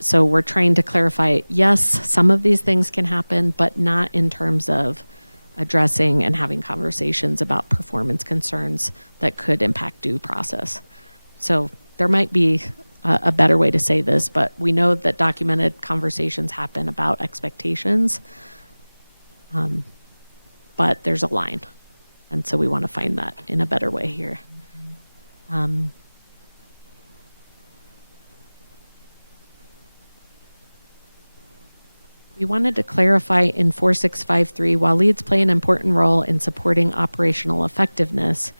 So we're trying to clarify, yes, some of these things can happen, but not in terms of addressing and having conversations about performance concerns that could impact due process. So there might be a better way to say this, but we know that documented conversations happen about expectations, but there's a line. And so we want to find that in a better way here. We wanted to clarify in 4653, while leads play an important role in supporting operational effectiveness,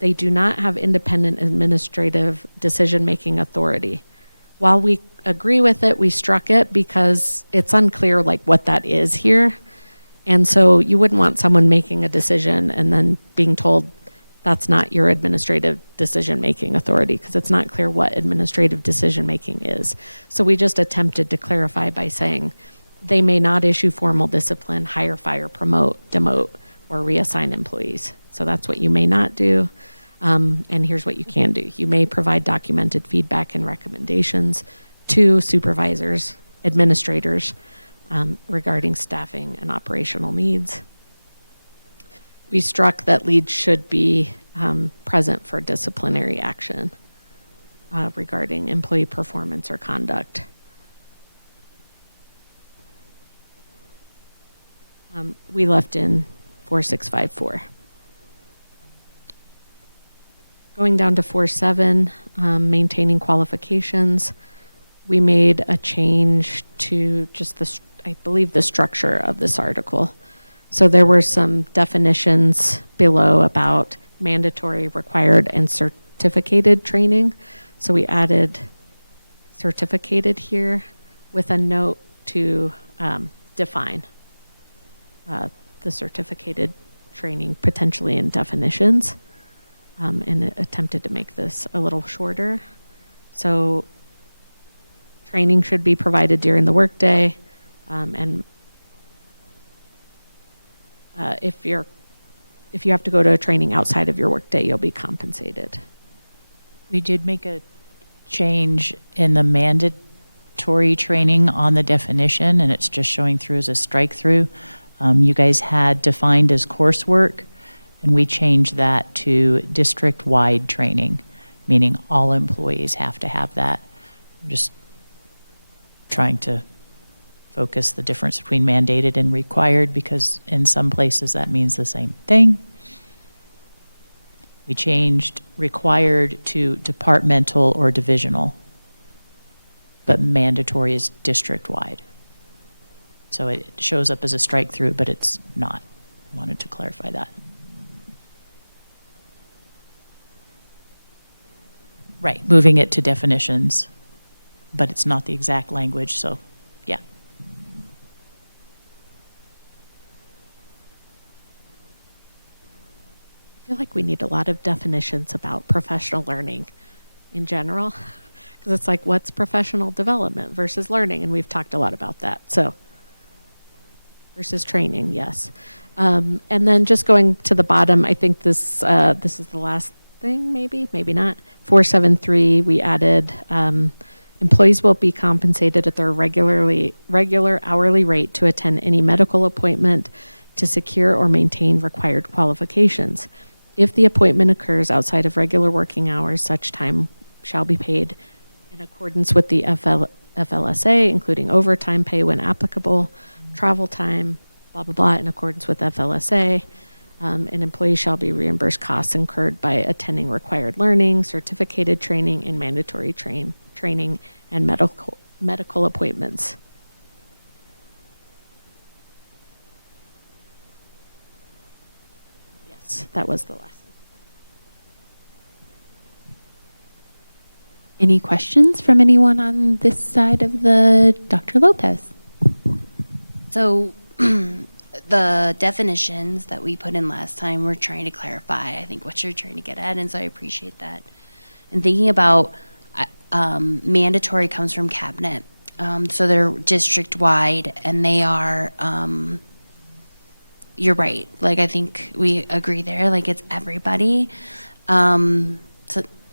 they do not have independent administrative decision-making authority. While we agree with it, we struck it because it's unclear like what that is here. And so you wouldn't want someone making a decision and then being told that's not your administrative decision-making authority, because it's not clear what administrative decision-making is. So we just attempted to clarify by saying they may not issue formal discipline, hire, fire, promote, demote, or reassign employees. So that's what you may not do. And here's what you can do. You may provide documented feedback and recommendations to supervisors, administrators, regarding staffing and operational needs. We struck that leads should be present for disciplinary action regarding employee performance or conduct. We left in 4654. Going down to 47, maintaining qualifications, we made a change to just I believe the structure of this article. So there were some definitions below about mandatory, required, and certificated training. So we added certificated here with a note to define the certificated training potentially in definitions, and it attempted to make this a little shorter. So training should be provided during the workday, and if you have to go to a training outside of your workday, you'll be compensated. We did make a change in the mandatory training on the definition, and it's just showing through as a strike through. You guys had defined as coursework, and we changed that to district-wide training, meaning all employees have to have that. I'm just trying to focus the difference between mandated and required, because in some places that means the same thing. We changed required to departmental or divisional, but mandatory is district-wide. So it shows up as a strike through, but it's not. Wanted to clarify that. Right, moving it to definitions, but it's not the exact language, so yeah. I feel like we need a lot of definitions about professional learning in general, because it's like, what's professional development versus learning? And we've talked a lot about that. So, versus training, yes. And then just going to the bottom, I think this is the last thing, maybe not. 473, we added employees will be compensated at their regular hourly rate to attend any medical appointment, to secure or maintain required qualifications. If the appointment occurs outside of regular working hours, such time shall be paid in accordance with the FLSA, including overtime pay when applicable, travel time, blah, blah, blah, in accordance with FLSA. An employee shall be reimbursed costs incurred by attending required learning, certificated training, and mandatory training and medical appointments. Yes, that was the last one. Any questions from anyone on this side of the Dr. Lopez? So the definitions that we put in last time, we're trying to clarify, I think, what you're trying to get at, and so I appreciate that. and thinking about mandatory comes from cabinet. So they're district-wide, and they are, you're right. Like, I think we agree there, like, it's everybody. So,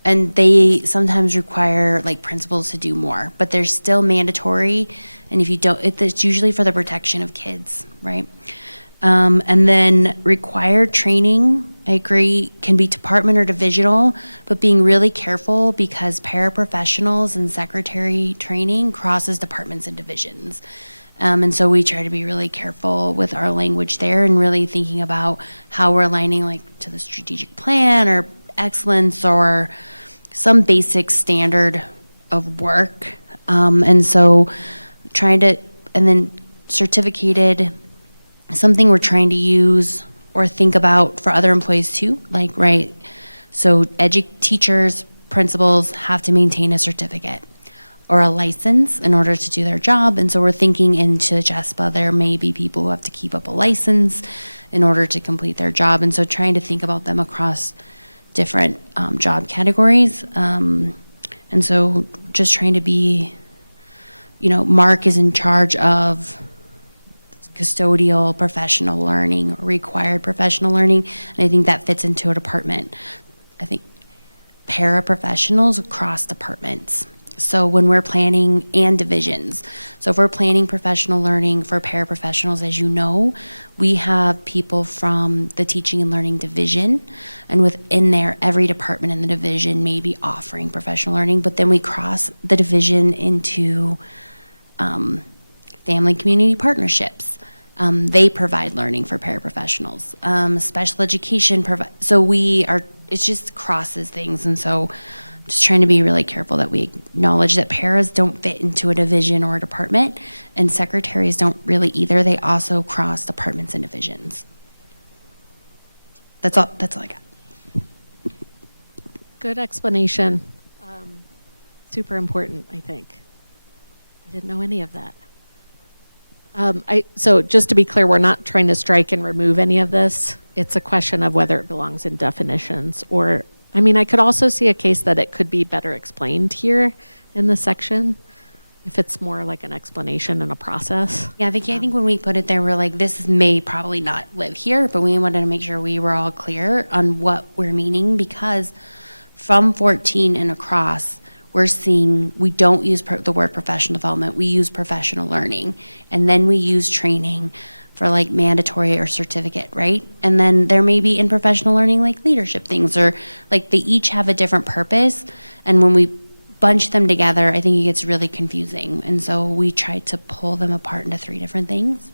and they sometimes require, like, principals to do more, but they're still mandatory, and if you don't, it's usually for the protection of kids, right? And then required training, I agree, can be department or divisional, but being really careful because paraprofessionals and secretary training crosses departments and divisions. And so we try to be really careful with our language there and really thinking about how we're aligning like to the strategic plan or excellence or some basic standard of work. And so trying to, and then certificated, something we're trying to use or think about for other employees too, like, right, so teachers, principals have to maintain a certificate or a license in order to do their job, and so we're thinking into JESPA, there may be people who have to keep up a license in order to complete their job, and so trying to think about them across different job categories, and so just trying to be, you know, Mark is in charge of custodial professional learning, required professional learning, and I think that fits into a department. I think paraprofessionals across departments. So when we're planning and divisions, so if we're planning professional learning for paraprofessionals, as you know, we have people from the teaching and learning division, and within there, every department in the division may be offering professional learning, but then we cross the division into family community partnerships. They provide learning for paraprofessionals. Special education so we are, it just crosses things, and so just trying to be really careful that we acknowledge that paras don't fit into a division or a department, and secretaries don't really either. They also cross departments and divisions. That's all I got. Good explanation. Super important, I think. I didn't know any of that. So just to be clear, we're not trying to strike and remove any of this. It's a question of whether it belongs in definitions or, I mean, I could also see a case that it could be better explained here in the section if it's more like an explanation and a process. Yeah, Vicki, I think when we put it there, we're like, this may probably not live here, but we wanted to make sure we were all clear on what we're meaning, because from 14 and across, we're seeing we don't use the word professional development, we use professional learning, and then we use training for like mandatory or certificate, right? And then there may be in professional learning like leadership things, or like they each have a different purpose, and when we bunch them together, I think it gets really confusing, and so we try to pull them apart into 3 different things.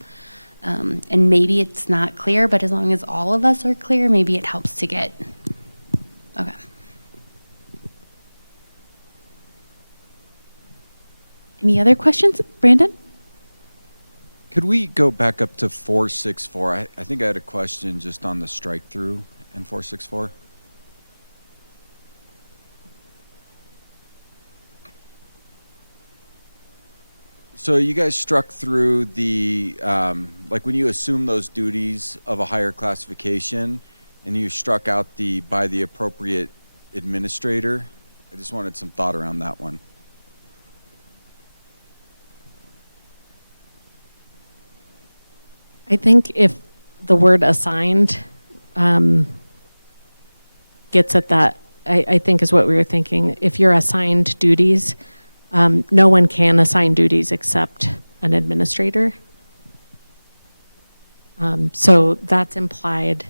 And maybe it's not clear, but as long as all of us are clear, maybe it helps to get, okay. Any other questions, Brandon? Could we go back up to 464? I think I had a question just on the strike through in 464. So you guys struck through the, like when you assume those duties of a higher classification and you struck out the by the appropriate administrator. I just wanted some thought around that one. I think if the word assigned gets at that, I think is what we were thinking. If you're assigned duties, no one can assign duties except an administrator. So that's implied.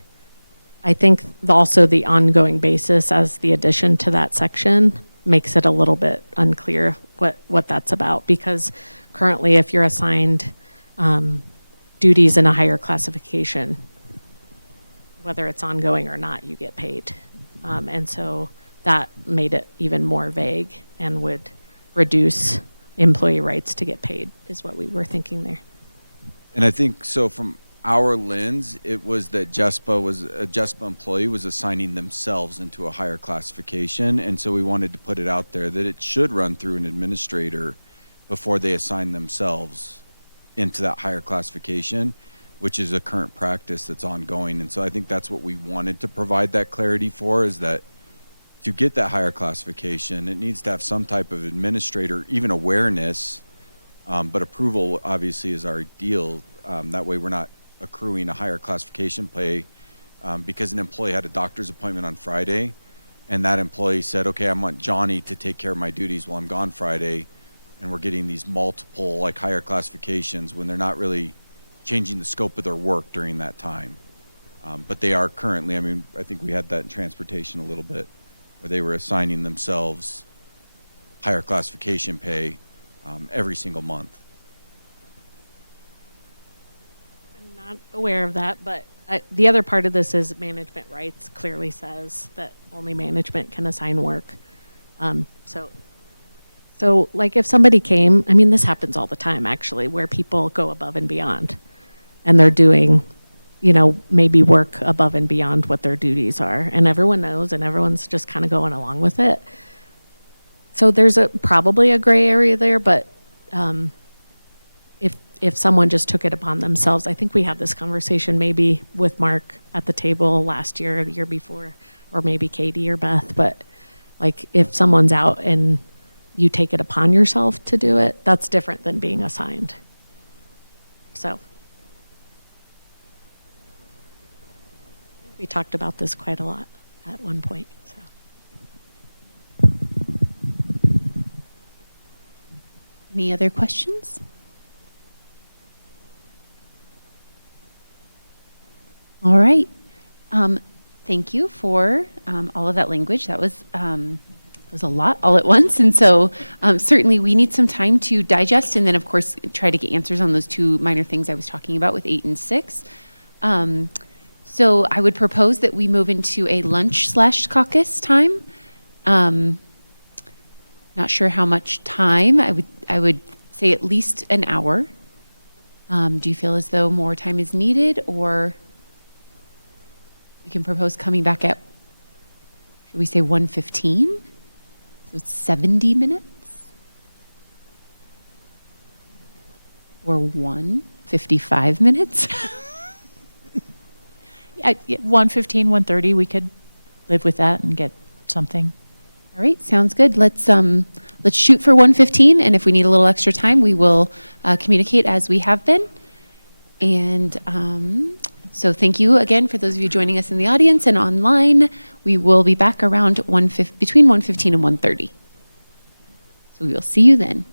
I think also the ongoing basis as the addition to that section makes it a little bit unclear what that's about, because currently if you're assigned duties in a higher classification, whether it's ongoing or not, you get paid. And so that made it even more vague and would reduce employee rights to get paid, is what we were thinking there. And I think so from our lens, it was that a JESPA employee was assigning themselves into a higher classification. And so we wanted to put it out there that it should run through an administrator before they assign themselves into that higher classification, which is a current practice that's ongoing. And so I think that's what we wanted to provide that clarity for, is that to get that higher classification, it needs to have some type of administrator, even awareness, but approval obviously is our ideal. That way we're not accruing a higher classification pay because an employee had a doctor's appointment on Friday, and that employee said, okay, I want Johnny to take care of my duties while I'm gone Friday, and we're getting these multiple like higher classifications when they're not really changing the scope of their work during that time. But they are currently, I mean, I think we had that in transportation a little bit, where they were assigning themselves higher classification pay every single month. I'm not aware of that, but the other part of this is management rights clearly says that only management can assign work. So like if somebody came, I mean, this happens all the time actually, where people go above and beyond and they're doing, maybe work above and beyond what their duties are. And everyone knows and everyone's just kind of going along with it. So there's probably a gray area there, but if someone just took it upon themselves, I think we had this conversation maybe with Mark at the table last year or the year before, or maybe Katie or Beth, but like if someone's out and you take it upon yourself to do it, that's different than being assigned. So we talked about this quite a lot at one point. So. Any other questions? All right. Thank you for all of that language. That was a lot all at once. And so certainly we need some time to digest and then, of course, try to get answers on those two minor things I was talking about with 8 and 6. So I would propose that we move into a lunch/caucus time. Not sure how much time. I would say at least an hour. Do you feel as though more time is needed, or we can propose coming back at, should we say 1:15? So it's 70 minutes? Or 1:55 minutes? 1:15, 1:30, we could live with that and get something. All right, sounds good. Let's shoot for 1:15, and if we need a little extra time, we will communicate as we have been. And so thank you again for those of you joining us in the audience and online. We will be back around between 1:15 and 1:30. So we will see you then.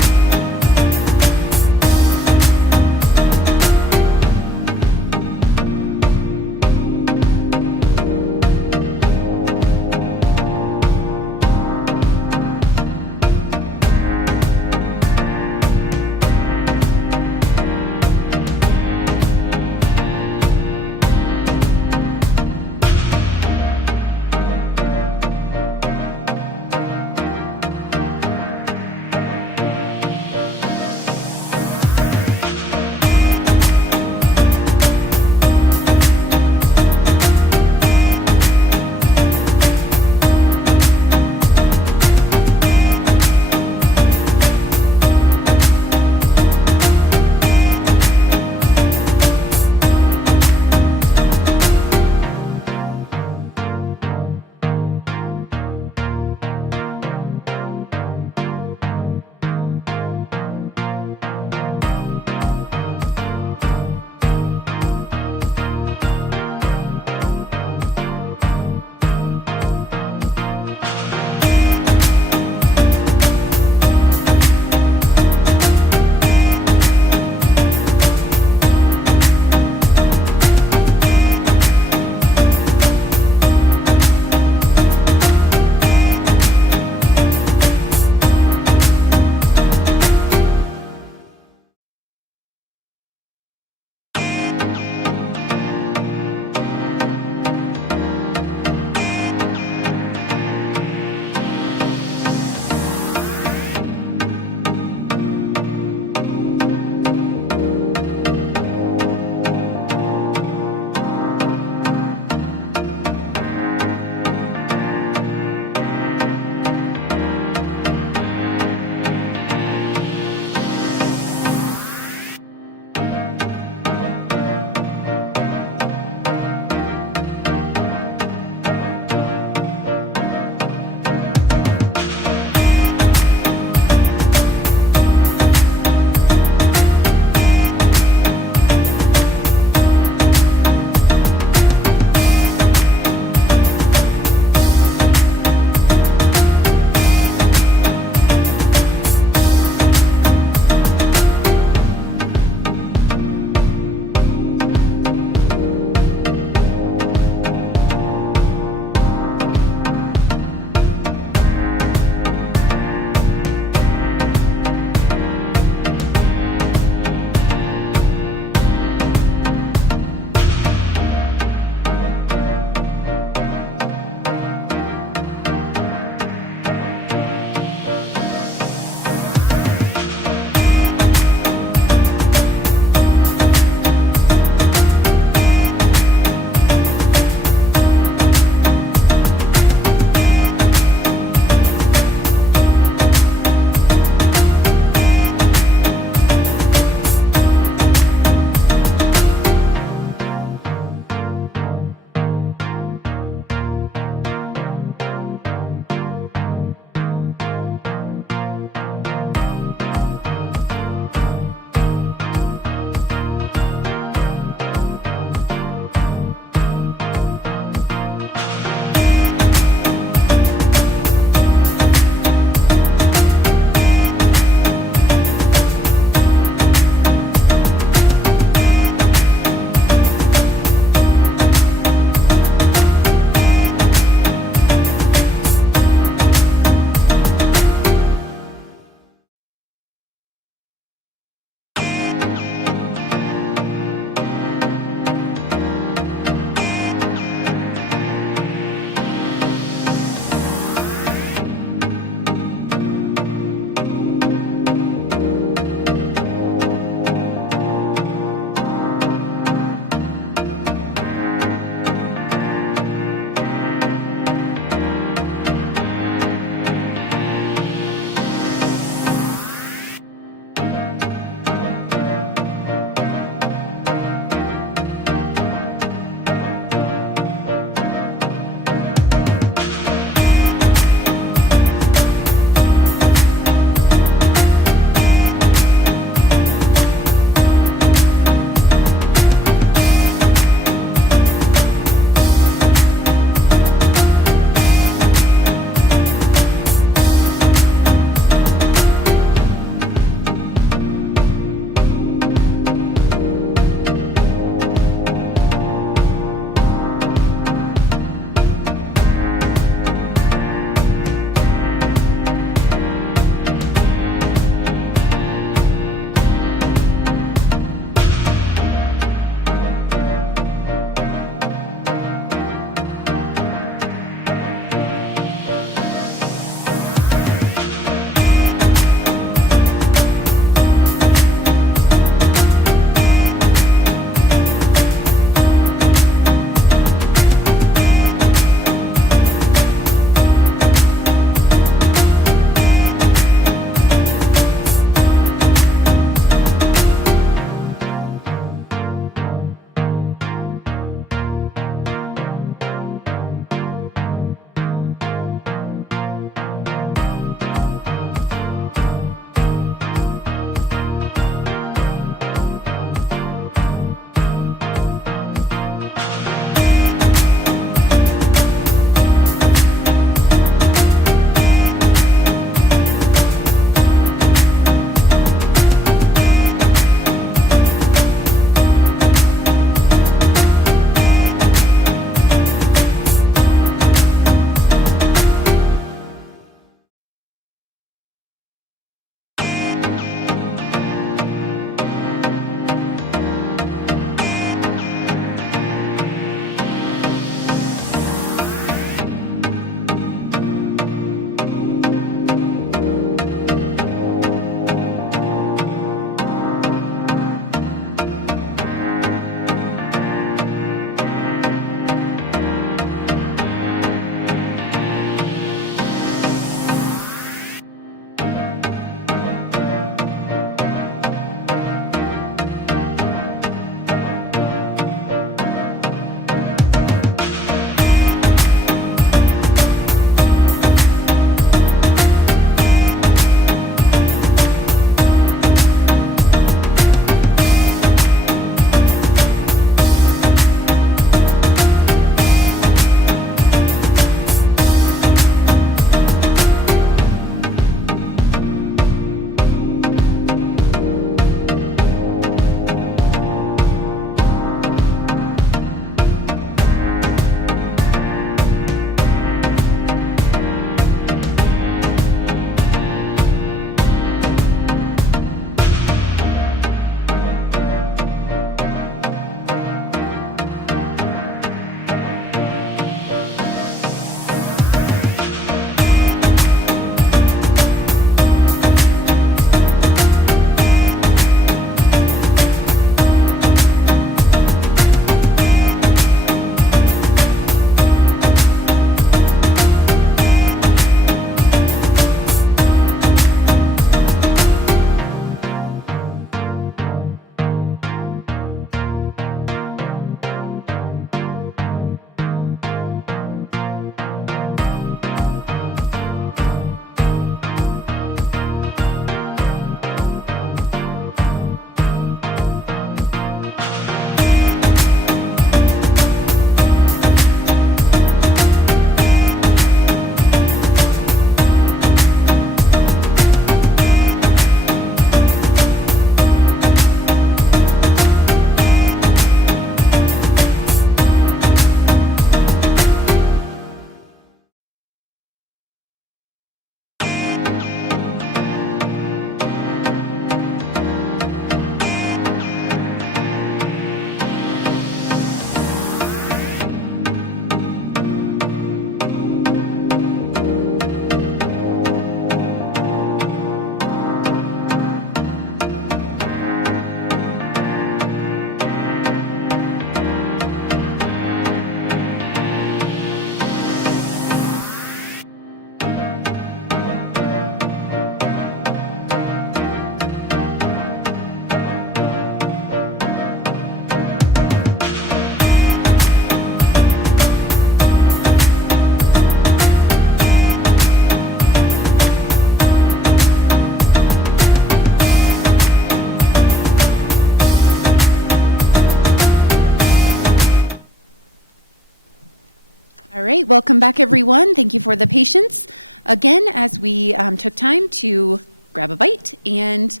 right, welcome back, everyone. Thank you for the patience. Again, as we took time to grab a bite and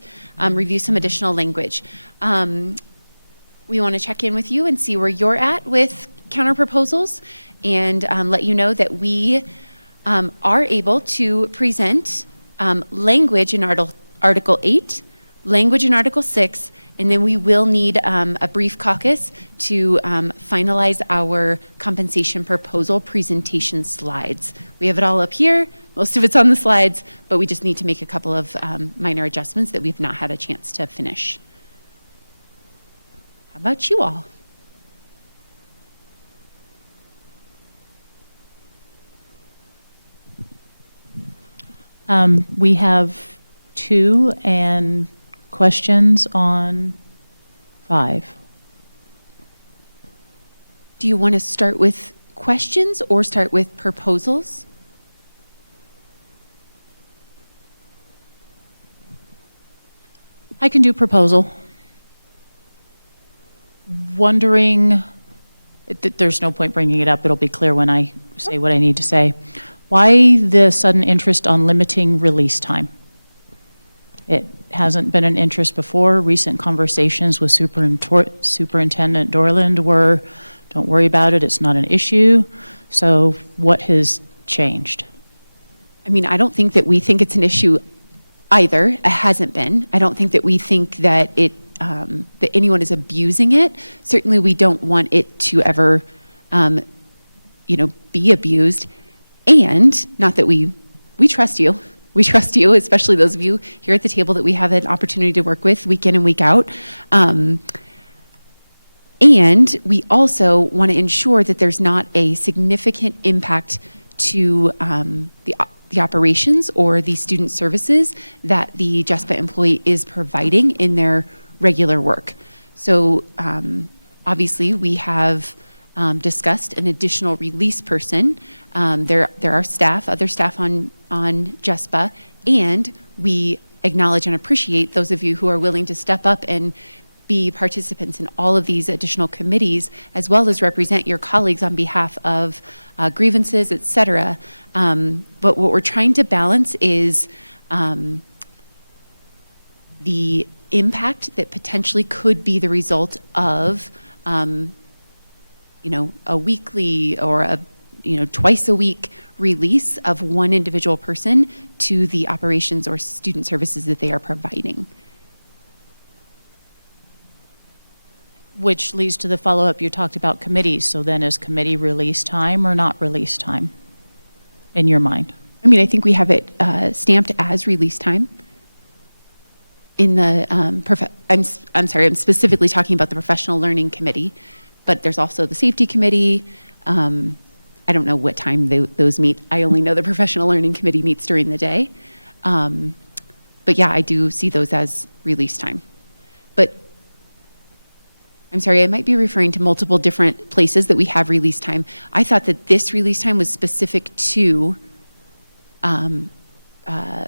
review some additional language. We want to check in with you and see where you're at with counter proposals and let you know that we are able to present language in Article 8, language in Article 6, and then we will need a brief caucus to finalize our compensation proposal presentation slides. We have it all up here. Most of it's on the slides, but we just need to make a couple of minor adjustments that we've not had a chance to finish. How about you all? We have 2 and questions on 5. Do you want to start with questions or start with proposals? I can do proposal. Wondering, there's no point bringing it up, it'll be clear when I say what I need to say. Why the sudden interest on limiting release time? It hasn't been an interest before. Recent conversations with Superintendent Dorland were, don't worry about it, it's not an issue. So what has changed? I mean, I don't think that we think it's an issue either. It hasn't been. I don't think that we think that that anyone is abusing it. Certainly, we don't want it to ever, be abused. And not that we trust you. We trust you, especially those of you here at the table that we have an opportunity to work with week in and week out. And we also want to ensure that there's not a significant impact to the operations or the student services that the JESPA employee is providing in their regular work. So obviously, we have discussed an additional release person. There are other staff on JESPA, and we acknowledge and appreciate those of you who are willing to step up and be participants in all of these additional committees, as well as represent your colleagues on behalf of grievances, et cetera. But what we're trying to balance is the impact that potentially could be the result of a weekly or a twice a week release of one individual person to the operations or student services that they are providing. Which leads to the follow-up, you talked about committees. So then is committee release time or not release time in your mind? I mean, I think we have it stamped as release time. In the, I'm sorry, I'm specifically talking about the professional learning committee, but there's also the safety committee. I don't know what time those meet. I only know the professional learning committee meets during the day. But yeah, I do see those as release time. But I'm sorry, I might be referring to multiple different places that we have release time. I thought that this release time was specific to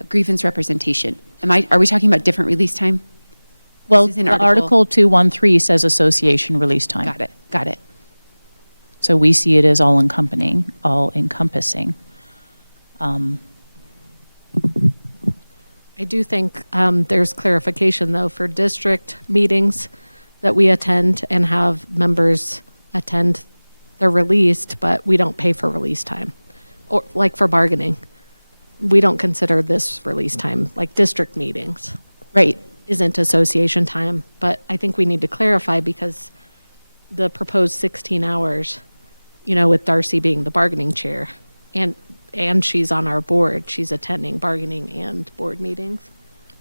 grievance representation. Are we talking about different release time? Well, This is in Article 213 says association release time. Got it. So we see it as all encompassing. I do think there's clarification, though, for district meetings that we attend and have members attend. They're released, but we don't pay for release time. Or like for bargaining, we don't consider this release time, like district meetings. Right. Isn't association time, but I think we need to clarify because the proposed 16 hours, with Darcy being the bargaining chair, and she's on our board, she's attending bargaining and board meetings.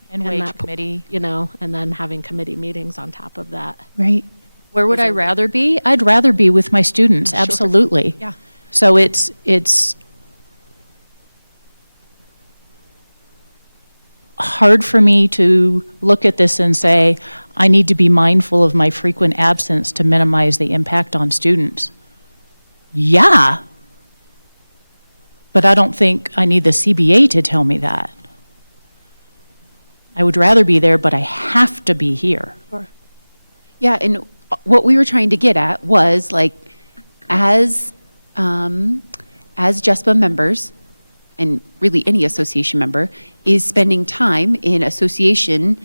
And wage committee. And then having committee meetings on top of that. Right. Where would I rather be? I'd rather be with my students, Sure. absolutely. Yeah. So it's hard for me to look at this and say, I need to be mindful of my frequent absence to minimize the impact on students. Yeah. But I don't think I need the CBA to tell me that. I would rather be there, but I have to be here. Yeah, and what we were trying to get at was as as JESPA members, and really any association member, is spending time in association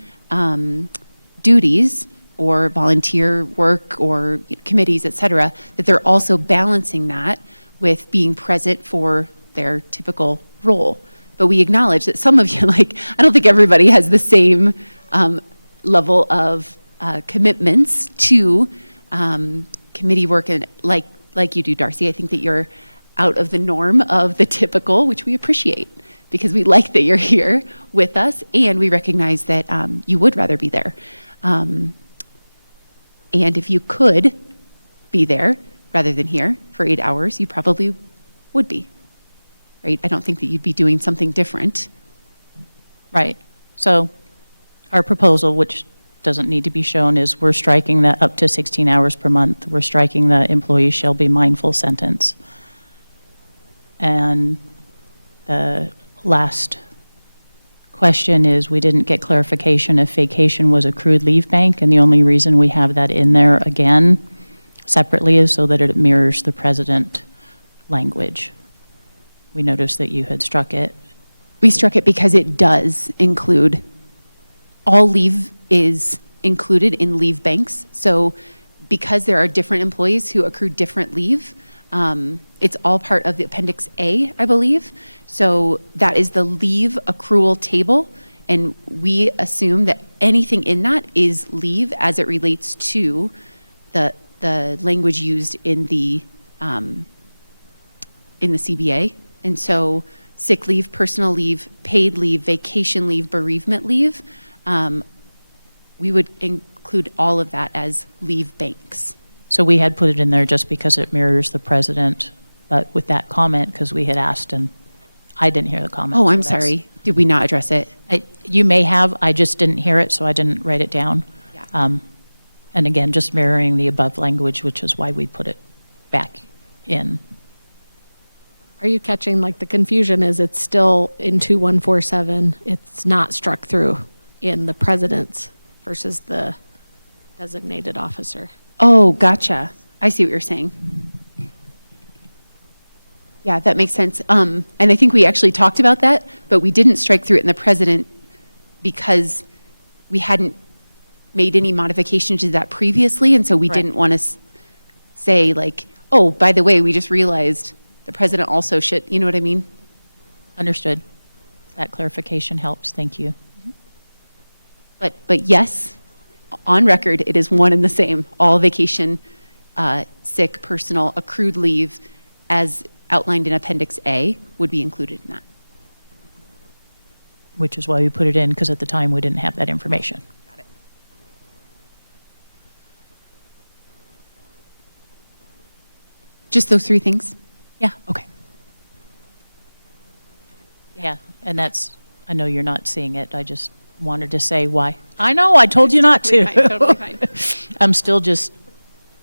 duties or volunteer work or committees, et cetera, that they're also balancing that with being present for their typical role. But we acknowledge that some of you, like, I don't think everybody has the same level of commitments to committee work, and like you do, Darcy. I think that you're out of the norm of the typical, which we appreciate, because we like that you're here with us, and we recognize that you would rather be there. And if you could be there rather than here for 8 hours, you probably would be, right? I don't think that you'd be doing something different. Right. So our proposal, which doesn't need to be shown, is we're striking that up to 16 hours per month. We're striking the employees shall be mindful sentence. And the last question is, we didn't get clarification if vacation was accrued leave bank, and the only reason we have that in there again separately is so that it mirrors the president language. We noticed that you had struck it. We struck it because it does include, all leave is included in leave banks. So because there are different employees who accrue different leave, it's all part of the Appendix A, I believe. So that is the leave accrual table, and we assume that anything in that is leave as it relates to the language used in the CBA. And so sick leave, personal leave, paid leave, vacation leave, bereavement leave, we would include all of that as leave banks. So we had put it in there just because it mirrors the president, but with that comment, because we had asked and I didn't hear the comment. Oh, so I'm that's- sorry. Did we not address it? You may have, I just didn't hear it, so I didn't write it down. Yeah. And again, just mirroring the above language, which is why we put it back in. Are you catching, like, the confusion is it's still in 2147, it's not struck through in the president's versus the designated officer? Oh, gotcha. I see what you're saying. Yeah, that makes sense. And I think we actually talked about that, but we didn't strike through it in the president because we hadn't made any modification to that previously, and so we Right. didn't want to say, like, oh, by the way, we just realized the president also should, you know what I mean? Understood. That clarification helps. Thank you. But yes, on record, it is one and the same. All vacation, sick, personal, accrued leave, as outlined in Appendix A, would be included in that. Which is why we put it in, because at the time we didn't have that information. Got it. Just those three things? Yeah. Okay. Yeah, and that's, I know you're not seeing it. I just wanted to say why. I know, I told you not to. Totally fine. I'm still just,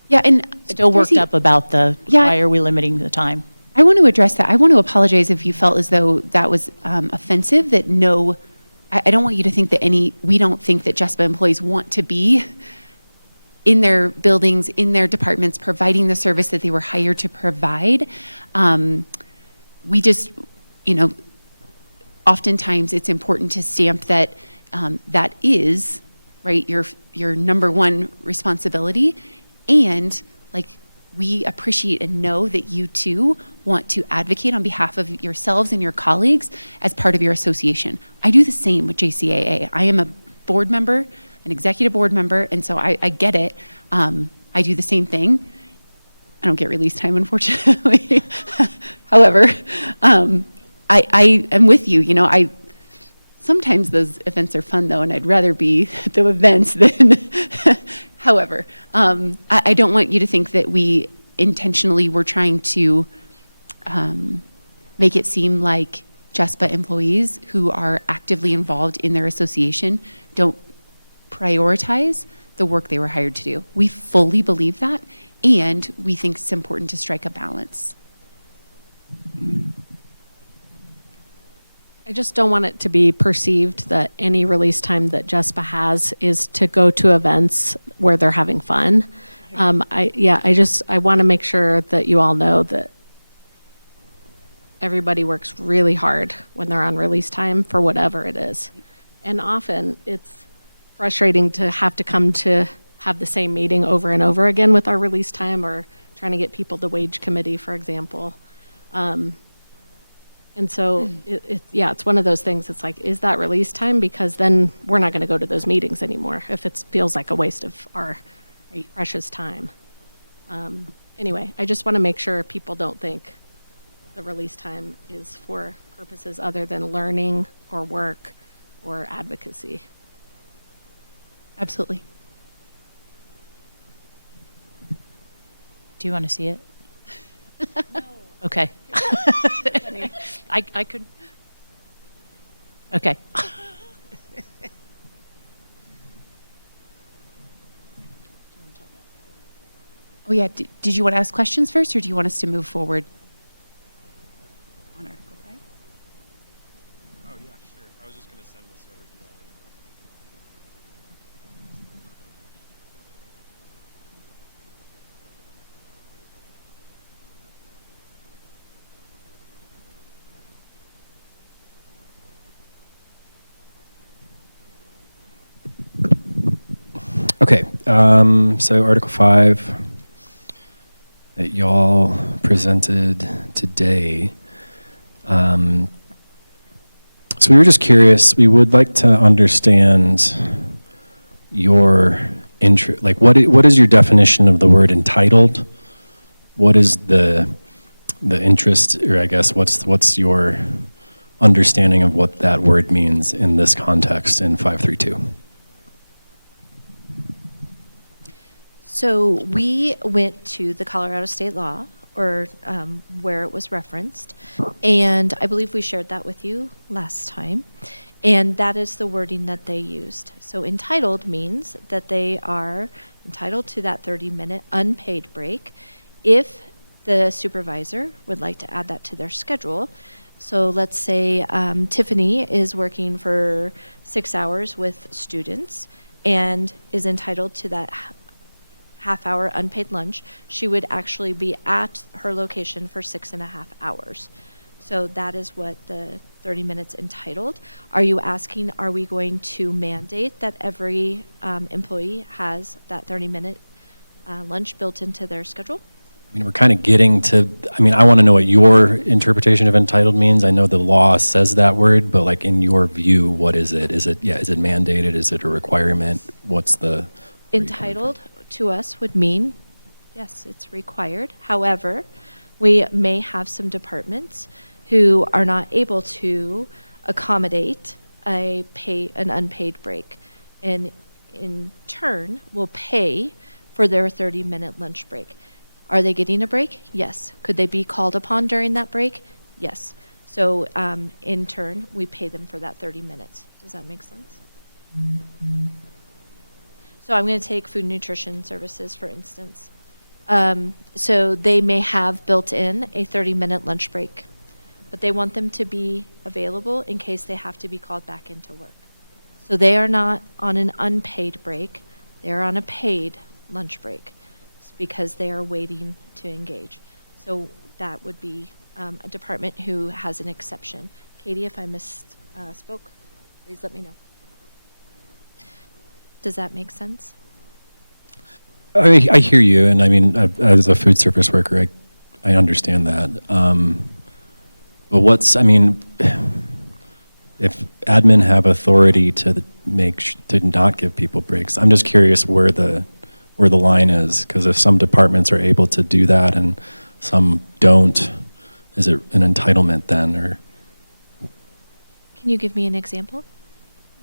Yeah, and still worked Darcy, up about the, Yeah. why are we limiting the time? I want to address that. I want to apologize if you felt as though that was offensive, that no, I don't want you to think that we don't think that JESPA employees want to be in their buildings, in their departments, providing the service that they were hired to provide. We just, oftentimes it's important to stamp that that is, right, your number one responsibility. And like, we appreciate and know that you too want to advocate on behalf of yourselves and your colleagues as part of your association. I do the same with JCAA. I am a board member, an executive board member, and so I get it. I do the same thing. I don't get release time, unfortunately. However, I am with you. Sometimes those events are fun, though, and I'd rather be at the events than. However, I don't want you to think that we intentionally were trying to make it seem like JESPA employees who are actively involved in their association don't prioritize the work they were hired to do. We fully believe that, and we think it's important to strike a balance. I just don't want it to be perceived that any release time that JESPA has is to go to events where they're having fun. I want to make sure that you all know that everybody works really hard when they're on release time for whatever it is. And often it's frustrating to have to come to have the same meeting over and over again with our release time, or trying to get people to wage committee, for example. And so it's one of those things. It's like, is that release time? Because then we're not going to go to those meetings anymore if it feels like a waste of our precious time. Anyway, I just want to make sure people don't think the release time is for purposes other than learning or work or advocacy. Absolutely. Do you want to see it? No. Okay. I could. Okay. Oh, yeah. Did you want to ask questions first, or do you want us to move forward on Article 5? Oh, yeah, sure. I was just going to send this over to you already. Okay, so Article 5 that y'all presented today. So we were just curious, we would like to understand your interest, like what is your definition of the word entitled? What is the interest, or I guess what's your understanding of what that word means in this context in 532? So we went to the Colorado state law, or where it was referenced, and I believe we shared that with you last time, and that is the wording that they used. So entitled means that they are entitled to that 30-minute unpaid break if the supervisor would like to add that to their schedule. So let's say Tiffany is working for 6 hours with students and is entitled to that half-hour unpaid lunch. She would actually be at her location for 6.5 hours. So that is what the 30 minutes entitled. Are you asking, are we going to mandate that every employee has that 30-minute lunch built into their schedule? I mean, we're kind of getting to, I mean, I want to know what your interpretation of entitled means. I know the law says that word, but like in your view, what is it? Is it mandated? Is it a requirement? What's the? Entitled to us would mean, yes, it's required. However, we may have some departments who are not able to accommodate an unpaid break, and in turn will pay for their 30-minute lunch break. Are they getting a break? Yes. Could they be called upon during that break? Yes. So in turn, we pay them for that 30 minutes. Does that make sense? So I'm going to take food and nutrition services, for instance. So they may have built in a 30-minute lunch break, but they want them to be available in case they have to be called back into work. So they are not on an unpaid break. They're on a paid lunch break because they are waiting to engage. So that would be a department who has an exception. Katie, if I misspoke, please let me know. Does that make sense? I hear you, and I mean, as a food service worker, I understand that. But if admin have authority to to not give people breaks, I'm just curious where the line is, because if some departments are able to do that and some don't, is it an entitlement then, or? Can you give me an example?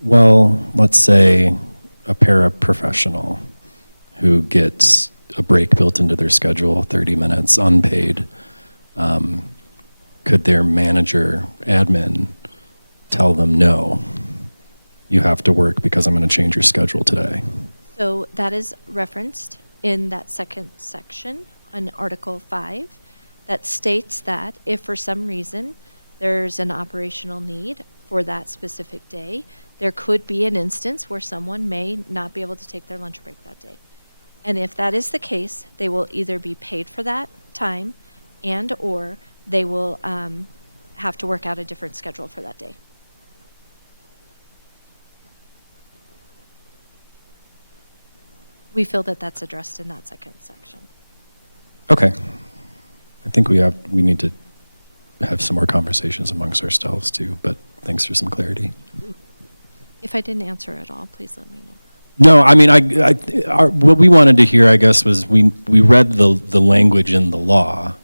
Well, let's say a paraprofessional who gets a break built into their schedule, 30 minutes unpaid. Could their manager, admin, tell them, no, you have to work because I'm going to change your schedule today? So that is referenced in that second section on Article 5 that states that if for some reason there's an operational need for that specific day, there could be an instance where someone may not be able to take their lunch break that day. And if that is the case, they will either be paid for that time and or they will have to work out a different schedule for that day. We feel that that's addressed in that second section. Okay. I think we need to have some more conversations amongst ourselves too, but thanks for some clarity. If I didn't answer at all, please let me know. No, I mean, what we wanted to hear, I guess, was we read the language in the law,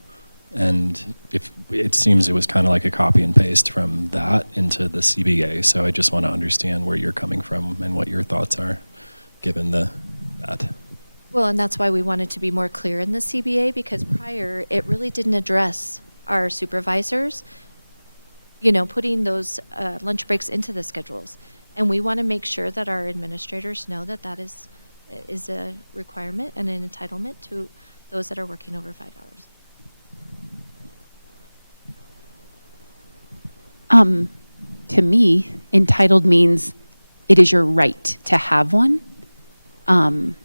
and if it seems it was kind of like a copy and paste from that into the CBA. So I just want to understand where you're coming from and what your thoughts are, given that. Well, and that's why we wanted to be more clear in the CBA, because prior, it really didn't address our supervisors, putting those lunch breaks into the schedules. And we want to make sure that our administrators know that that is a requirement and an entitlement to those that are working over 5 hours. To me, entitled means it is your right to have one. To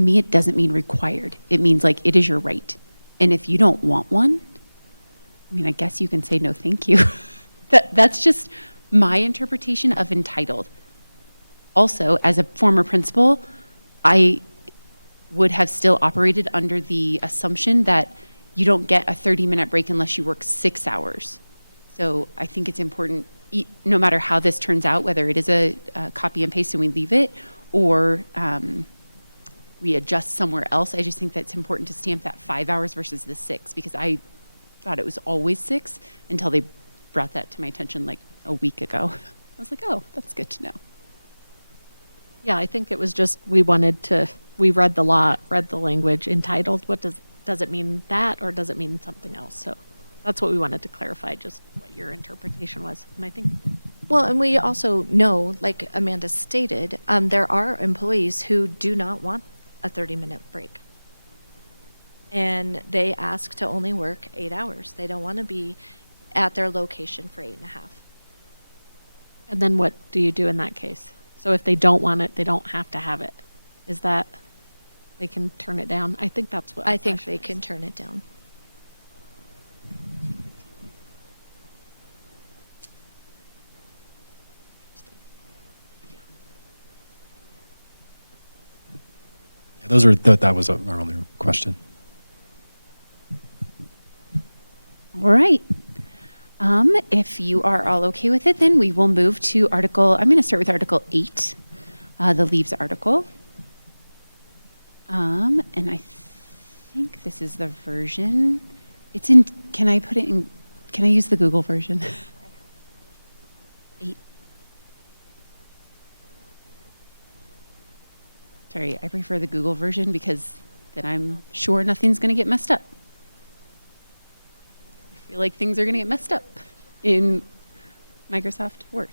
me, it doesn't mean required. It means like it is your right. And if you don't want one, I mean, I guess you can say no, thank you. That's just my interpretation of entitled. Also, as a former principal, I would have still operated under the assumption that you don't get a 30-minute break unless you work 6 hours. So I think it's important, no matter how this turns out, whether it is a copy and paste and we leave it, or we adjust somewhere else, I just think that it's important to stamp that 5 hours versus the 6, because I thought it was always 6 until they brought that to my attention like a week ago. I was like, oh, that's good to know. Yeah, I think it was just, we read the law, read the language entitled. What does it mean that, or does it mean something else? So that's what we wanted to clarify, just what your interpretation was. And I think, Well, and we also know, like Amanda stated, there are employees who do not want a 30-minute break. And they ask to only work 8 hours. They don't want to be at their location for 8.5. and then what do you do in that case? So if they don't want it, they don't have to have it. Is that, they can turn it down? I think that's what. I think they can turn it down. Yeah, that was our only question. All right. If you are all okay with it, then we will move to I'm going to start with Article 8, the leaves article. And I think this is the version. Can I use the Google version? 8. Sorry, I prefer the Google version because then I'm sure nothing's going to get messed up. I feel like things are going to get messed up in Microsoft Word.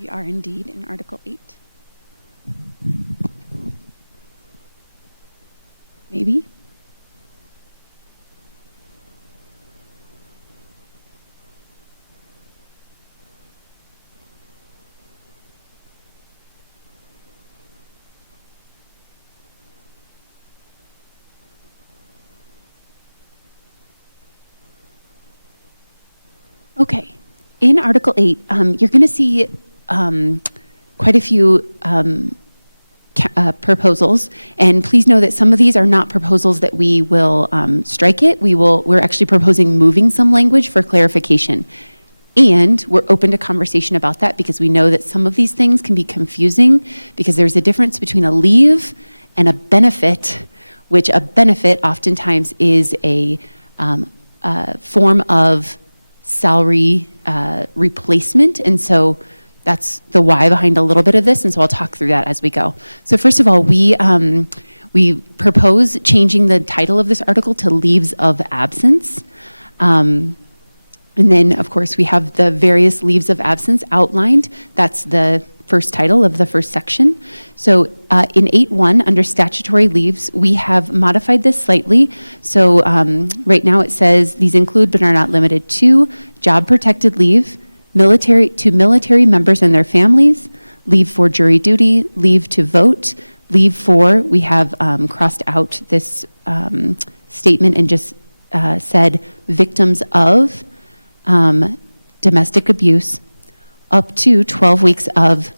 We are indeed in Article 8. Maybe? Okay. In Article 8, you're going to see quite a few proposals, and please know that some of these are not proposals that we will strike it. We're actually proposing moving some language for clarification. And we're open to conversation about that because we know that some of these things can be confusing because there's a difference between a leave and a benefit, which a benefit oftentimes is a form of salary replacement. And so that's the why behind a little bit of this, and so I'll talk through that as we go. So first of all, we propose changing the title of this article to leaves of absence. And then, of course, we have the various leaves of absence outlined. That's the first title of the first section. So in 8.1, under statutory leaves, we have modified this slightly. So right now it says, these include but are not limited to job-protected leave, military members and their families, leave for jury duty, leave to vote, leave for, we have crossed out this statement and just said victims of domestic abuse, up to 12 weeks of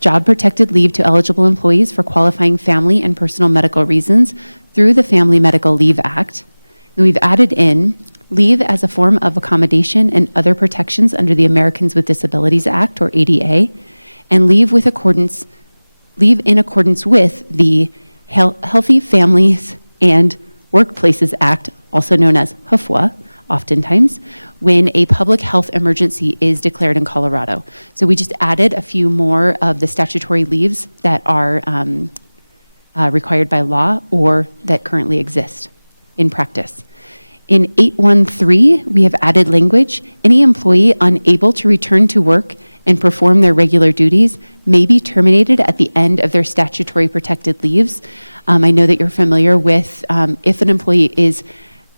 job-protected leave to eligible employees for qualifying family and personal medical reasons through the Family Medical Leave Act. And we've added in leave as a form of accommodation and other protections under the Americans with Disabilities Act, or ADA, and leave in accordance with the Healthy Families and Workplaces Act, also known as HFWA, oftentimes, when a public health emergency is declared in Colorado. So we just added a few more of the statutory leaves that are required by law or that currently exist in practice. In 8.1.3, we have added language, any employee unable to return to work and perform their regular duties may be terminated at the end of their statutory protected leaves. I know that you're familiar with if an employee is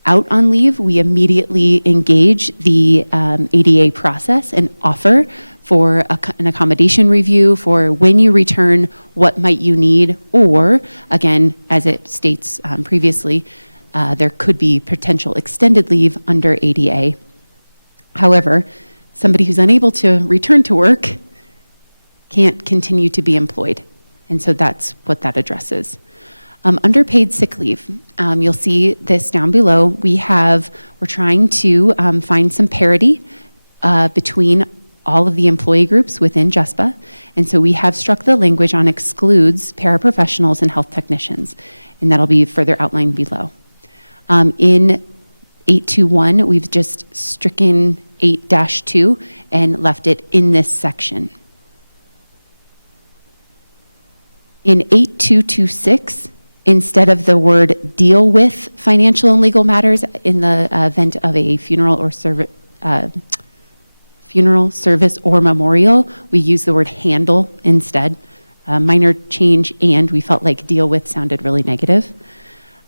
out on leave, we immediately engage the ADA process and offer for an accommodation review for when you return, what might you need, or again, as it states previously, there could be potential extended leave under ADA. However, somebody who's unable to return to work can't continue to be employed. And so that's what that addresses. Under paid sick leave, you'll see this down below. We're trying to find some parity between all of the employee groups within JESPA. And so we have struck the language on excludes paraprofessionals and health technicians, and that'll be further outlined below. In 8.2.1, we've just stricken 8-2 and left it in this section. In 8.2.2.6, instead of the word deal with financial and legal matters in the event of a funeral service or memorial, we use the word handle instead. Minor change, and we felt like deal with sounded really negative.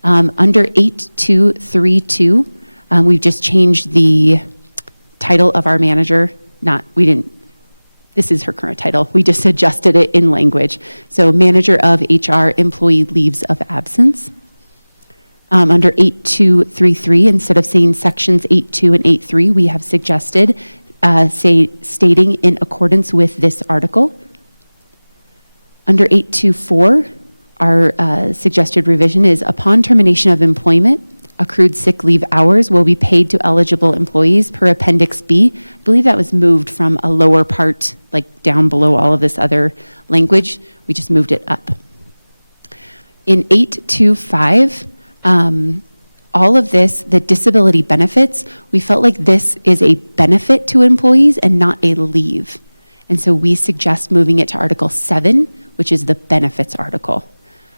Under 8.2.3.2, we've just changed the title of our manager. This is her current title. We just adjusted it in language. So manager of HR, employee leaves of absence. Under 8.2.3.3, instead of saying sections 8.2 and 8.3, we have suggested stating in accordance with this article. Under 8.2.4, our suggested revision is upon termination of employment, accrued sick leave hours will be paid to eligible employees per Appendix B. I believe that was moved from a lower part, like down below all of this other language. We just moved it up. In 8.2.5, all of this, the disability benefits, we felt like this is a benefit to employees and not a leave. And so we suggest moving it to Article 7, which is the benefits article.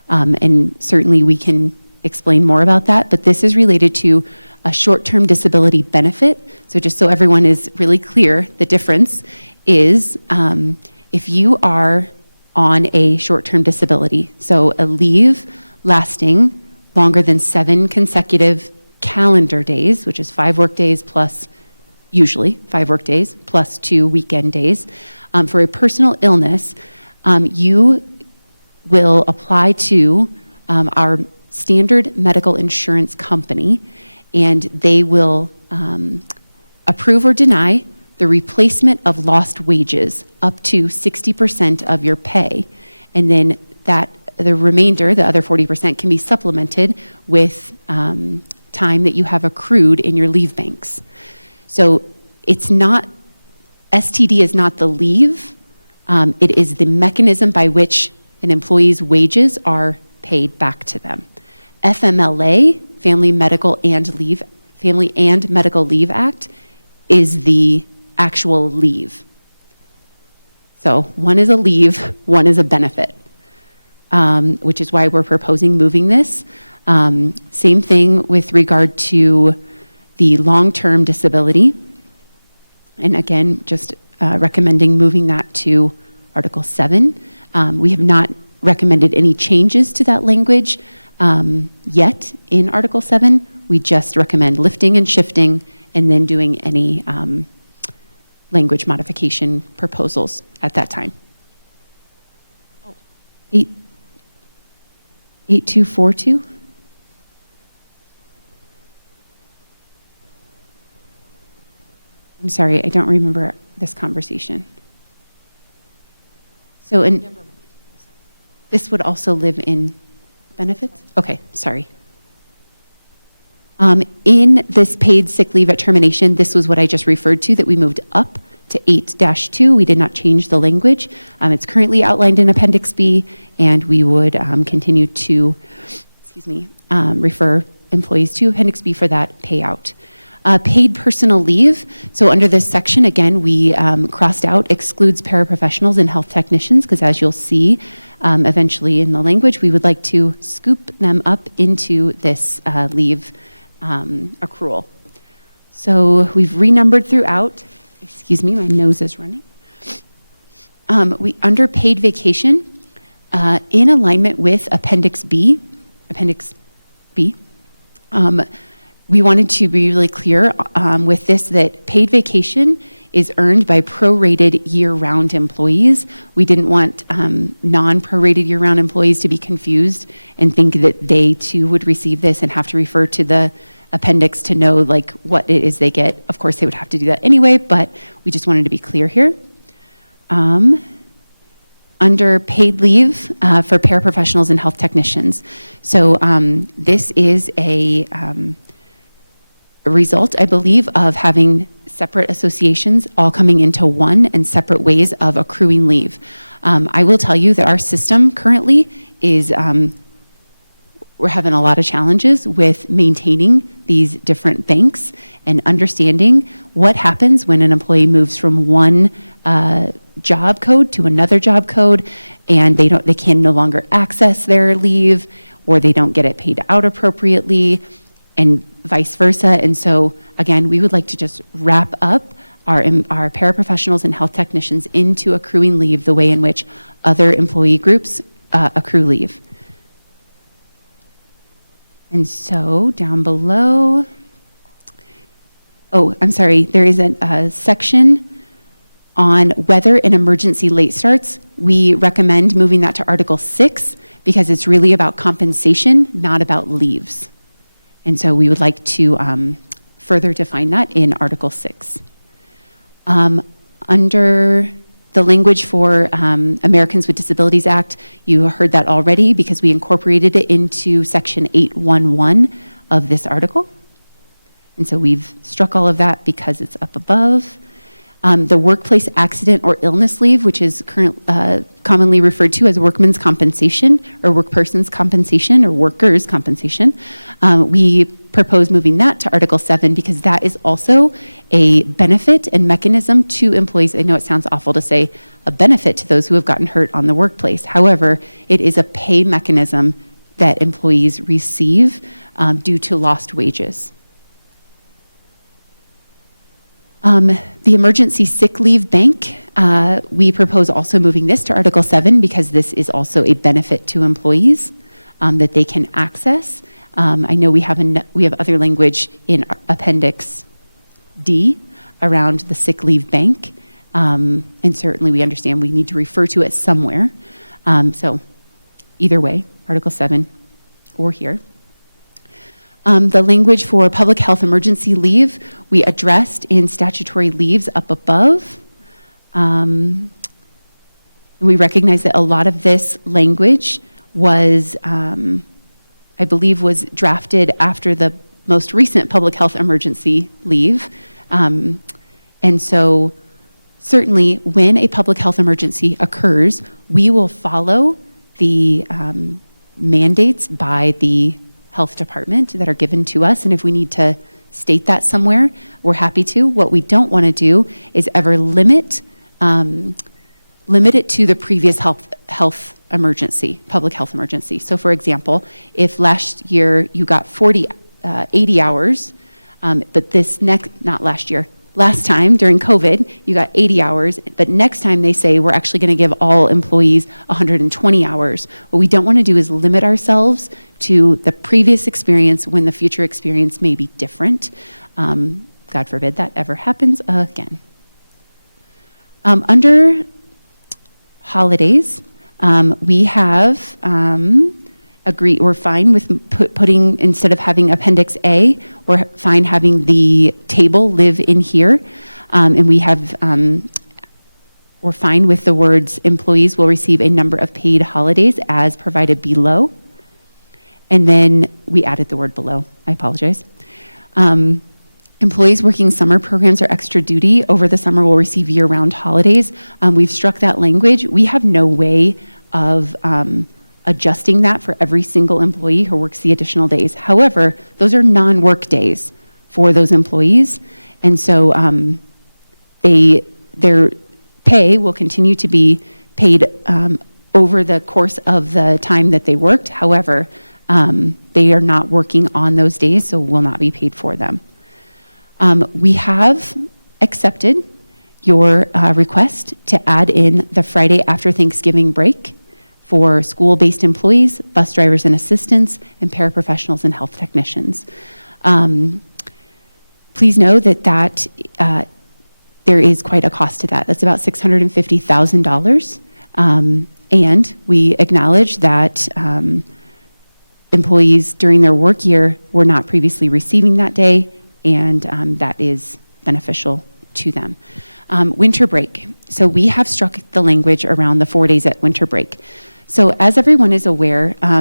And certainly we can explain more about that, but this is related to a short-term disability benefit. So just so everyone is really clear, the difference is if you are on a short-term disability, so a leave lasting longer than 7 consecutive calendar days, which is 5 work days plus, usually 5 work days plus 2 weekend days, for a personal illness, you will apply to our standard medical insurance company, and they will approve or deny the replacement of lost wages up to 60% of your pay. And then the remainder, the other 40%, can be supplemented with time that you have accrued in your leave banks. So STD is not the leave, it is the mechanism by which an employee's wages are paid back to them. FMLA, Family Medical and Medical Leave Act, is the actual leave. So one is a leave, one is a benefit, which is why we're proposing moving this. Same thing with regard to the long-term disability, and again, just recommending moving that to Article 7. We have not recommended any changes to that language yet in Article 7. We just recommend lifting and shifting and then doing any language modification proposals at that time. 8242? I'm sorry, I don't remember this conversation. So, this would also live in benefits? Okay, sorry. In this paid sick leave at termination, this was what I just referred to, that we moved up to 8-2. We did not change the language. It's currently outlined in Appendix B, and we would continue to, refer employees to Appendix B for that payout. Paid personal leave. So under this section, again, we crossed out excludes paraprofessionals and health technicians, because as you'll see eventually in the language, we would like to scoop them up into this leave accrual. So we've renumbered throughout. Excuse me, my nose is running. We under paid vacation, in alignment with Appendix B, we wanted to be really clear with this that paid vacation is earned by prorated year-round employees. We didn't want non-prorated year-round employees to be confused and think that they too would receive this and have to refer to the appendix to know like what it is they get. Of course, they would have to do that anyway, but we just wanted to be clear here. Under paid leave for paraprofessionals and health technicians. So this is a result, I believe, of having separate associations all coming into one and separate ways of accruing leave. I will tell you that our system currently is, we're having a lot of challenges with maintaining these different banks and understanding what happens when an employee moves from one job code to another job code and they can no longer access their leave, or they don't get it paid out appropriately, and vice versa. And so again, we would like to just wrap up our paraprofessionals and health technicians into accruing leave the way in which other employee groups accrue leave. And so down below, I'm sorry, there is a section on weather and emergency late starts. We recommend moving that to Article 6 because it's really about compensation, not about leaves. And so we would like to further define that in Article 6. Under the language for Americans with Disabilities Act, you heard that already because we incorporated it into Section 811 of this article. And so we've struck all of that because it's up above. The workplace accident or illness leave, which is commonly referred to as workman's compensation or workperson's compensation or workers' compensation. We propose moving that to Article 7 because that is also a benefit and mechanism to employees. I know it sounds awful to say a benefit to those who have gotten hurt on the workplace. However, it is a pay mechanism that employees receive due to lost wages. The emergency sick leave bank, we propose also moving this to Article 7 because this is also a benefit to employees that they can access. I know we have other language in Appendix D around the sick leave bank, and certainly we understand we need to refer to it somewhere. So either way, Article 7 or here. The language for public health emergency leave, we addressed in statutory leaves up above. And we recognize that a lot of this language was, I believe, was drafted after the most recent public health emergency leave. And so certainly when a public health emergency occurs, we will follow the mandates by the health department that are given to us. And if we need to state that somewhere, we're happy to. What we don't want to do is ever limit it to the previous health emergency, public health emergency. So for example, if last year you got 80 hours But not last year, last time during COVID, you got 80 hours, but next time they say we're actually going to give all employees 120 hours. What we don't want to do is limit ourselves to the previous experience when the future experience may be different. God forbid that ever happens again. Under holidays, we have we're fine with putting, instead of having Appendix A, we're fine having the table live in here. And we're fine with the words, employees will receive a number of paid holidays as provided below. And then we added the word below, I apologize. Employees working summer programs or extra duty over the summer will receive year-round holidays. We've struck that language. We have no way of adjusting that for every single employee who works the additional days. However, those are non-work days for those employees. And so their pay will continue to be paid over the course of the time that they worked. However, they are not working on those days, so will not be paid for them. We have accepted your request to add in the Friday after Thanksgiving break for school-based employees, bus drivers and assistants, and paraprofessionals and health technicians. Please know that there is quite a cost to that. That's about $650,000. And we acknowledge that employees during their work year were not previously receiving that day, and that is beneficial to them. Winter break. So we have struck the language around the 4 days at winter break. So as everyone is aware, I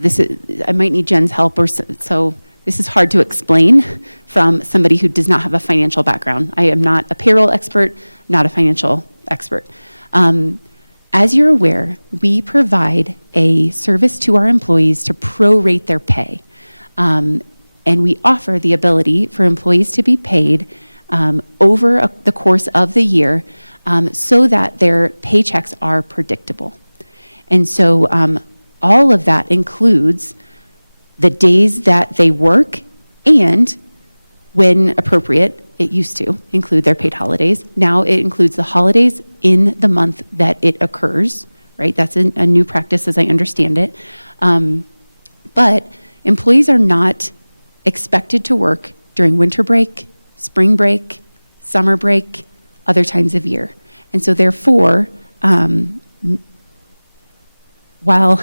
might need Jen's help, so this is hard to explain from somebody who does not have a financial background. I am not a payroll expert, not a financial expert. As you're aware, we provide a service to our employees to prorate their pay. And we offer the ability for employees to be paid over the course of the year so that their paychecks are predictable. And so all of that includes the days that they work, and when appropriate, it used to include their paid holidays. Now it includes the holidays in the month that it occurs, right? That's a new practice as I understand it. But employees are not expected to work during winter break, spring break, summer break, other times of year. And so therefore, while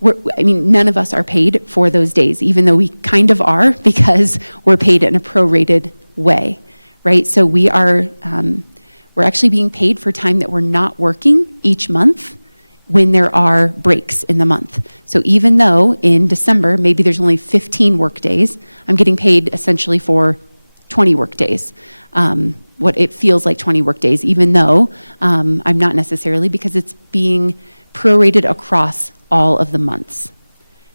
none of us are paid for those days, even though we kind of are, because we're paid in a prorated way, right? So we're actually being paid for time that we're not working each month when there are breaks in the month. So even though in December, maybe there's only 15 work days, I'm getting paid essentially for 20 work days. What it feels like 20 work days, even though I'm not necessarily, because it's being prorated across all of the months.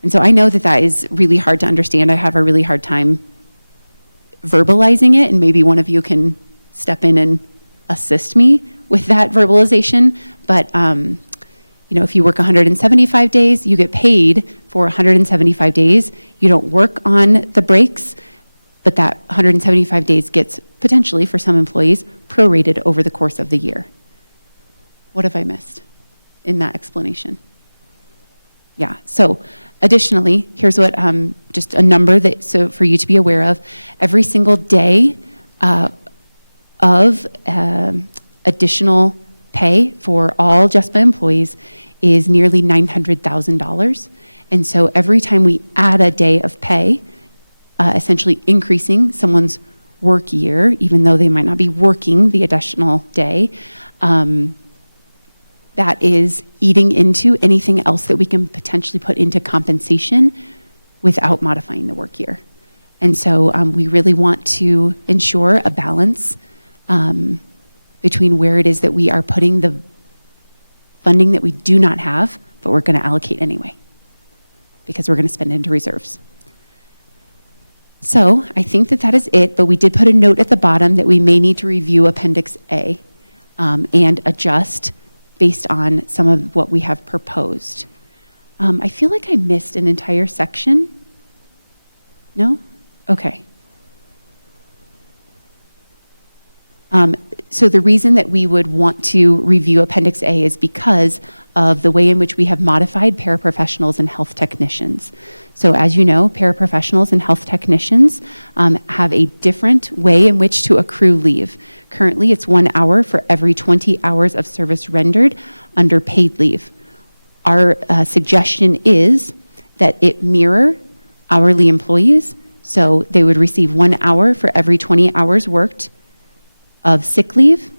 And so I know that is really hard to understand. I have a really hard time verbalizing it, and maybe one of you can step in and assist me with that verbalization. But if you work 175 days, you get paid for 175 days. You don't work on the breaks, but that 175 days gets potentially, for some employees, prorated over the course of the year. What have I missed in that explanation? Yeah, so additionally, here's what, just a number so for you to be aware of. Every single day of additional pay for all JESPA employees is nearly $900,000. And so every time we add a day of pay, essentially increasing someone's work year, even though they might not be working the additional day, that is eating into anything else that we can potentially put into compensation without modifying the work year. And so we really want to ensure a balance between where it is that we are putting the funding that we do not have, but we're going to allocate anyway, because we're going to spend into reserves. So I think that is it, but we did put a note at the bottom that we may need to review Appendix A and adjust based on some of what we have proposed. I feel like I missed an entire section. No? Okay. So the reason that we would want to review Appendix A is because of the way in which we have modified paraprofessionals and health technicians. So as you know, paraprofessionals and health technicians have a different way in which to accrue leave. Currently, it's 1 hour for every 20 hours of service rendered under paid leave. Our suggestion is that it mirror hourly employees, so they would receive 1 hour for every 20 hours worked of sick leave,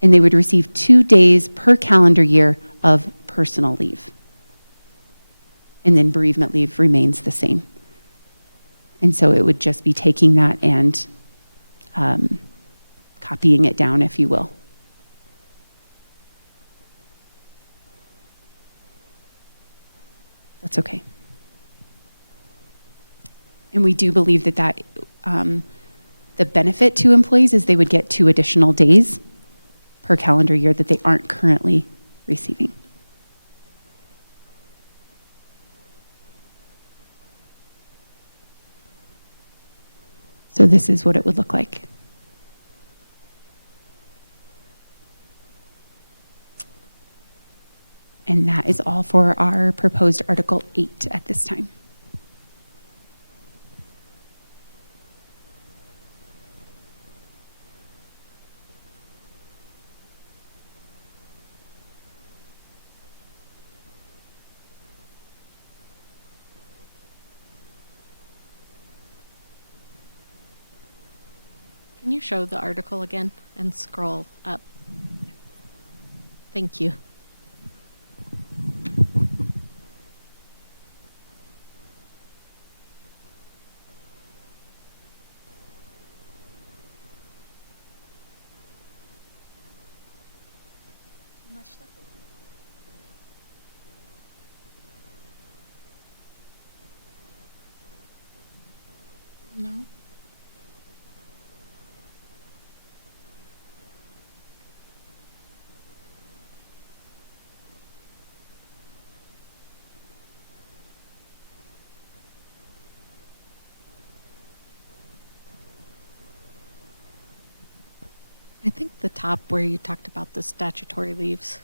and they would receive 2 days per calendar year of personal leave. And then bereavement leave remains the same. And so it would just be taking that and copying it down, if you will. That's okay. And we do believe that the benefit to employees is they would get 2 additional days per calendar year that they aren't currently receiving. So this is what it would look like. And that is all for our proposed Article 8 at this time. Can you show the article again and scroll up? Thank you. No? I think the top where you talked about the statutory leaves.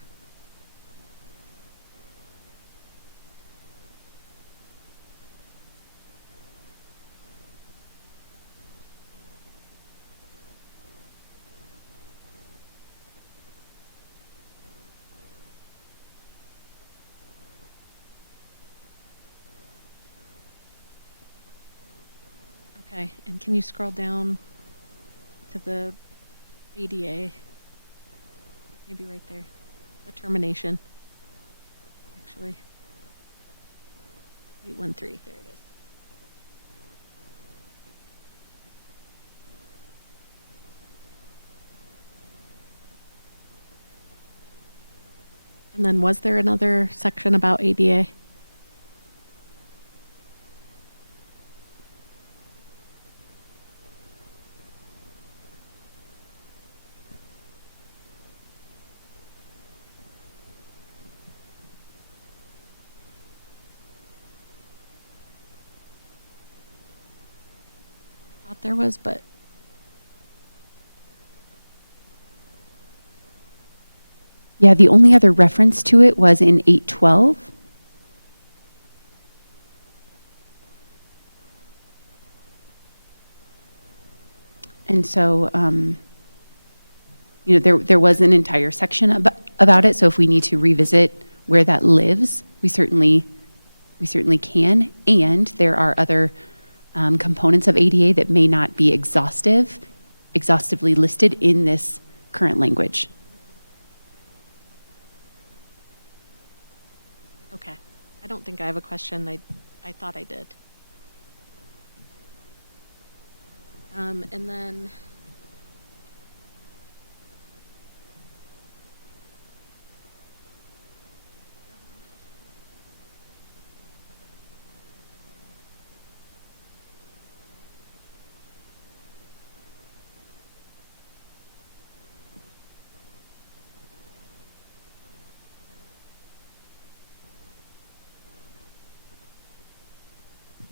Okay, and can you scroll down to the ADA? Maybe right there. The termination. Actually. 813, there it is. And then was there another section about ADA? Thought there was, but Yeah, the only other reference to it was in 812. And so, there was an entire section about it. So if we need to revisit where that lives, we certainly can. And there are other components of ADA that may not be exhaustively listed in this current language. okay. I don't think I have a question. I thought I did. And then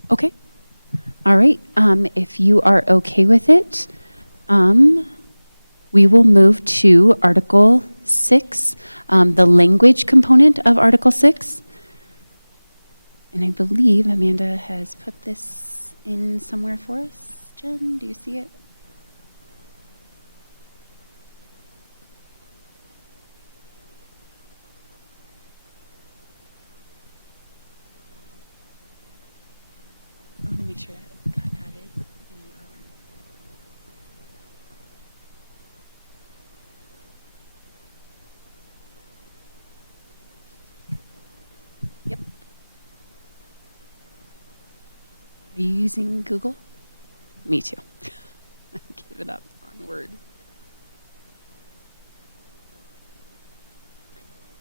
Okay. All right, if you are okay with it, we will move to Article 6, the language component of Article 6. And I believe Amanda has put this in somewhere for us. Jen, do you see it? I want to make sure that got added. Yep. Are you using Google? Me too. Give it up on Word.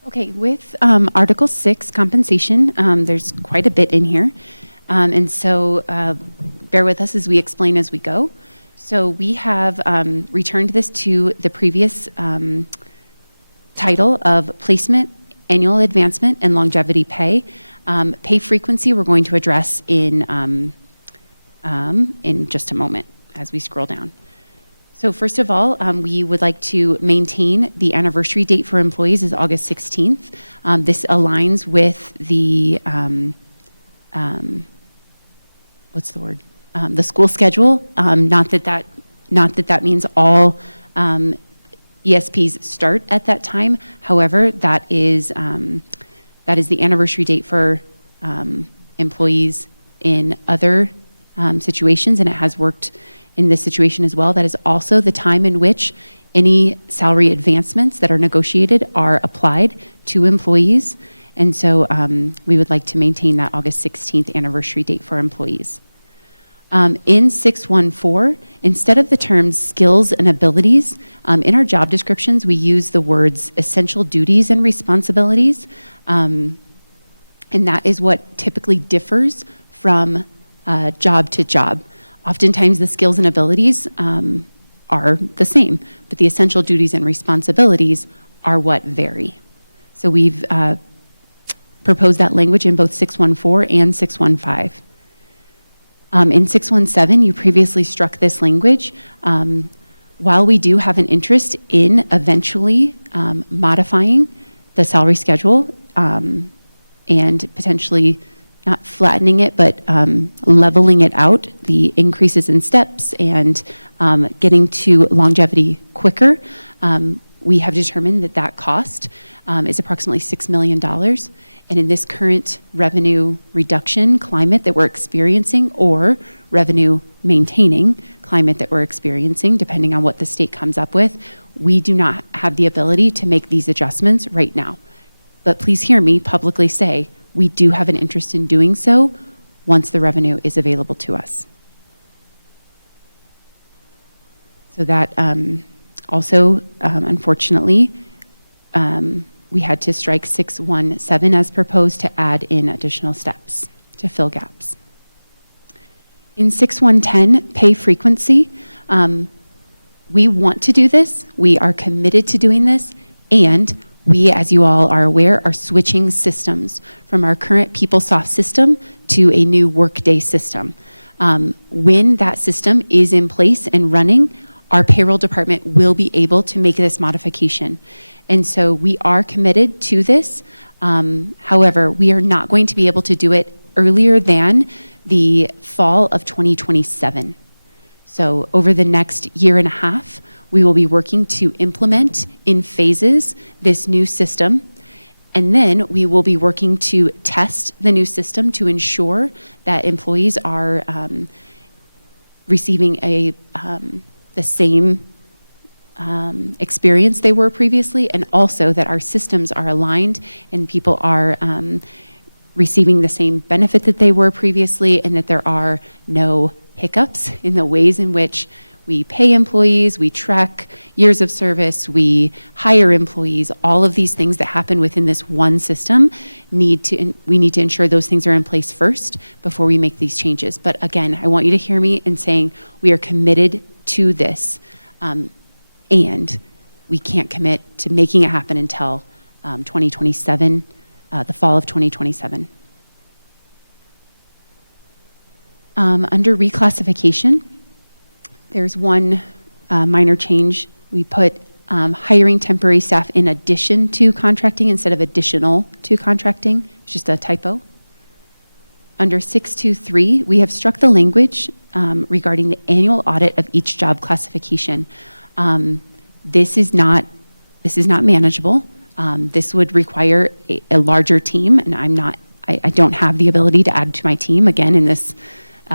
Okay, with Article 6, compensation, there's quite a bit in here. And so bear with us as we explain as we go. So we have returned this to the previous title of placement, annual advancement, and longevity pay. Pay frequency we're going to address in just a moment as we scroll down. So first of all, we would like to maintain the anniversary date for employees is August 16th. This aligns with the, what's the word? The school schedule. Not that means all ESPs start at that time. However, that is the anniversary date for employees in other situations, and it has worked in this situation as well. That is also the time in which any salary advancements that are negotiated are applied to employees. And so we would like to maintain that August 16th anniversary date for employees. In 614, instead of the terms skills and abilities, in our job descriptions, we use the words essential duties and responsibilities. And that is what typically differs from job to job. Oftentimes, the skills and abilities are the same, but the essential duties and responsibilities are what vary. So we've proposed that language in both 614 and 615. In 617, you previously struck this language. While we do have an interest in eventually modifying the salary schedule and potentially not flattening it, but leveling it out, the increases in steps and getting to longevity quicker, we have determined that that cost is approximately $6 million. And in this current revenue reduction climate that we're experiencing, or revenue maintaining climate that we're experiencing, depending on what the state comes up with, we do not have the ability to make these adjustments right now. But please hear me publicly say, we do have an interest in doing so once the revenue is available to us. So that also, unfortunately, we had to strike 617 as proposed to add in additional steps to fill gaps. In 6110, pay frequency, we want to do this. We are committed to doing this, and we, as you all are aware, are switching systems from our current PeopleSoft system to a new Workday system. When that system is in place and running, our payroll department will be able to make this modification. And so we are committed to this. However, we are not going to be able to do it earlier than the fall of 2027. So over the next year and a half, we will be working to implement in phases this new system. And then we will be working to test the new system to ensure that employees are receiving the same experience they were previously, and also that our systems are aligned and people are receiving the same benefit that they were previously, and that there are no hiccups in the ways in which we pay employees, we track years of service, we hire employees. All of these things that happen within this one system we need to ensure those things are in place first before we make these changes. But again, I want you to hear me in saying we are committed to this, and we can't commit to making it happen until 2027, the fall of 2027. Under reclassification, there's one minor change. We put hiring temporary staff in addition to contracting instead of additional to contracting. It's just a typo. Under 623, we have struck the language regarding the annual audit of each job classification. This is not manageable. This would require a larger team, and I don't have the ability to add to my team, again, in this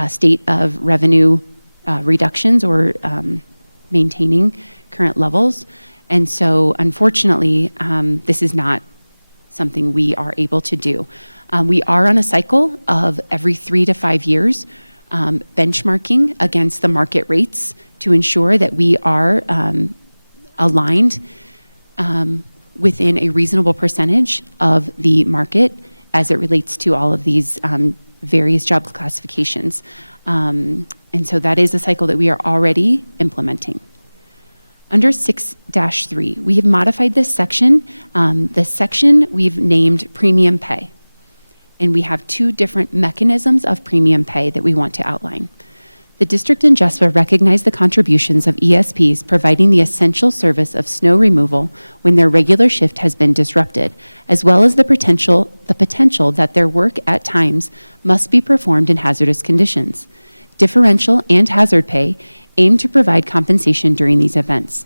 state of revenue reductions or maintaining current levels. And so, unfortunately, this is not something we are able to do. We are on a cycle of every 3 to 5 years benchmarking against the market rates to ensure that we are aligned within a reasonable percentage of the market as it relates to all of these various job classifications. And so that is a cycle that we are already implementing. Under 6-3, we have modified this section. The section we've named premium pay. And we have 2 different mechanisms of premium pay that we want to outline. The district and JESPA recognize the contributions of ESPs providing the essential service of snow removal when their regular shift has been disrupted, as well as the potential that their work at times must be performed in hazardous conditions. Differential and hazard pay aim to provide compensation during these events.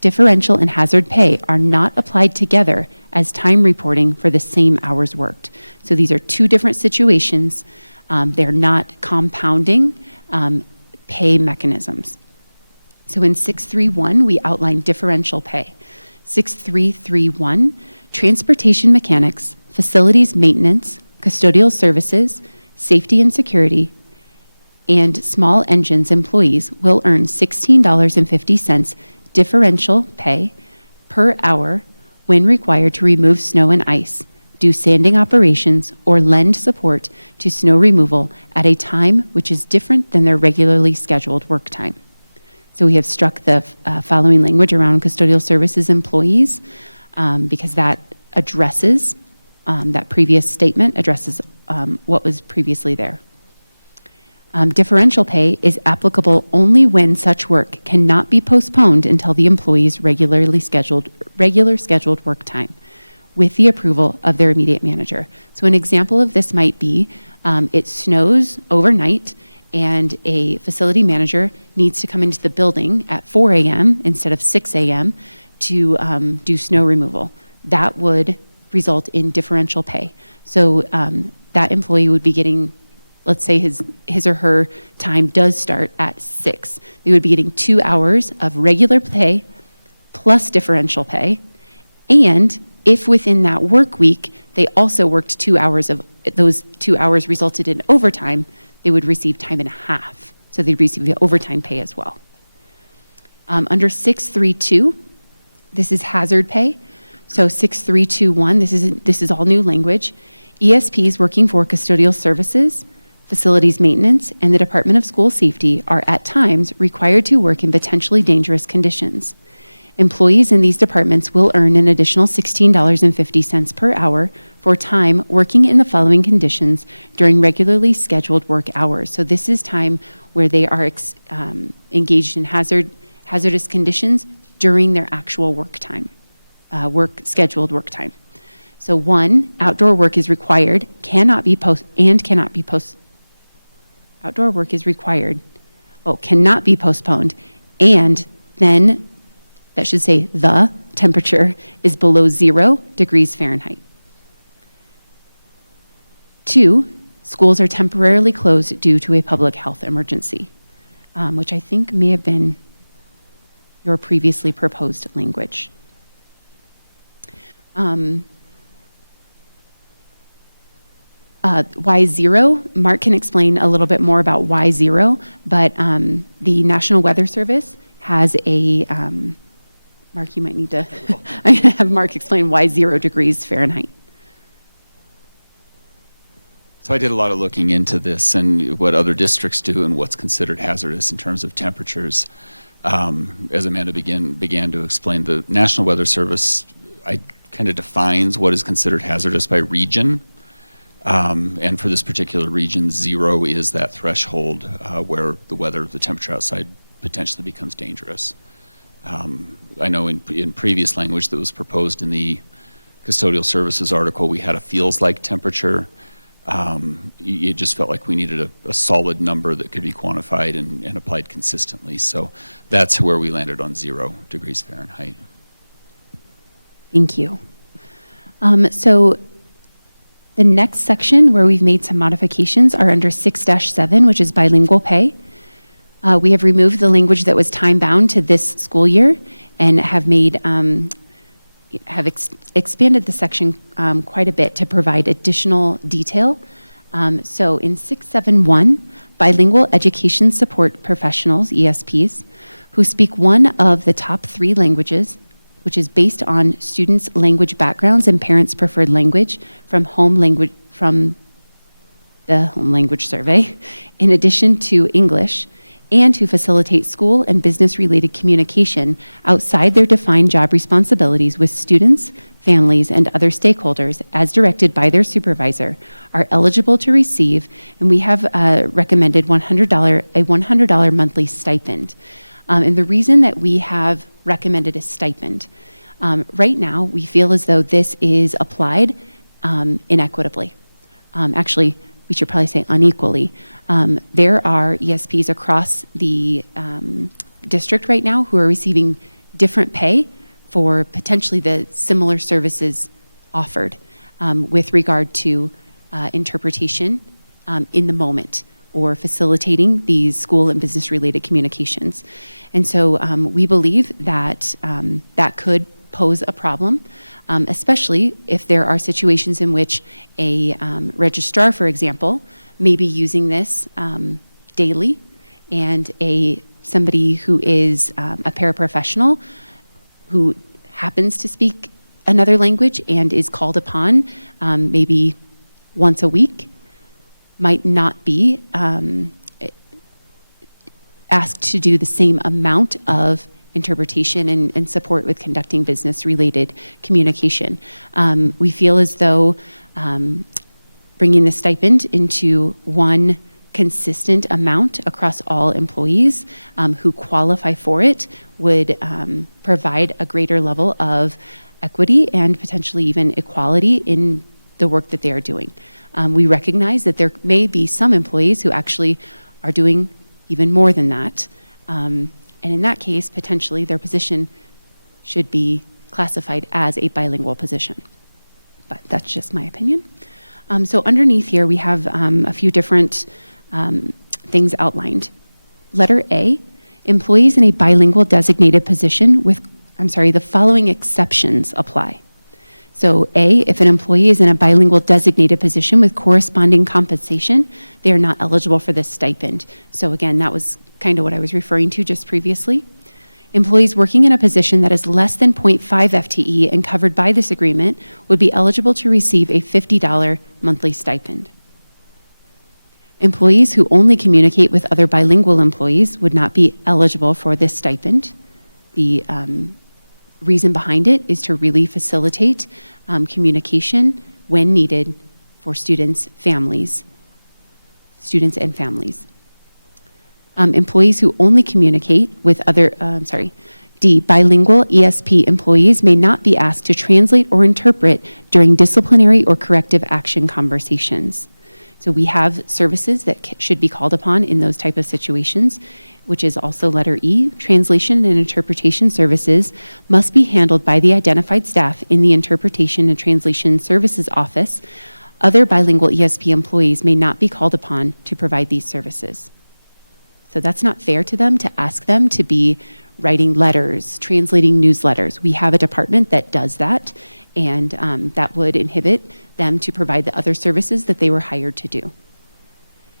Differential and hazard pay are not applied together as time reporting for the same hours worked. So these are 2 different situations. They're not compounding pay mechanisms. So in 631, we outline differential pay. 6331, transportation mechanics, facilities maintenance, custodial services, safety and security, and small engines employees will earn $16.50 differential pay per hour when required to remove snow and ice, do sanding operations, or lend support to snow removal at a time which is different than their regularly scheduled work time. So we have struck the following language around custodial services employees because that addresses, that previous statement addresses what was previously there. Differential pay is applicable only when such work cannot be postponed until the employee's regular scheduled work time, with the approval of their immediate manager. So an example of this might be, it snows overnight and a facility manager needs to come into the building at 4 a.m. instead of 6 a.m. to do snow removal. That would result in differential pay. So that employee would be getting, let's say his or her time does start at 6. They would be getting 2 hours of regular pay plus differential pay, and if within that work week, they also worked 2 hours of those 2 hours resulted in overtime, they would receive time and a half. So they'd receive the overtime pay as well. Under 632, this is hazard pay. So 6321, this is all new language. ESPs working for custodial services, facilities maintenance, and the Department of School Safety are at times required to work in potentially dangerous conditions. Employees in these departments will earn an additional $16.50 per hour for time working in the following conditions during regularly scheduled work hours. So this is time where they are engaged in hazardous conditions during their actual work time, scheduled work time. So 1, outdoor work is required, outdoor work is required, cannot be postponed, and then that should say the temperature is below 0 degrees Fahrenheit. 2, schools are temporarily closed due to a public health emergency, which I think may have been your previously proposed language. Y0, Mark can explain a little bit more about Y0, but the National Weather Service has a, Mark, you might need to have Mark explain why 0 degrees Fahrenheit. So I did a lot of looking into this and what other districts do and what's considered hazardous in terms of temperatures. As Amanda began to explain, the National Weather Service kind of defines what is considered hazardous by region. And for this particular region, 0 is that threshold where the temperature outside potentially becomes dangerous. I know in previous language that was proposed in the custodial services article, we had a feels like temperature. It just felt like we needed a solid number that could be quantified and applied consistently. So that's where we landed on 0 degrees Fahrenheit. Thank you. So the next section where we've made some modifications are under 6-7, which is bilingual pay. We have removed the language that was time-bound to this school year and have expanded the section quite a bit to provide additional detail. So in 671, bilingual education support professionals, ESPs, who speak one of the top 3 languages, which is based on students' language backgrounds and parents' preferred language from the home language survey, in addition to English, and to facilitate school and business-related communication outside their defined job responsibilities with students, families, and other stakeholders as directed by their supervisor, are eligible to receive, and we have recommended a $100 monthly stipend. And the reason that we have recommended a stipend, right now we feel as though this is applied inequitably. Actually, we should probably say unequally. There are ESPs across the district right now who are receiving different pay for potentially the similar services offered with regard to interpretation in the moment or facilitating these school and business-related communications. And so we believe that that could pose a problem, especially if there are situations in which a registrar, for example, may be using this daily, and somebody who is a paraprofessional who happens to speak another language and is called upon maybe once a week might not be asked to do the same amount of interpretation and support with conducting business-related communication. We feel as though bringing the stipend into one consistent amount across all employees who qualify for it would provide a greater level of equity and potentially even equality in the work that they are doing. We recognize that there may be some employees who actually are doing even more than that. And in that case, potentially their position should be classified as a bilingual position. But that's just my opinion. So underneath here, we have a few different things outlined. Letter A, employees in a bilingual designated position the following exceptions apply. So A, if an employee is in a bilingual designated position with corresponding compensation, they are not eligible for this stipend. So again, that was kind of what I was referring to just previously. Employees working in a position that is less than 0.5 FTE and covered by this agreement would be eligible to receive a $50 monthly stipend. Employees who only communicate with other bilingual employees would not be eligible for this stipend. The reason behind it is to really facilitate communication when needed for students and families. Employees who only communicate with D, bilingual ESP employees may not be asked to translate or interpret during disciplinary or corrective action conversations. So we have services that should be called upon in those type of situations, which is also letter E. Translation and interpretation services must be handled by the identified staff in the Interpretation and Translation Services Office. Other bilingual ESP employees may not be called upon to provide these services. So that's not fair to them to ask them to be writing letters, translating newsletters. We have a department that does that, and that would inhibit them to provide the other services that they were hired to do.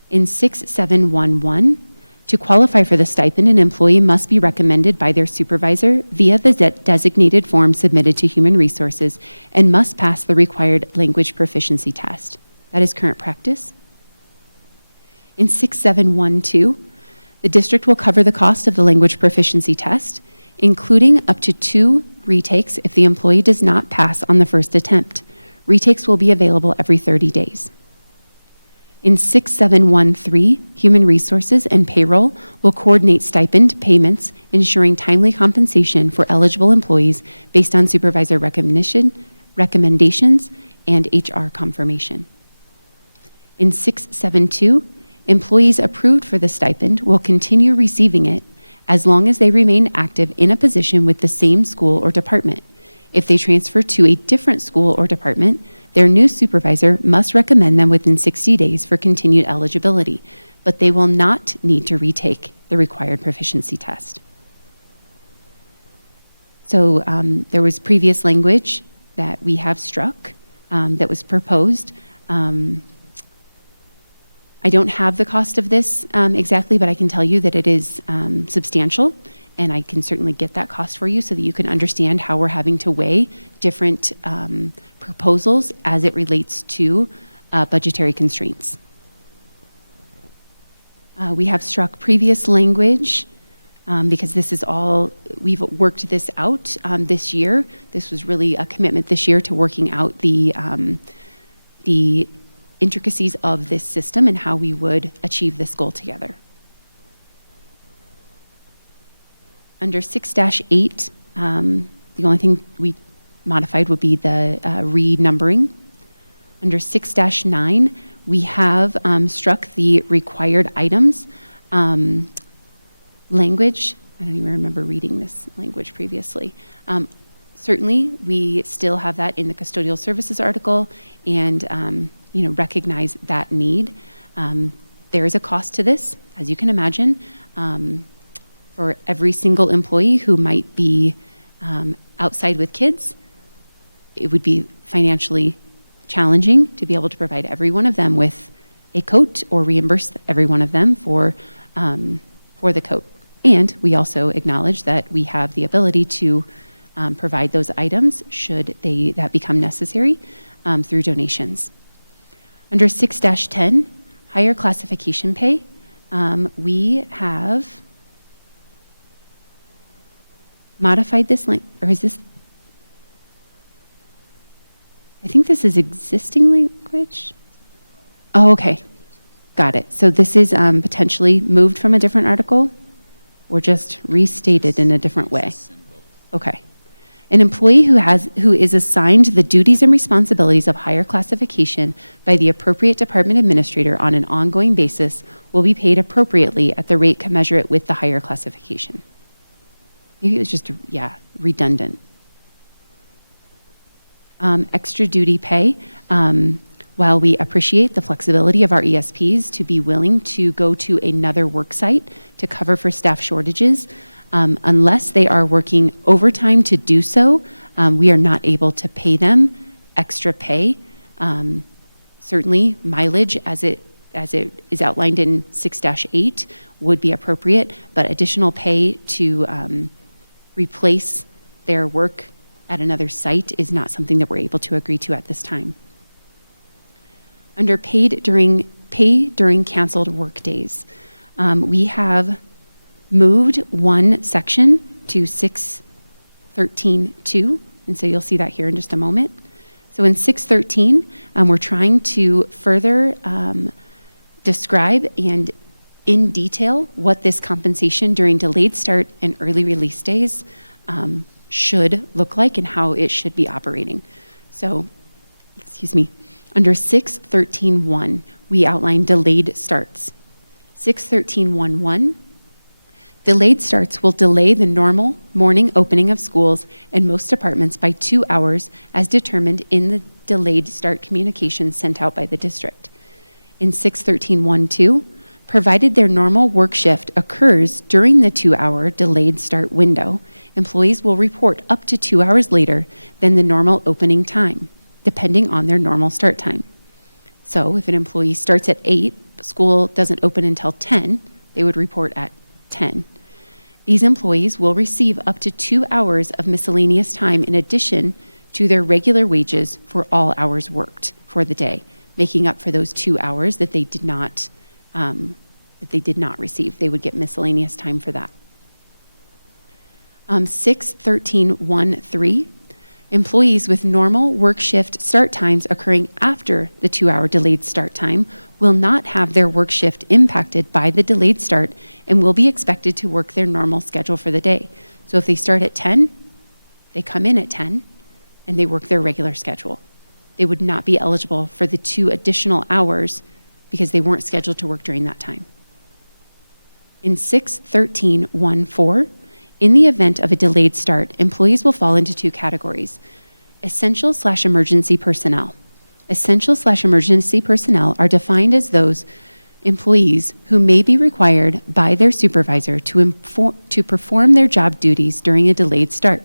In 6711, to qualify for the stipend, an employee must be recommended by their supervisor via the designated form submitted to Human Resources and must pass the required language proficiency test. That is current practice. In 6712, the district will cover the cost of the language proficiency test, including up to 2 retakes if the employee does not pass on the first attempt. Retakes will be available every 30 days. In 6713, Human Resources and Payroll will coordinate stipend payments, ensuring timely compensation for eligible employees based on supervisor recommendations and HR confirmation. In 672, employees approved for the stipend will continue receiving it as long as they remain active in a position with the same school or department. If they transfer to a different school or department, their new supervisor must recommend them within 60 days for continued eligibility, but they will not need to retake the required proficiency test. So there was previous language that we have struck that was proposed. I don't have the cost of this exactly, but I can tell you that it is substantial, and I can certainly get that cost for you so that you can understand how we're having to weigh different proposals as it relates to budgetary constraints. We have struck previous language because this is all, we've worked this out this year. This was really a commitment this year to working out the intricacies of this system and how we would achieve this goal together. Under 6-8, the only thing we modified would be the renumbering. Under 6-9, we have struck the required items language. I don't even remember reading this language previously. Certainly, we still have that in the custodial services article and recognize that need. There is a cost to this, as you can imagine. For every single employee who might be outside with kids, it would be financially challenging to be able to provide every one of them with a coat or reimburse every one of them for the coat. And we also acknowledge that we have the ability to provide those items should that become necessary through donations. Under 6-10, higher classification pay, we have modified this or is this? I think this is existing language. Oh, okay. Got it. So this is potentially moved from a different article or just restated in a different way? Okay. An employee who is assigned the duties and responsibilities of higher classification by the appropriate department administrator on an ongoing basis will be paid appropriately at the rate commensurate with the higher classification. Maybe it was just, redundant. Extra duty pay. While we appreciate the flexibility of our ESPs to be willing to go to another work site to cover for staff shortages, unless they are working overtime to do so, we are not able to pay them extra pay. Certainly, mileage, as it is outlined in 6-8, would be appropriate, but additional pay to replace their work at another site is not something that we're able to agree to at this time. Under pay during canceled work days, we have moved one section to 613.2, and so you'll see that here in just a moment. So in 613, we're trying to further describe and in detail what this compensation during delayed start and early release days should look like and how it should be operating. So, under 613.1, we outline delayed starts. 613.1.1, delayed starts will delay the normal morning opening of schools in most departments by 2 hours as determined in the delayed start communication sent out by the district. In 613.1.2, provided their normal work shift occurs during the 2-hour delayed start window, employees will report up to 2 hours later than the normal opening time, depending on their normal start time. So if an employee starts at 8, school doesn't open until 10, they would report at 10. These employees will receive up to 2 hours of miscellaneous time in addition to their regular wages for all hours worked for the day, making up for those 2 hours that they did not receive. They would get miscellaneous time for that. 613.1.3, Employees with normal work shift start times occurring after the 2-hour delayed start time will not have their work shift impacted by the delayed start and will be expected to work their normal schedule for the day. So if they start at 10, they come in at 10 and they work their regular schedule. They would not be eligible for the 2 additional hours because they weren't scheduled to work during that time. In 613.1.4, in the event of a delayed start, employees will fall into 2 categories: essential/emergency personnel. Essential/emergency personnel are defined as those employees who may be required by their supervisor to perform their job duties during a delayed start.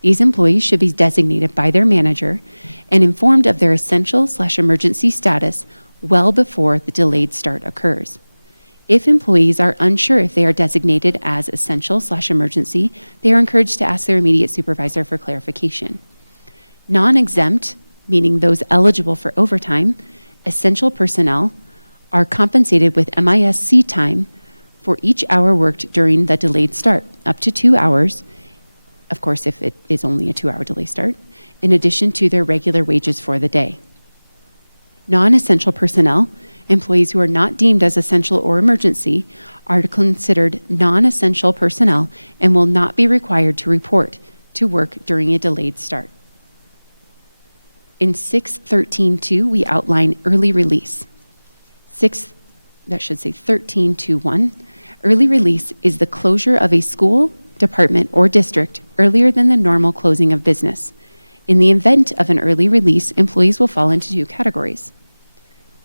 These employees should be designated by their manager and informed of their essential/emergency status well before the delayed start occurs. If employees are unsure if they are designated as essential/emergency, they are encouraged to ask their immediate supervisor for clarification. Non-exempt, meaning those eligible for overtime, essential personnel are compensated with MISC time for each hour worked during the delayed start, up to 2 hours, of course, if it is only a 2-hour delay start, in addition to their regular wages for the day. Non-essential personnel, employees who are not deemed as essential or emergency, are considered non-essential personnel and will not be required to report to work during a delayed start. In 613.2, we outline early release. 13.2.1, early release is the closure of a school, department, or district earlier than the normal closing of business. In the event of an early release, employees will fall into 2 categories.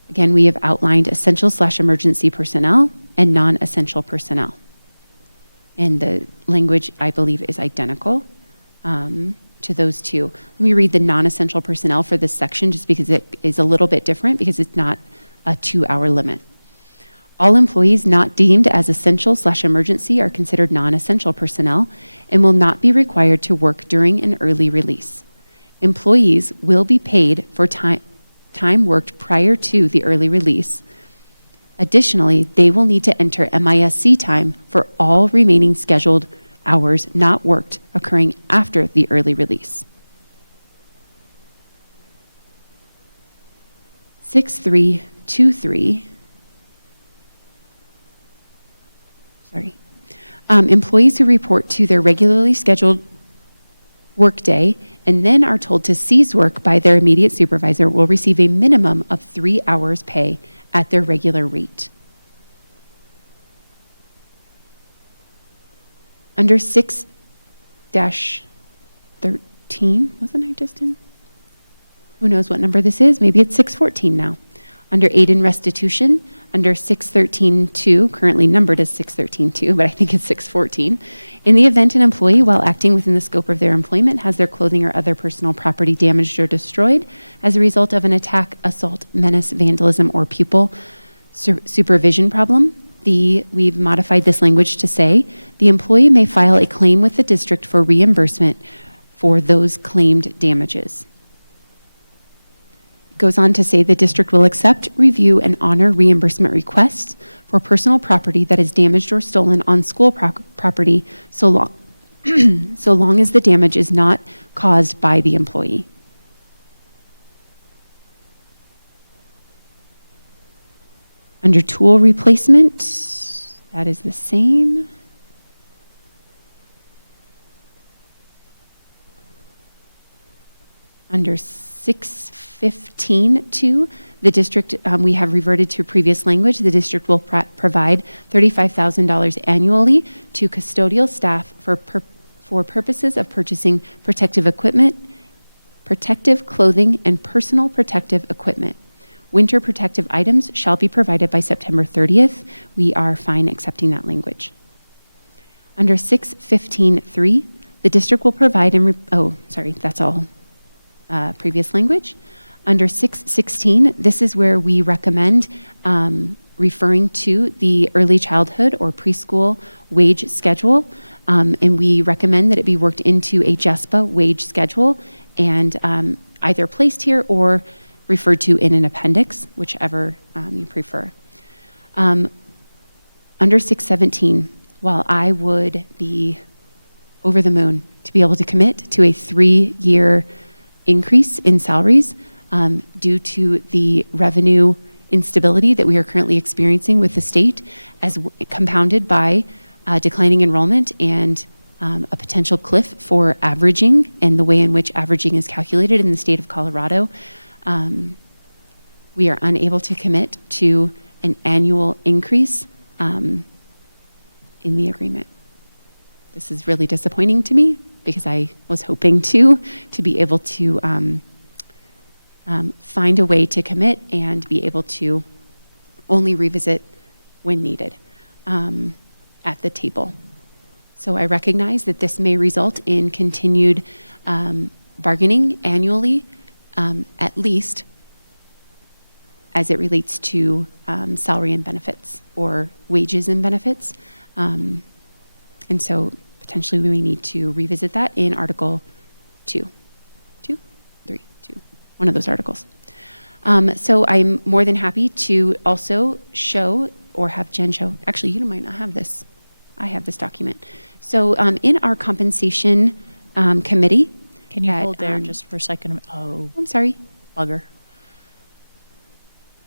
Again, we have outlined essential/emergency personnel and non-essential personnel. And the language, I believe, is identical to those 2. Let me read the non-essential personnel for this section just because it is a little bit different because it's not a 2-hour limit. All employees not deemed as essential/emergency are considered non-essential personnel and will not be required to work during an early release. Employees will be paid for time worked prior to the early release. Additionally, they will need to enter MISC time for all remaining scheduled hours not worked occurring after the early release. 6.3.2.3. Employees who report to their regularly scheduled workday and then are told to cease work by their immediate supervisor will receive a minimum of 3 hours pay at their regular rate. Under 6-13, wasn't I just in? Who knows what number this is? Maybe it's 614 now. Under aid and restitution, under 613.2, currently numbered as 613.2, but I think it's 614. In the event an employee, while acting within the scope of their employment, has their clothing or other personal property damaged or destroyed as a result of an attack, assault, menace, vandalism, or pupil supervision problem, we've modified this language to say, the employee may file a claim with the district for reimbursement for those claimed damages. Goes on to say the district will accept, review, and honor reimbursement requests for personal property that is damaged or stolen on school property so long as the damage is not caused by the employee. Under tool replacement, that is the same. Under 615.2, the district, we have reverted to previous language. The district will provide $35,000 annually to custodial staff for purposes of purchasing protective equipment, protective clothing, and personal protective equipment. Winter protective items shall be provided by September 30th. We are fine accepting that language. Under 615.3, the district will provide that's all previous language. Under 616, this is where we recommend referring to the early childhood or preschool wage schedule, and we recommend that it be worked into a JESPA wage schedule and either placed here or referred to in an appendix, whichever you prefer. Under 617, while I would be over the moon to be able to commit to a 3-year increase in salaries due to the revenue instability that we are currently experiencing with the state, as compounded by declining enrollment and a potential cliff for averaging and the way in which averaging is calculated in the state of Colorado. We are unable to commit to an annual increase in the agreement. This is really disappointing to me because I was hoping to be able to find a way to commit and be able to only revisit when needed at the table. So I recognize that this may result in continued bargaining annually, at least as it relates to salary and benefits or wages and benefits. And so potentially we may need to revisit that in Article 2, one of those articles. So I'm more than happy to also show or have Jen show, actually you might not have this. I have this document. So in our compensation committee. Can you hold there just for a second? Oh, I'm sorry. Bugger.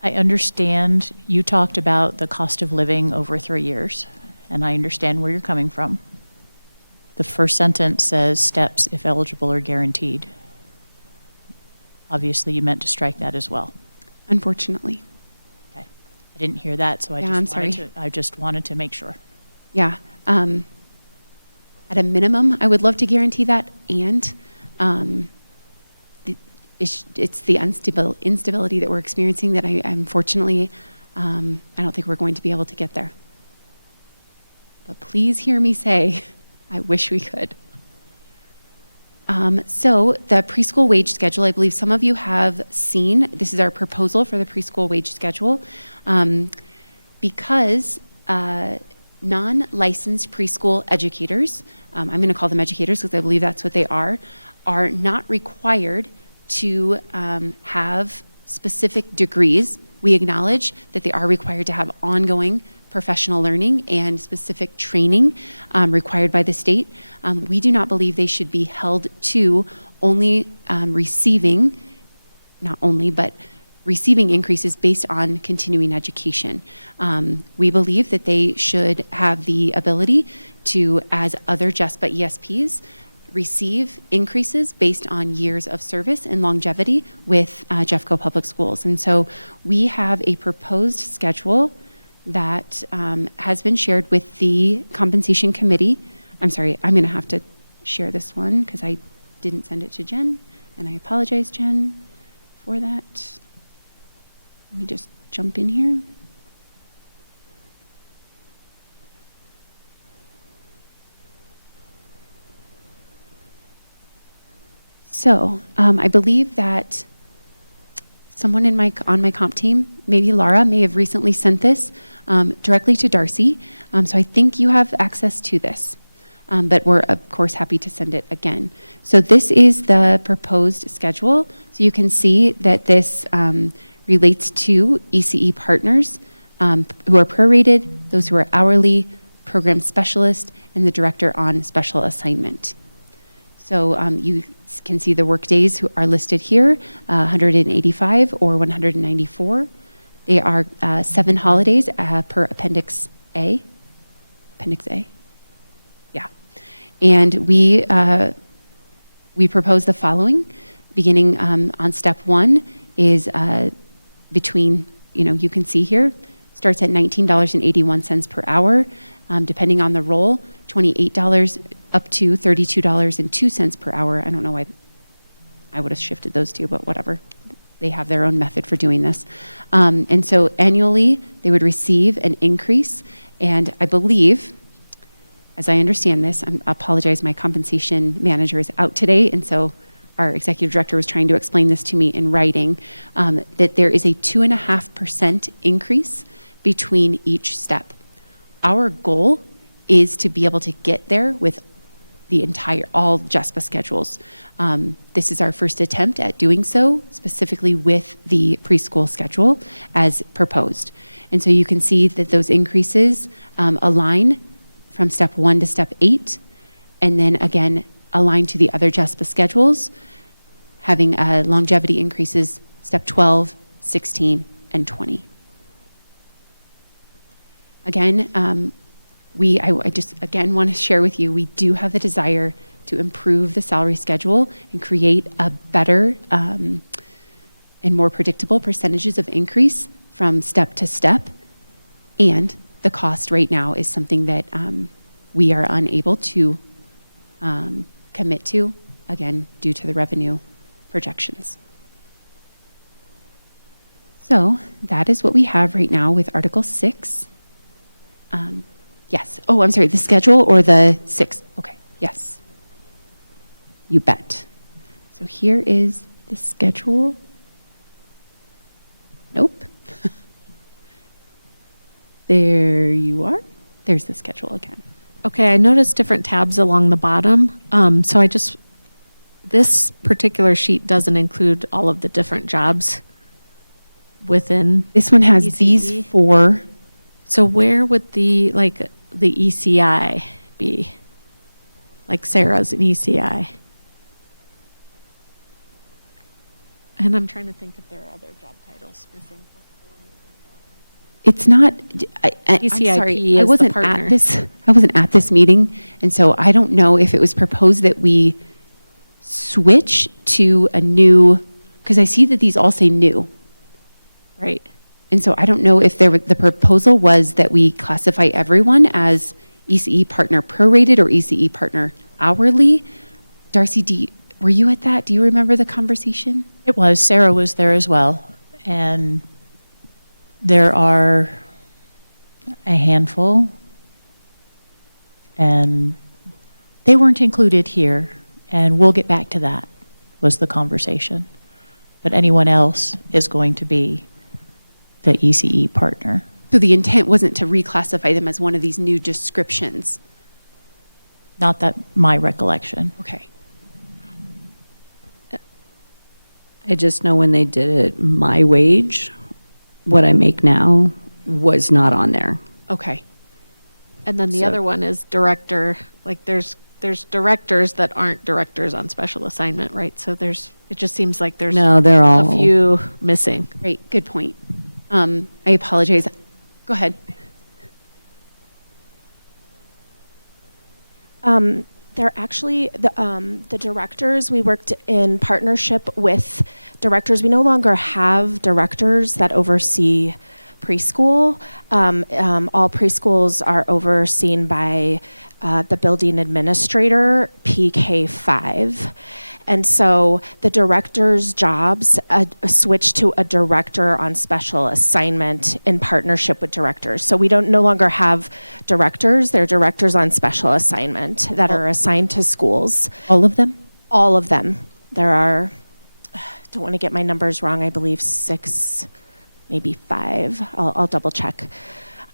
I understand you talked about the cost of living over 3 years, and I understand where you're coming from. The first sentence says steps, if eligible, are guaranteed. Obviously, you meant to strike that as well. Unfortunately. Okay. I didn't hear that, so I just wanted to make sure. Yeah. At a minimum, I would love to guarantee that, and it's the instability that we're experiencing that I unfortunately, I don't think we're going to be able to get there. But please hear me say, I wish we could. So the preschool wage schedule, I believe some of you have seen, this is our proposal for the preschool wage schedule. Because non-licensed preschool educators, I'm going to call them educators because I believe that's what they are not required to have specific degrees. We acknowledge that they are required to have ongoing professional learning and specific training required by the state. We do not believe they should be held to only receiving, not only, but receiving increases based on continuing education. We believe that they should have the ability to, as other JESPA ESPs, receive increases based on years of service and longevity with Jeffco Public Schools. And so we have a proposed schedule that has been shared with the compensation committee. I'm sorry, I'm going to have to share this one because I didn't send it to Jen, and I apologize, Jen, for that. Let me just jump in here. So I believe that someone on my comp team, maybe Laura, may have recently sent this directly to Darcy. So I think you have access to this, but we're of course happy to send it again. So this is the proposed schedule. So you can see that this relates to ECE partners who are prorated, those who are hourly, program specialist, and the director on special assignment. So you can see the work days who are listed here, 185 or 194. They are 7 holidays per Appendix A. Appendix A? Yeah. And we propose the following. Beginning on step 1 is between, you can see here, starts at $19.81 per hour, depending on the role, $28 up to $32.02 per hour. I don't know why I would have shifted those two, but whatever. They have their own method for doing this. And so annually, they would receive an increase. And I believe, as I understand this, I apologize, my compensation manager is out today. And so our executive director was trying to explain this to me in writing, that there is a 2.5% increase between each step. Our goal is to be able to get there with all JESPA schedules. This is our first attempt at doing so, specifically with the preschool schedule as proposed. And so you can see that those increases align from step 1 to step 8. And then again, aligned to the other JESPA schedules, having longevity increases step 12, 16, and 20. Again, I just again want to share with you, we do have the desire to improve the salary schedule and create a better and more predictable percentages of increase from step to step. And the cost right now is something that we are unable to commit to, again, due to the revenue projections. So that is what we have right now with Article 6. Yes. Oh, I'm sorry, the schedule or the 6? Okay, yes. You bet. So here is the schedule. Nope. There you are. There's the schedule again. Okay, I noticed different tabs along the bottom. So this particular sheet doesn't include all of the different jobs within. This one has ECE. these 4. So where would the ECI be? Like Sarah's an ECI. And I'm trying to think if there are other job titles missing. It's not, I'm ECIP sorry, is I the wasn't partner. I wasn't at this meeting, and so I don't know if it was proposed that we switch to a new, because I see that these all say new. Right. And so I don't know if the proposal was that we classify everyone as ECE partner prorated or ECE partner hourly. Darcy, were you at that? Do you remember the conversation? It was. Sarah was there as well. And there are a handful, and they weren't included here, and we'll get back to that, was the conversation. But anyone else is going to be the ECE partner. So the intent wasn't to reclassify them as one of these new descriptions. Not that my recollection. Okay. I just know when they did it, my wage, what I make now, was not on there. Okay. And then the So- other one is director, like there's directors that aren't directors on special assignment, right? So it just seems like there's No, they're all. a few missing. Great, good point. I apologize. Go ahead. They're actually, the directors, we worked in partnership with directors. We no longer have directors that oversee preschool. All preschools are overseen by the building administrator, PK5. And so the director's jobs switched to a director on special assignment in partnership with directors. So we no longer have directors. They're directors on special assignment that are assigned to schools. All of them? All of them. There are, don't want to get my numbers wrong, I believe 6, maybe 5. I'll double check.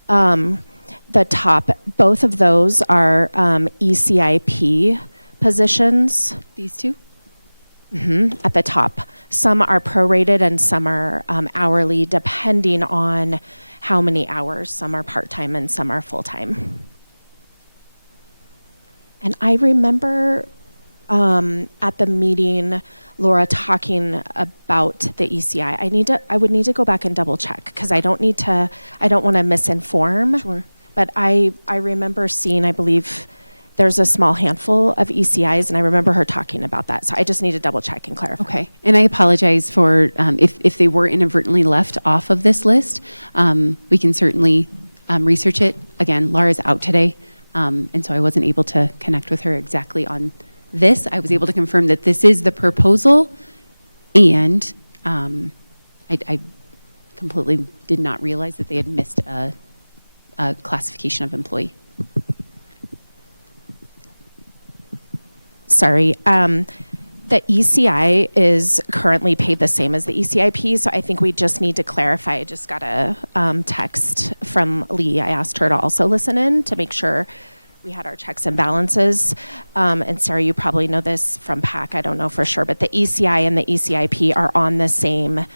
The top, both of those are ECIP positions. These two? At the top. Some are prorated and some are hourly, depending on how many hours. Some are part-time and some are full-time. And I remember at the meeting, Laura talking about the ECI. I would need to go back and double check because I don't want to misinform. Sure. But I remember seeing, I believe, there's a small handful of ECIs, and I remember her talking about that. So I just need to double check and clarify. Okay. And I apologize for if they were inadvertently left off of this list. We can certainly research it. Again, Laura's out today, and so I wasn't able to connect with her exactly on this. I was able to confirm that this is the proposal, and I completely did not realize that they had missed a classification of employee. Sorry. The ECI is currently paid the same as the ECIP, so I think we just need to clarify. I just got a text from Lee. I asked her to also listen in to make sure we had our checks and balances. And Sarah, you probably know this from PAC, I don't know for sure, but the ECI and the ECIP are on the same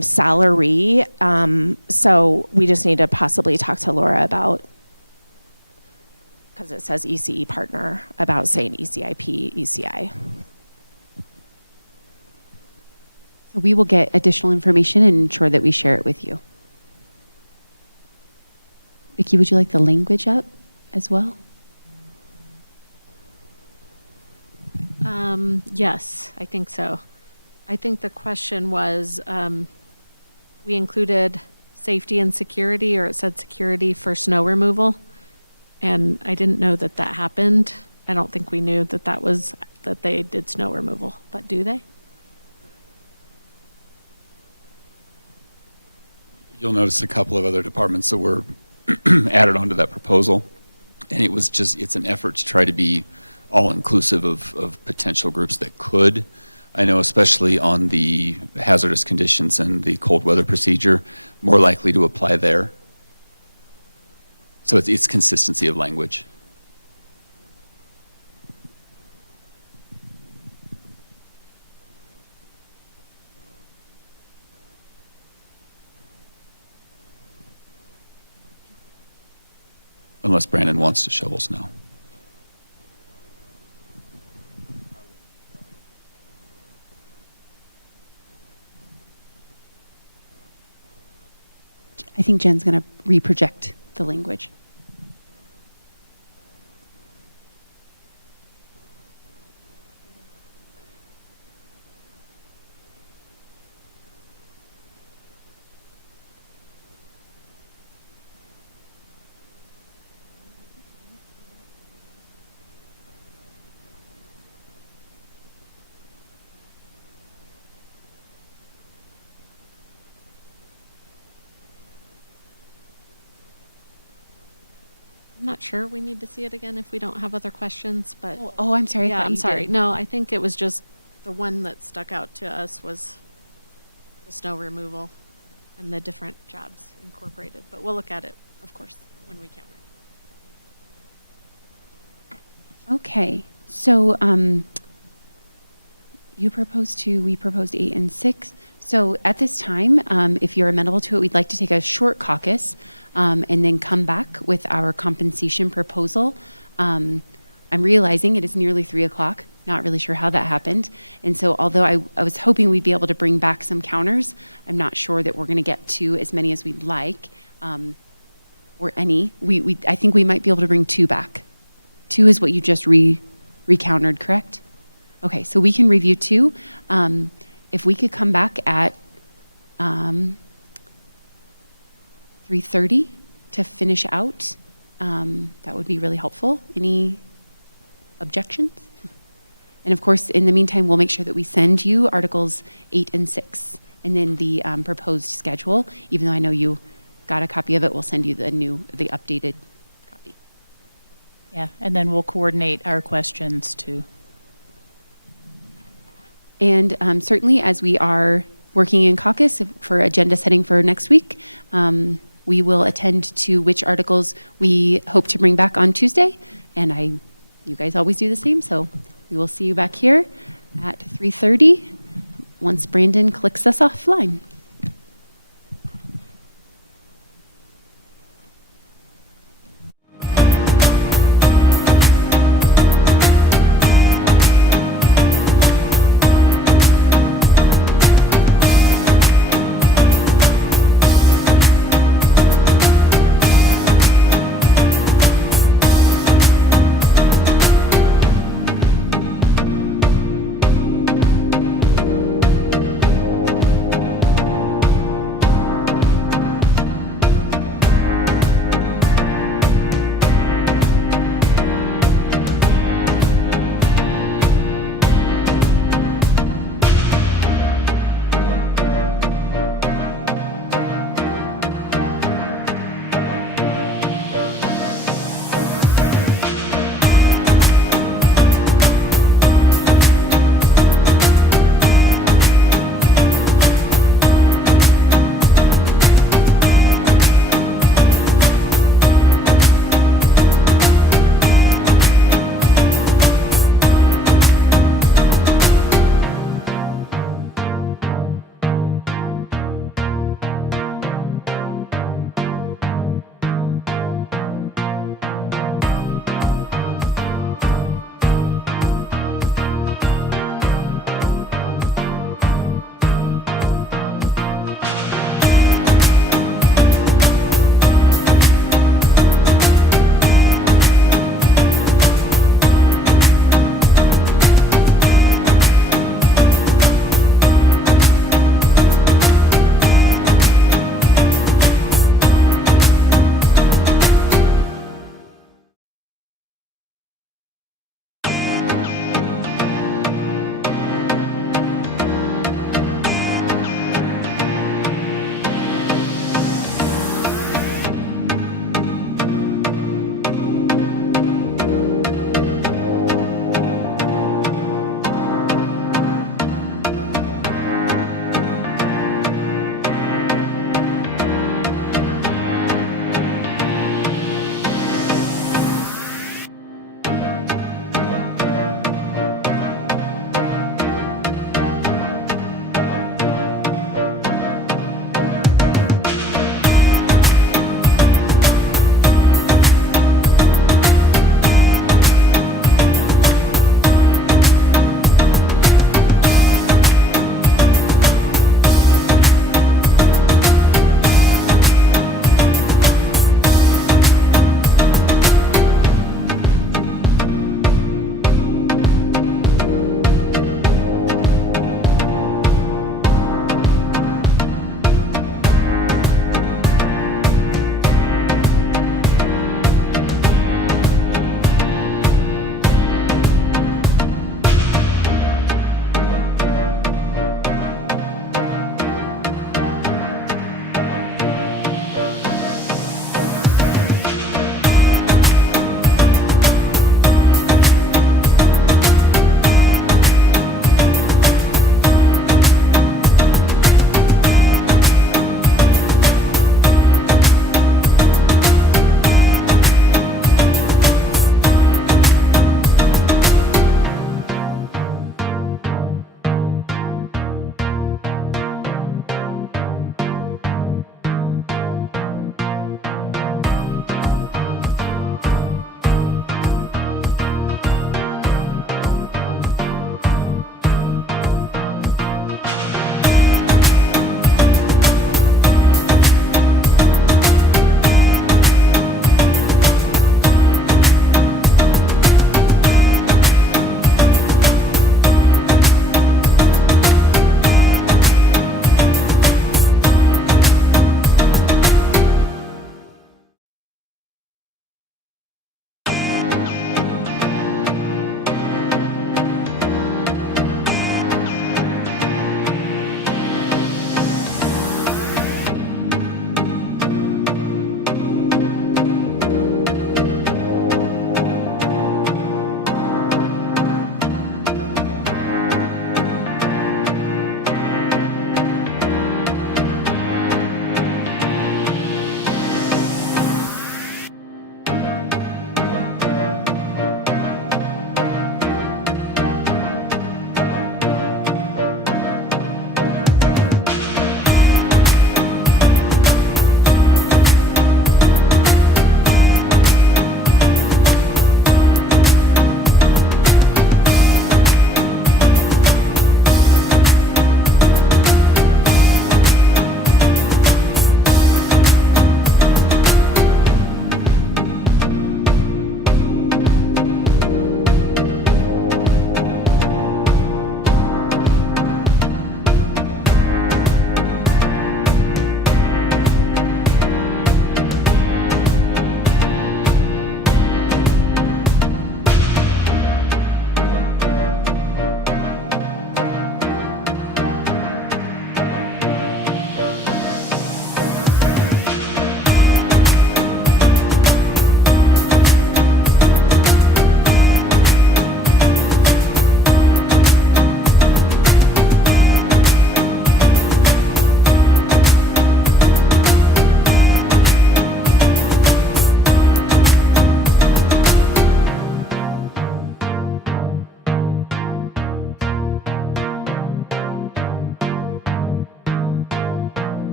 salary. So we just need to possibly talk to Laura about, because it says ECE partner about saying ECIP, ECI. So we will get additional information and ensure that we share it with you. Vicki, would you like the language up as well? Yes, I think so. I think the question was, we included safety and security, or it said security for snow removal. And I didn't know that that happened. I don't think we knew that that they did snow removal, but do they? You'll notice a couple of other departments that were added onto that proposal. And it's an effort to try to be all-inclusive of potential groups that could. I know especially on the hazardous conditions and the cold weather procedure, more likely to apply there. So it's consistency of language. Unless Brandon wants to shovel snow. I think Jen's going to reproject the language. I'm not sure we need to see it again if we don't have other questions, but. Oh, I'm sorry. I Yeah, thought I'm you sorry. did. No, I think it was just the one that stuck out to us was the snow removal and the different jobs incorporated. But we'll look at it, of course, when we can. Okay, so you proposed 2, we proposed 8 and 6. So at this time, if you're amenable to it, we'd like to take a short caucus and then come back with our compensation proposal. I'm realizing it is nearly 3 o'clock, not really sure how that happened. And so although I was hoping we'd be able to bring back some counters, I'm not sure that we're going to get to as many as we'd like, or any. I think we might be able to bring 2 back. 2 is what you just recountered, correct? Okay, so we can review 2. If we could come back at 3:30 to finish out, that would be really helpful. Any objections? And of course, in the meantime, we'll make sure that we send you Articles 8 and 6, and then the proposed schedule. Even though I know you got a copy of it, we'll send you the updated copy. Yeah, and then we'll coordinate our questions too. And certainly, as we are working in caucus for agenda setting for next week, we will attend to which articles we hope to bring back on Tuesday. And you guys always do the same, so we will see you back here at 3:30 once Brandon clicks us offline.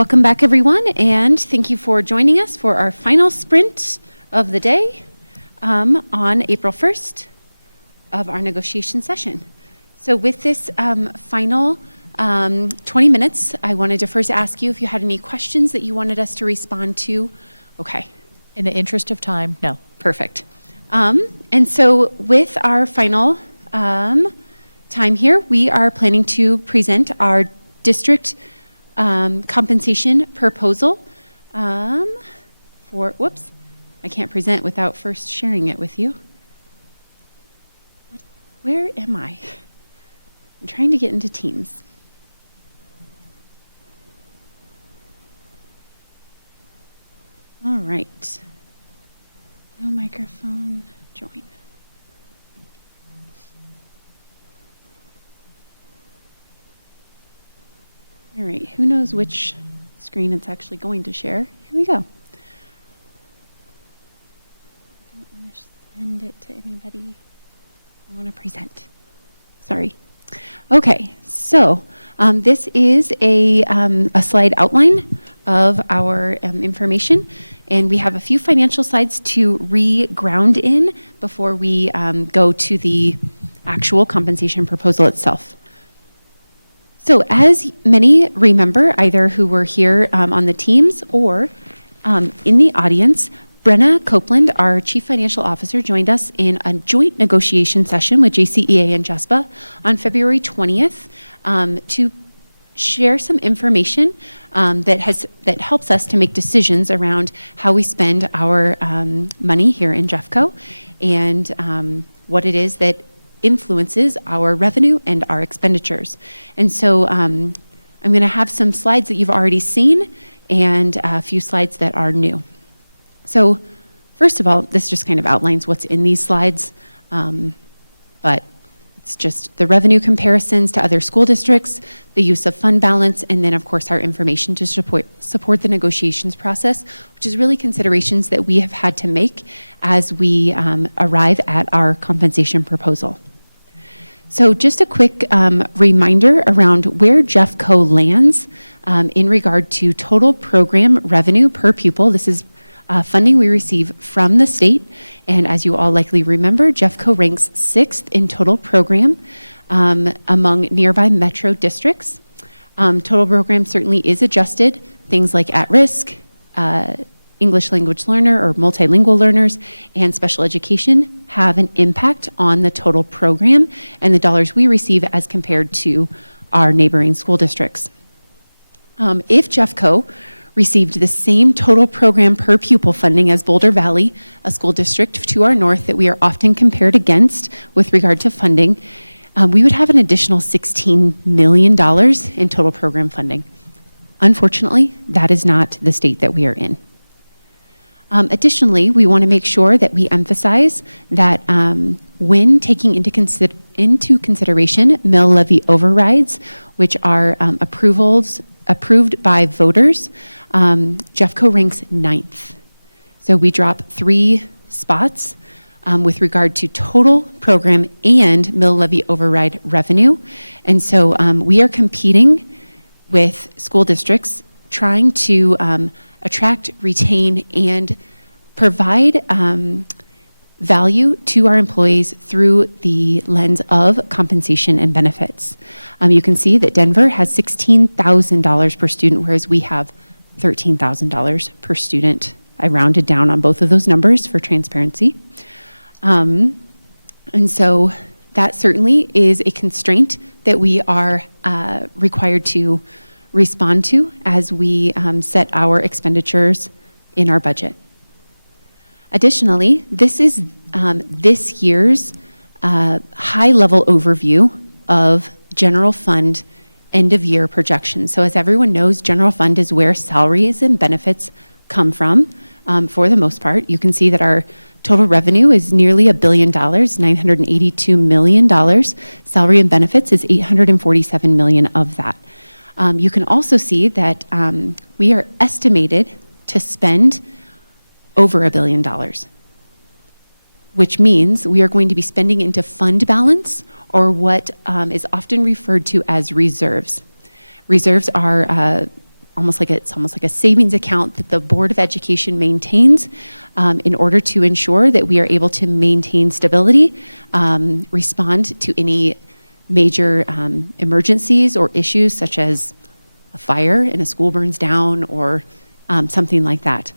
Welcome back, everyone, and thank you for joining us for our final sprint of the day on April 1st of our negotiation session. So with this final 20 minutes, I wanted to first ask you if you had any questions that you wanted us to respond to. Okay. In the interest of time, no. Perfect. And so with our final time here, we are planning to present our district compensation proposal for, whoops, I can't present without first sharing it with you. Where am I? I'm trying to get into Teams. All right. No microphone, join. All right, who knows which screen it's actually going to share? Here we go. I don't want to send it to anybody. I want to present. Sorry. Okay, so this is a slide outline of our information, and we have a few financial slides to re-ground in before we go to the actual compensation proposal itself. So as many remember, either who were here on the teams or in the audience, Brenna Copeland, our Chief Financial Officer, joined us in a joint negotiation session with JCEA and JESPA on February 20th to share some information that helps us to make decisions around how we spend our money here in Jeffco and what it is that influences our revenue and our expenditures. And so I'm going to have some slides that you've already seen and a few slides that are new. So first of all, this just kind of outlines what's in these slides, but it's just the revenue comparisons to other school districts, the use of fund balance, and then of course our information to support the negotiations process, which is really considerations that we have had to make as we arrive at our compensation proposal. So just a quick reminder around where Jeffco lands in regard to total program revenue per pupil. This is funding we receive from the state, and as you all likely remember, Jeffco ranks 6th in total program among nearby metro districts. Total program certainly is adjusted. Things like at-risk, English language learner or multilingual learners, and special education have an impact on the total program and the dollars we receive as compared to our neighboring school districts. If Jeffco received the same total program per pupil funding as Boulder Valley, a school district to our north that we are often compared against with regard to funding, we would have an additional $16 million in total program funding. Unfortunately, that is not the state that we are in. Additionally, we want to make sure that we emphasize that when taking into consideration mill levy overrides, which are approved by voters, Jeffco ranks 9th. So we drop 3 spots with regard to total program and mill levy override revenue. And so we are competing with school districts trying to attract, retain, and provide value to our employees through the lens of compensation and benefits. You can see that Denver has $16,000 per student, whereas we have $13,000 per student. I rounded down on both of those numbers for transparency. And so that certainly is a constraint that we are required to respond to as we set our expenditures in our budget. Additionally, this is this year's high-level overview of general fund end-of-year projections. So as everyone knows, general fund is where salaries and benefits come from for the most part. You can see that our total revenue is nearly $1 billion, $982 million. Salary and benefits is $847 million of that. You can also see that we are estimated to spend over $1 billion, which means we are going to be spending into fund balance, or what is often referred to as reserves. Reserves are almost like a savings account that the Board of Education maintains in order to ensure that we are able to maintain stability, respond to any major emergencies or issues such as a fire and a school burns down or something like that.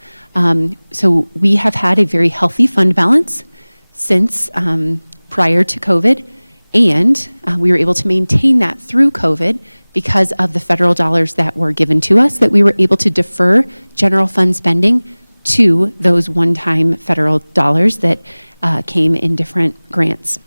So we have had a very healthy fund balance since prior to COVID, and we were able to maintain that through COVID because of the federal dollars that were given to us, that we were able to defer general fund spending to those one-time federal dollars that came in different grants.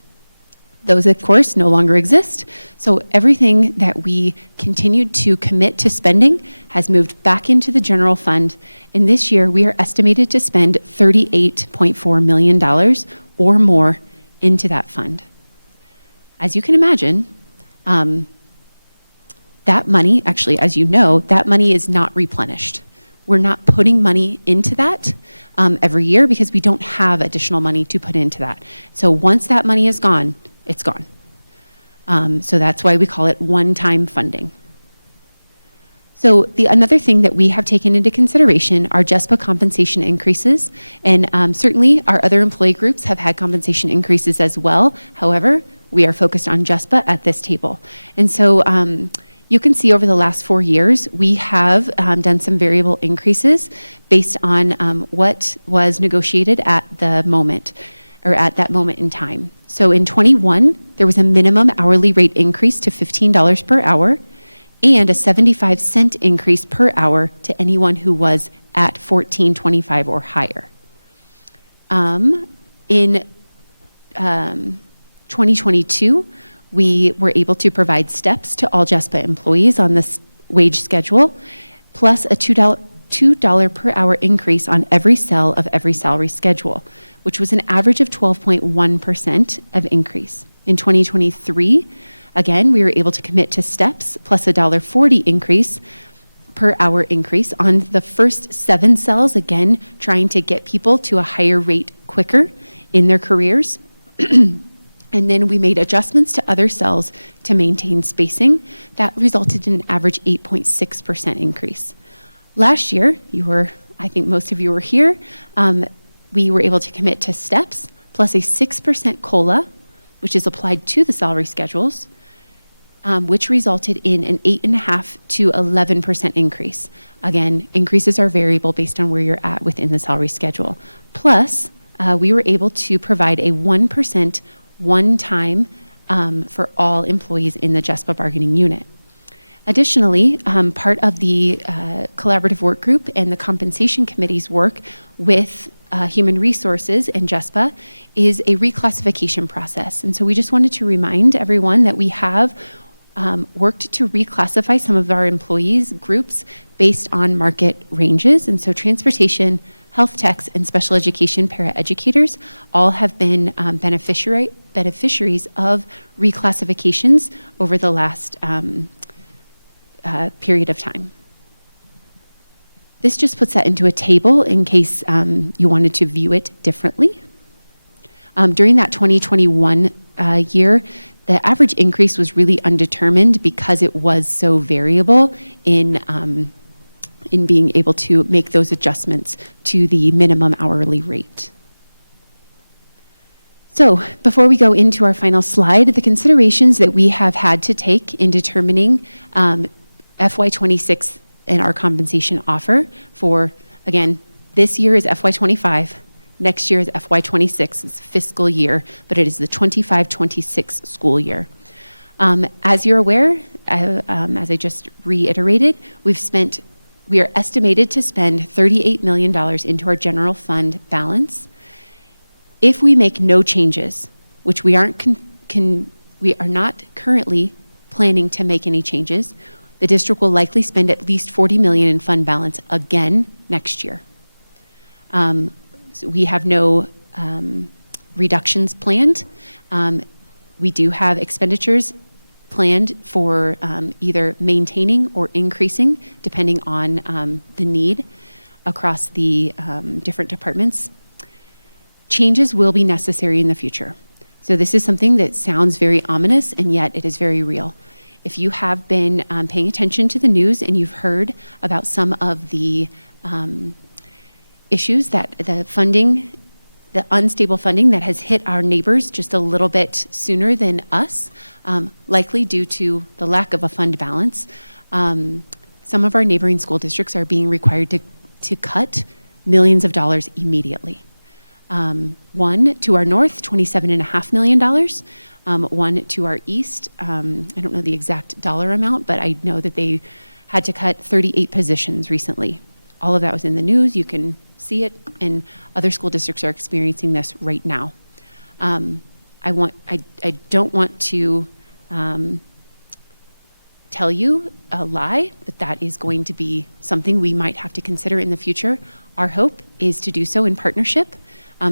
Those, of course, no longer exist. So everything that we continued to commit to spending has moved back into the general fund. And this year, we are estimated to spend $38.4 million or more into that fund. As you can imagine, that money, actually, as you know, that money is not replenished. We're not putting money into that every year because we don't have additional money to put into that. So once that money is gone, it's gone. So that's why we call it one-time funding. So another thing that we have taken into consideration are JESPA compensation increases. And certainly our other employee groups have had compensation increases as well. However, we are focused on JESPA at this table. And so you can see over the last 4 years, we have done some variable increases based on what was negotiated at the moment, or at that moment in time. So in 21, there was a minimum hourly rate increase to $15 per hour and a 75-cent increase per hour to anyone who was at $14.25 or higher. In 2022, we were able to provide steps to all JESPA employees on this wage schedule, plus a $2 per hour increase on every cell of every salary schedule, which was an average of 12.1% of increase. In 2023, again, we were able to commit to steps plus a $1.40 increase per hour increase on the first 7 cells, again, trying to get people to a higher rate quicker in their careers. And then we made adjustments to other cells to maintain spacing. That resulted in an average 8.6% increase. Last year, I think most of you were here, we were able to commit to steps plus a 6% COLA, which is applied to the salary schedules, which resulted in an 8.5% to 11% increase. Again, increases are variable based on where you're at within the salary schedule. Plus, we were able to provide a 1% one-time for all employees in the JESPA bargaining unit. Additionally, part of the collaborative work group and the compensation committee's work with Human Resources and JESPA is a reclassification process. And so we just wanted to remind everyone that we have worked to reclassify some of our employees groups based on market ranges. And so transportation, health techs, and special education paraeducators all have been beneficiaries of reclassifications over the last period of time. This just puts that into a table in case you wanted to view it differently. During that 2021 year, the average increase was really undetermined because it was so variable in being able to make those adjustments to the minimum hourly rate. So before we go into our final slide, the considerations that we have had to take in determining FY26 and our compensation offer for, again, this year is FY25, next year is FY26, it's fiscal year, but it is the 25-26 school year. As you're aware, as I just reiterated, we are estimated to spend $38 million into our general fund balance. If we make no changes, which we are not currently planning to make any changes, the district will likely spend at least $40 million in fund balance again next year. So we have no reductions planned. We do have expenditures planned for either maintaining or increasing, depending on the need across the different departments. Changes will be necessary in the future. So this is something that sounds very ominous, and yet it is very real. if you have been paying attention to the news and you've heard about some of the issues that the unstable funding that has hit our neighbors just a little bit sooner than us, likely due to the lack of a fund balance, some of our neighboring school districts are being required to cut millions of dollars immediately. One to our north, $27.5 million. One to our east, I don't know the exact dollar amount, but I know that they had to cut 38 positions recently. All of that was in the news. You can see it, and other school districts are experiencing this right now. I don't want to tell you a lie, but that is going to be something we might have to consider in the future. Our hope is to do so in partnership,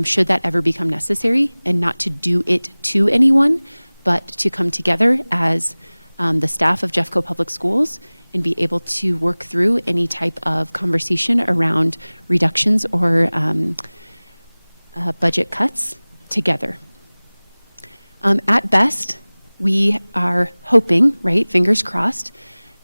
should that ever become necessary, and not to do it to anyone, but to come together as the staff of Jeffco Public Schools and be able to work through any type of conversation around reductions or budget cuts together. At best, we are hoping, right, fingers crossed,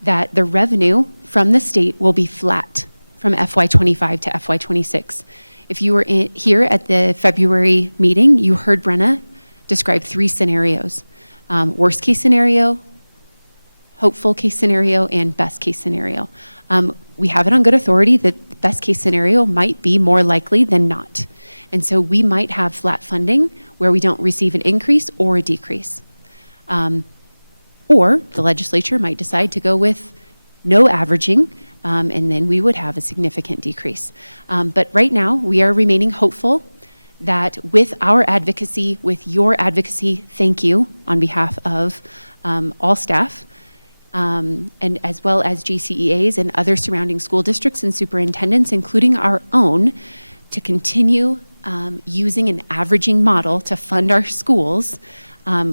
that the revenue from the state will be flat from FY25 to FY26. If you were here at the February meeting, you heard Brenna describe 3 scenarios: worst case scenario, hopeful case scenario, and best case scenario. We have it on good authority that the best case scenario might be more likely than not. And so we might have flat funding where we don't receive an increase or a decrease. Or the legislature might decide to go with no averaging, and then we would have a significant decrease. But right now, we are remaining hopeful that with our advocacy, with your advocacy, thank you on behalf of all staff, and as well as GCEAs and other surrounding school districts and superintendents, including our own, to continue using an averaging model to fund our schools.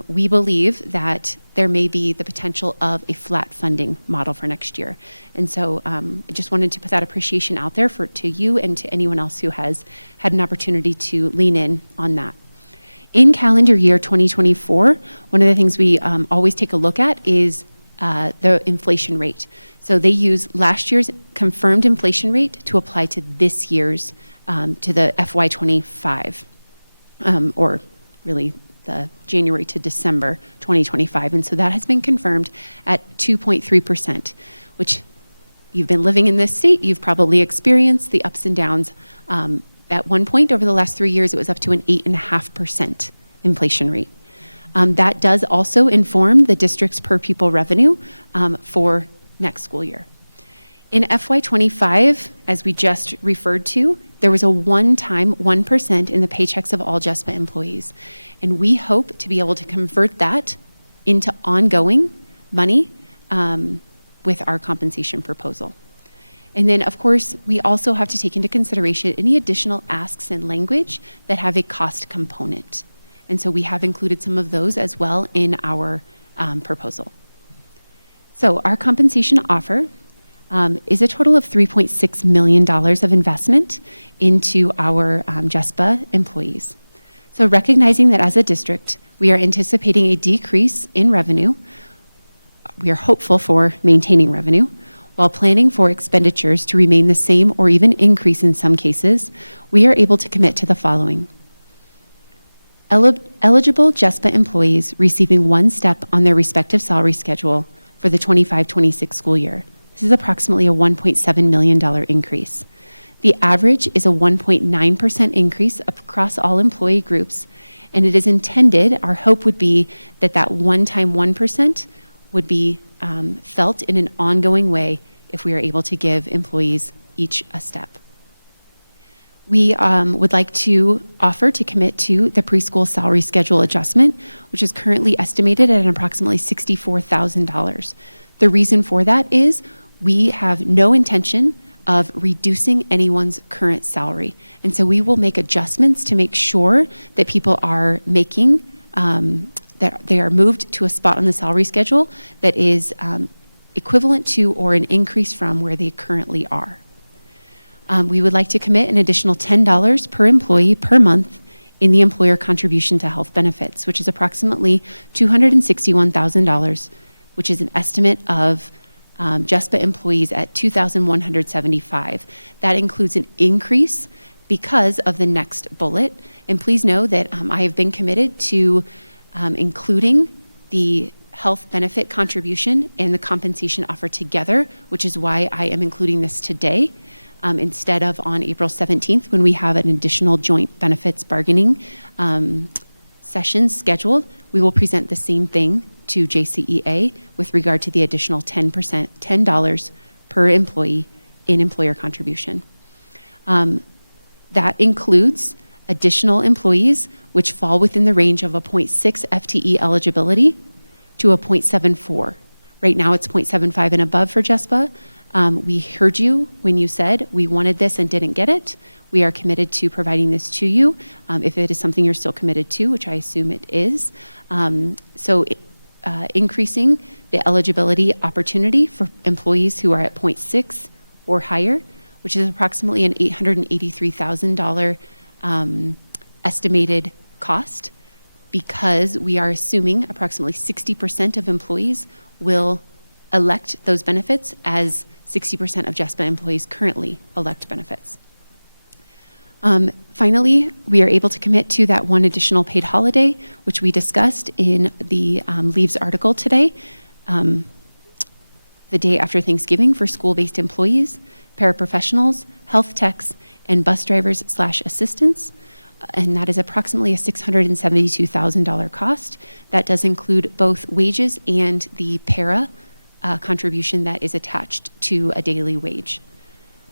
We believe that there may be the potential of a flat funding model for next year. And so I just wanted to put that appreciation out there to you and to anyone else who has had an opportunity to lean in on that. In calendar year 2024, one of the things we always take a look at is the inflation rate. So they use last year's confirmed inflation rate to apply to this year's, to the FY25, or really the January to December 2025. And so that has been confirmed at 2.3%, which you've been living in this state, you've probably experienced the ups and downs. At one point over the last 3 years, it was up to an 8.5% inflation rate. That does also inform the district's per pupil revenue for next school year. In FY25, as we just referred to, there was a one-time 1% in the paychecks of all JESPA employees. And we hope to be able to convert that into ongoing money with our compensation proposal. And then, of course, we also have to take into consideration any additional asks and language that have a cost component. And so we have included some of those as well in our proposal. So our compensation offer is a total of $3.6 million of investment into our JESPA employees. So recognizing that as a district, we are anticipating a decrease in revenue, we are hopeful for maintaining revenue, while planning for expenditures to remain the same or even increase in some cases, we are able to commit to the following. Eligible JESPA employees receiving one step on their respective salary schedule for the 25-26 school year. This is approximately a $1.7 million increase. The average is a 1.9% increase across all employee groups, and it is intended, our hope would be that that one-time 1% would be felt in an ongoing way if we are able to give employees each a step. We would like to offer to commit to the preschool salary schedule adjustment, which is currently estimated at approximately $64,000. The reason for that is we have no intention of reducing anyone's current salary. And so we will make adjustments to make sure that people are making, that they are moved to a spot on the salary schedule that is equivalent to or an increase from where they currently are. We would like to commit an additional $10 per employee per month in the employer contribution to health benefits, which is approximately $261,000 which is an estimate of JESPA employees at 2,175. That includes an increase because of the next bullet. And please know that I have been committed to including the health benefit contribution and the compensation offer together, which is why I am including this today instead of on April 17th when we have an additional joint benefits bargaining session scheduled. We will present the same thing to JCEA with regard to the additional $10 per employee in employer contribution. That includes additional employees which fall within the range of a 0.6 FTE eligibility to a 0.74. Right now it's 0.75 and above for JESPA. We heard you when you said we wanted this and didn't get it. We are committed to providing this to you if it is something you're still committed to, which I assume it is. Increasing the eligibility opportunity for employees who are at 0.6 or higher, which is approximately an $883,000 estimated cost, because we are assuming approximately 60% of employees will elect those benefits as 60% of JESPA employees currently elect benefits. Finally, we are able to commit to that one additional paid holiday, which we discussed in the leaves article today, the day after Thanksgiving for school-based employees, paraprofessionals, health techs, and bus drivers/assistants. And that is approximately a $672,000 cost. That does include both wages and the para contribution that is attached to a daily wage.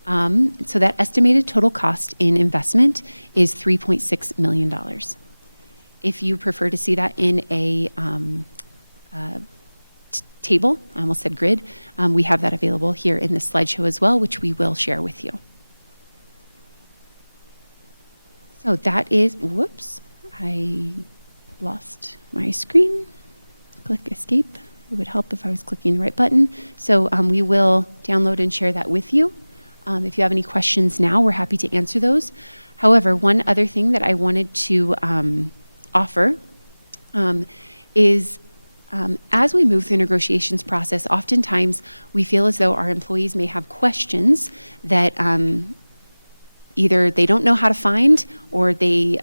So that estimated total cost in investment is $3.6 million. If you prefer to see that in a table, I almost said grid, we have that available here in the slideshow as well, which we will share with you. So that is, whoops, I lost my screen. Click escape. It would help if I was clicking the right button. So we will download and share that with you. If you have any questions now, we're happy to answer those. However, one other thing that I wanted to offer is as we move through the negotiations process, oftentimes we feel as though our employees may have questions that either they don't know how to find, or they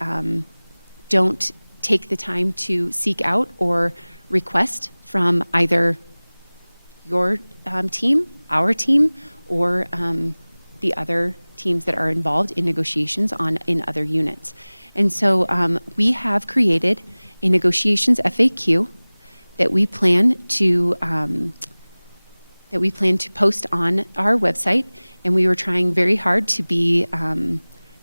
don't take the time to seek out or request from either your team, our team, or the other teams that are involved in negotiations in other units. And so we have created a negotiations FAQ that we plan to post on our website, and we were trying very hard to be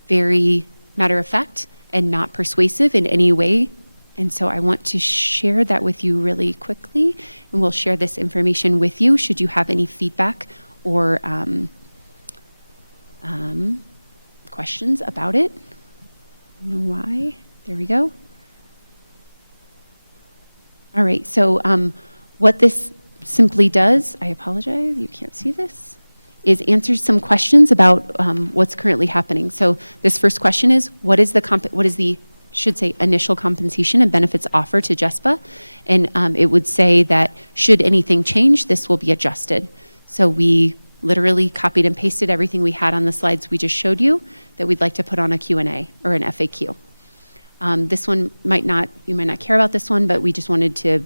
very matter of fact and not persuasive in any way. And so I want to share that with you really quickly, and we'll share this information with you should you have any feedback or questions about it. I don't know why. There we go. All right, so what this simply does, I apologize, you can't see this, is answers some questions about what's currently happening. So this first question is, what is the initial compensation and benefits offer to JESPA? And it would say that should anything change, this will be adjusted. So we literally copied and pasted everything we had on the slides we just showed you that we'd like to put on a Q&A or an FAQ. This one you might not care about this one, but we just wanted to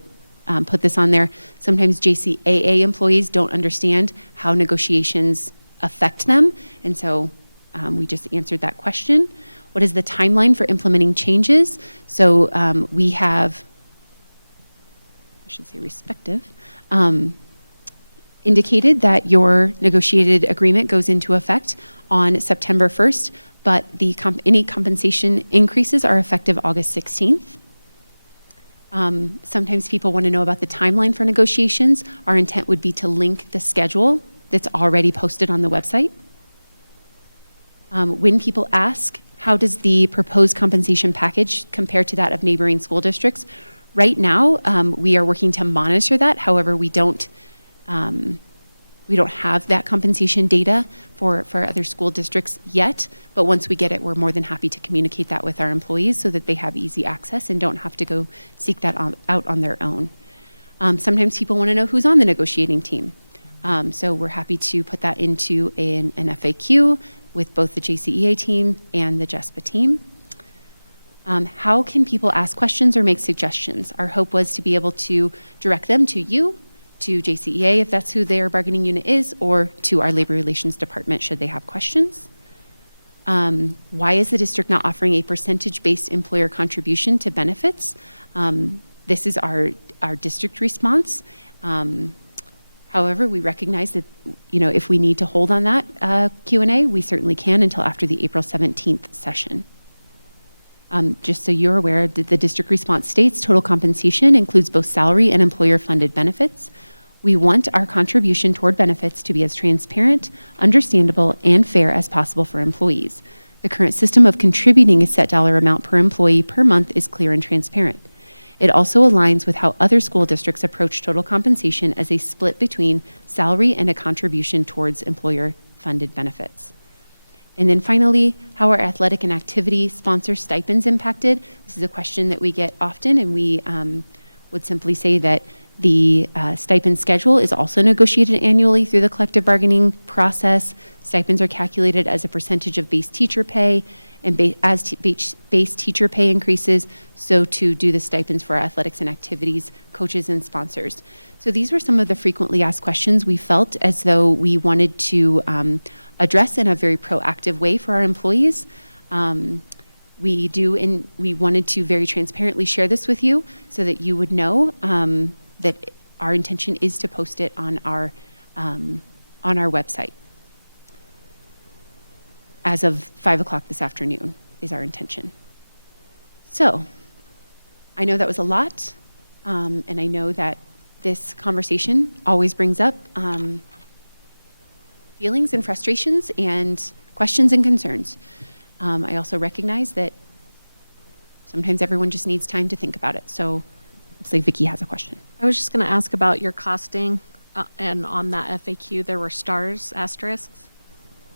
put this on there. Sometimes JCAA employees don't understand how negotiations affect them, and so we just answered that question. What is the timeline for implementing changes? So we have, I should say respective, indicated that your negotiated agreement goes into effect on September 1st, but any compensation increases are effective August 16th. Sometimes people want to know about the timeline for negotiations. Our intent would be to link the schedule that's already posted on the website. When people ask, how does the proposed compensation package compare to that of neighboring school districts? Right now, we are working to monitor that. However, we don't have that compensation data for other school districts yet, but once we get it, we're more than happy to communicate that with our employees so that they have easy access and don't have to go seek that out on their own. Sometimes people want to know who's on the negotiating team. So we're happy to put that into an FAQ with both the JCEA team and the JESPA team. How can people ask questions or make suggestions? Our hope was to be able to direct them to you, to JCEA if that's who their bargaining unit is, or to our Labor Relations Department should they have questions. Why is the district not offering a percentage-based employer contribution to benefits? This is our district response. However, we recognize that, if we need to hold on that Q&A, we certainly can until after the April 17th session. Just so you're aware, the district response states total compensation includes both salary and employer-funded benefits. We want our contribution toward benefits to be as transparent, understandable, and fair as possible for employees. The current system of contributing a set dollar amount per employee per month is clear and transparent. It also aligns with how other school districts approach total compensation as a split between salary and a contribution towards employer-funded benefits. And then finally, how are athletic and activity sponsor stipends impacted? This is a question that we get often, and we would simply say that the stipend schedule is also negotiated annually through the collective bargaining process. Stipends are calculated as a percentage of base teacher pay, and base teacher pay increases, so too do the stipends for our athletics and activities coaches and sponsors. So these were some of the frequently asked questions we felt as though we wanted to address in a very proactive way for our employees. We wanted to very transparently share this with you so that you would know that our intention is to post it on our website. As of 5 o'clock this afternoon is our intention. So I know that was a lot, and I know that this conversation always brings up feelings and frustrations and questions and concerns. I also recognize that sometimes everyone just needs time to think about it. So looks like Vicki has a question. I was just going to ask about your costing, and on that FAQ, there were stars, asterisks.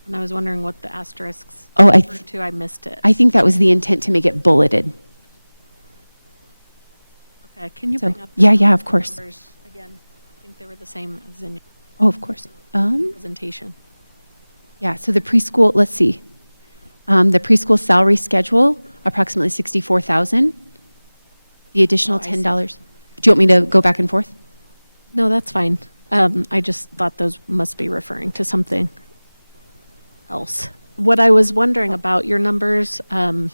And I was wondering what the asterisks referred to. I missed it. I think that was the intent to make it bulleted. Okay, can you So, bring up? yeah, of course. Numbers again? I think they were the same as in your Oh, of course. presentation. Yeah, so the preschool, let's see. The preschool salary schedule, approximately $64,000. The additional Oh, I see. $10. Do you want me to go back and forth? No, that's fine. I just thought those must be referring to something else. What I was wondering about your numbers, for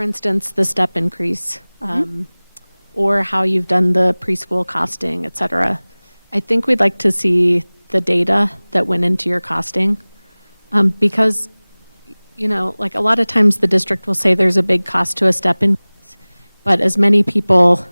instance, the step increase, or how you've done the preschool costing, et cetera. I think we'd like to see the data that went into your costing, because, like a lot of times the district will say there's a big cost to a step increase, but as many people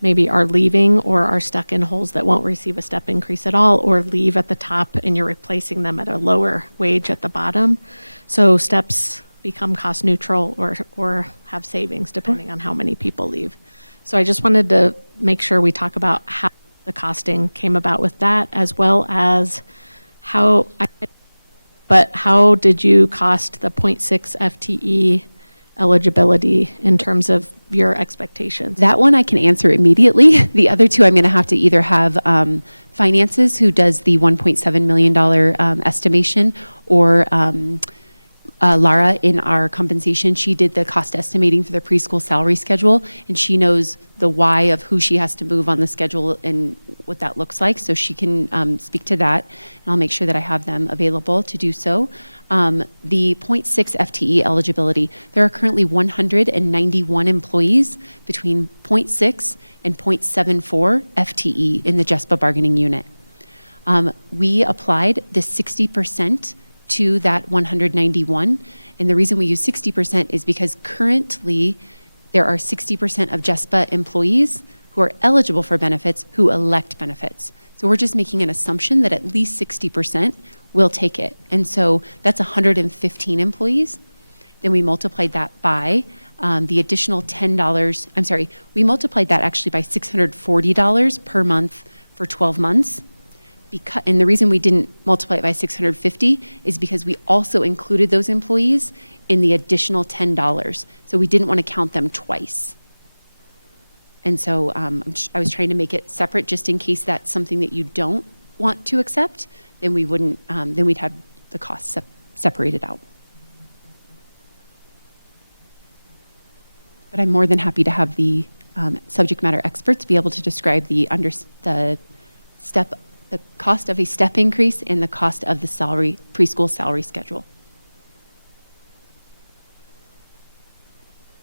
maybe are leaving or are stuck in holes that won't receive a step increase at all, or leave at the top and you're replacing them at a lower wage at the bottom. So steps become cost neutral or have savings depending on how many people leave. So I just wanted to make sure we talk about how the costing came about with that, as well as how did you cost the 0.6 FTE eligibility in terms of your expectations? That one I can answer immediately. The other two, I'm going to have to either have finances, who does the $1.7 million estimation, or Lara in our compensation. She did the cost estimating for the preschool salary schedule, and she knows the why of who she has to move on the schedule and what that looks like. So she can speak to that, and I'll make sure that I have them available to do so. The 0.6 FTE eligibility, there are currently 191 employees between 0.6 and 0.74 FTE in the JESPA bargaining unit. We applied the 60% to that 191, and the reason we use 60% is because currently there are 60% of JESPA employees who are eligible for benefits who elect benefits. So we're just making an assumption that at least 60% will take it. And so that's 115 employees. Then we multiplied that by the additional $10. We multiplied that actually by $640 per month for 12 months, because, and the reason we didn't multiply it by 650 is because we also included those employees in the additional $10. So we didn't want to count them twice. And so I was trying to make it separate just in case that's something that you don't want to accept, then we wouldn't, then we'd have the costs separated out. But I'm more than happy to have the subject matter experts be able to describe the cost of a step increase and the cost of the preschool salary schedule.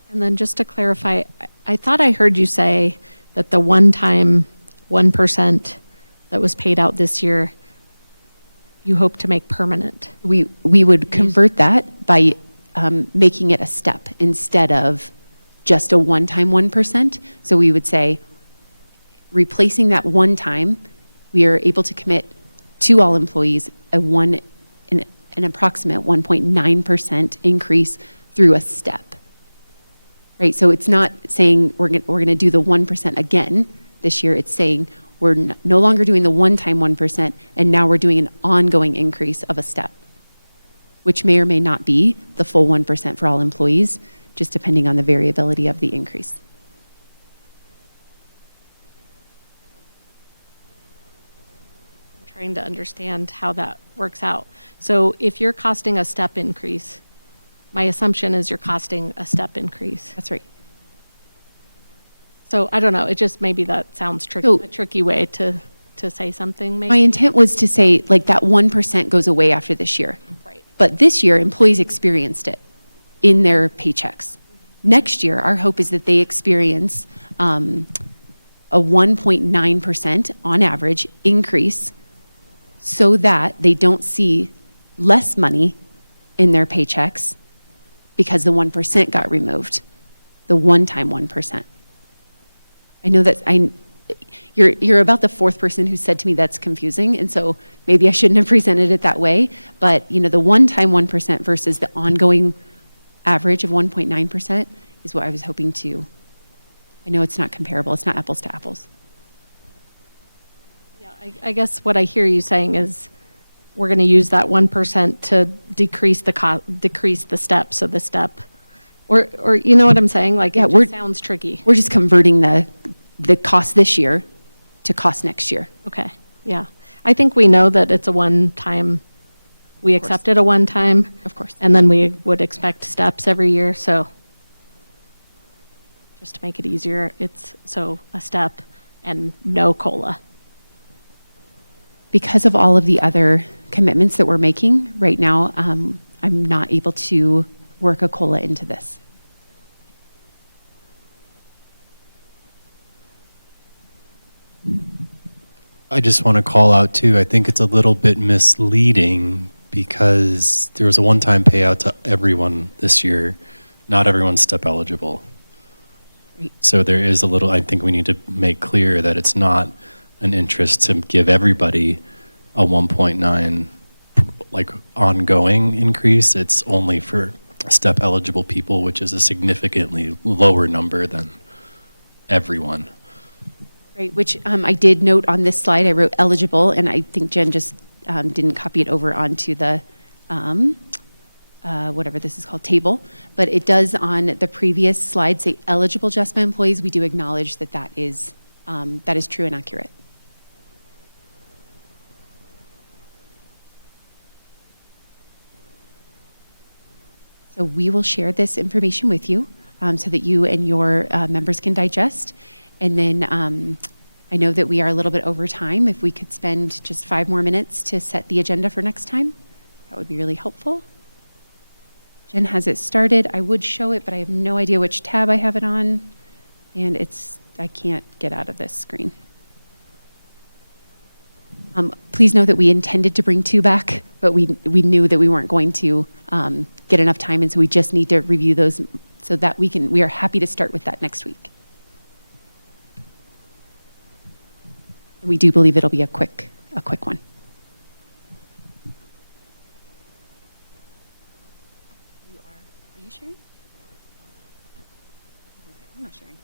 And then just to clarify, I thought I heard you say that the one-time 1% that was paid out this year, you hope to make permanent. We would convert that by making it a step instead of just a one-time 1%. So we would say, replacing that one time, we are able to commit to all employees an approximate 1.9% increase through a step. Right, so it's not saying we're going to do the 1% again this year. It's saying we're no longer doing the one-time 1%, and now we're doing an ongoing increase of a step, which may or may not be the full 1% for all employees, just depending on the variability of the increase. I'm trying to understand how that works out. So if you're costing a step increase, my assumption is you're costing a step increase. That's right. So I don't know, it just, maybe that sounds So- a tricky way to say something, maybe. My intent was to say, like, that 1% goes away after this year. Right. But this year, employees experienced it in their paychecks. Next year, our hope is that they experience a 1.9% on average increase so that they don't see less money in their paychecks because the 1% got removed, the one-time 1%. I know that you're about the fourth person who said to me that's confusing, and so maybe I shouldn't have presented it that way, but the one-time 1% versus the ongoing average of 1.9% is what I was hoping to. I know it's not comparable, it's not apples to apples. Yeah, I guess what I hear you saying is we're going to use that 1% to decrease the step, so the step, or you know what I'm saying? Like, Yeah, it just sounds tricky. We're just converting the cost this year to cost next year. Okay, yeah. I think we know that it's a one-time, we accepted a one-time. Of course. And then we would expect steps every year, so just to make it easier, it's so a step and no COLA. Because of all of the other commitments that we're making right now, I'm not able to work a COLA into this. I just want to call out too, I think it's a little bit misleading because there was a one-time payout to everyone this year. Not everyone's step eligible. Right. So there is a little, I think we need to make clear that it's not an interest to give everybody a 1.9 like ongoing increase. It's only for step eligible people, which is a significantly lower number than everyone. Right, which I did note on this slide, I wrote eligible, and I think Jen just didn't copy it over onto the, whatever this is called, table. But it does on the previous slide say eligible JESPA employees. We do acknowledge that that is true and accurate. So we will share this information with you so that you and your members can digest. And then I know that we are a little bit over time. If we could spend just 5 more minutes to set the agenda for next time, that would be really helpful. Jen has it started. I would show it, but I have no idea which tab I have it on. And I can't get out of this screen. Please know that we intended to bring 2 back, but we knew that we weren't going to get enough time, and so we just need to review those so that we are happy to start with that next week. And we do believe it'll be a quick one. Are you sharing? I'm not sharing.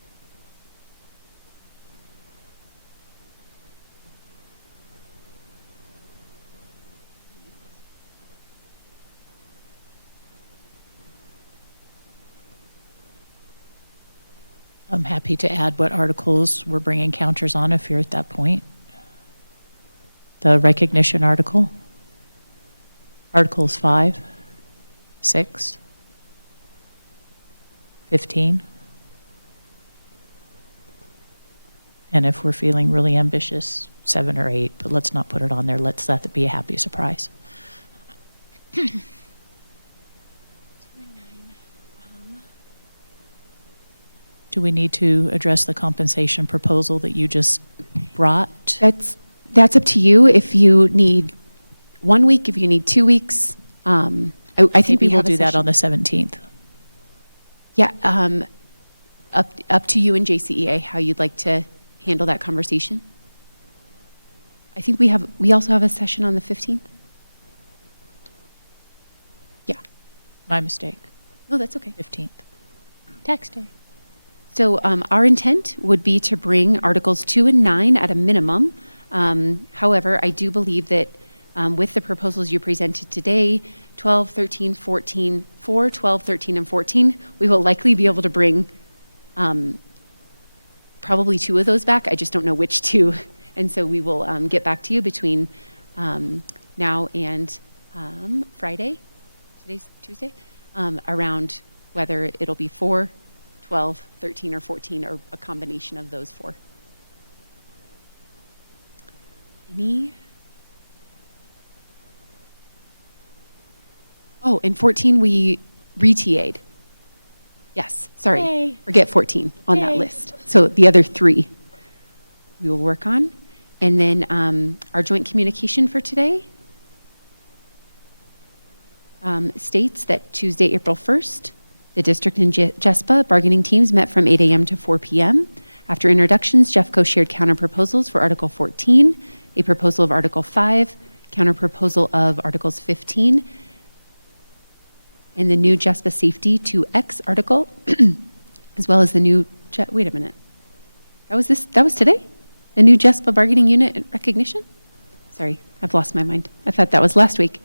I'm happy to add what articles we're bringing counters on if you're at that point. The recognition article, Articles 5, 6, 15. And if we're feeling really ambitious, 7 or 8, but let's not put it on there. Let's let it be a happy surprise. Do we need to address the compensation proposal that you just brought? That's up to you. If you need 1 week, if you need 2 weeks, I think Maybe we we'll have a do that session. on the 17th. Yeah, up to you and JCEA, how you'd like to handle that conversation. I think we also have a session on the 15th. Yeah. My mistake. No, that's okay. 15th. Tax day. So our intent would be to bring Articles 2 and 9 at a minimum. However, I do believe that with the proposals you presented today, 12, 13, 14, 4, 12, 13, and 14, we will likely be able to bring probably 2 of those back. I just don't know which 2. And so we will get back to you between now and Friday, today's Tuesday, around whether it'll be 4, 12, 13, or 14, or a combination of those 4. Any? Oh, and 14 we re-TA'd. Yes, sorry. Yay. Forget 14 on that Yay. list. So the other 3 we will work on. And then our joint communication for today states that Tuesday, April 1st, the district and JESPA bargaining teams met from 8 a.m. to 4 p.m. After introductions, JEFCO shared counter proposals for Article 14, a proposal of Article 5, counter proposal of Articles 15, and the new JESPA Safety 2X article, as well as the new, wait a minute. That was today? The new JESPA bargaining unit recognition? Sorry, I've lost my mind. I thought that was last week.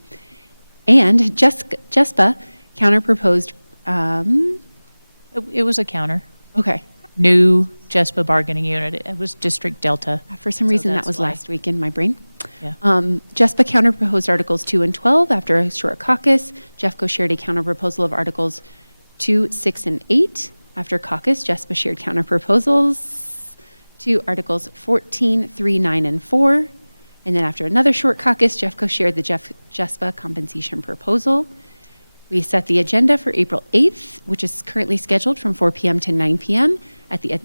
And JESPA counter-proposed, It was a counter. okay. New JESPA bargaining unit. It was District Delta. For some So reason, that that's was why. last week in my brain. Yeah. JESPA counter-proposed Articles 2 and 12 after a short caucus. JEFCO shared a counter-proposal of Articles 2, 6, and 8. After caucus, JESPA shared counter-proposals to Articles 14, 3, 9, and 4. And then after another short caucus, JEFCO shared the JESPA compensation proposal. We set the agenda for April 8th, which is currently scheduled from 4 p.m. to 9 p.m.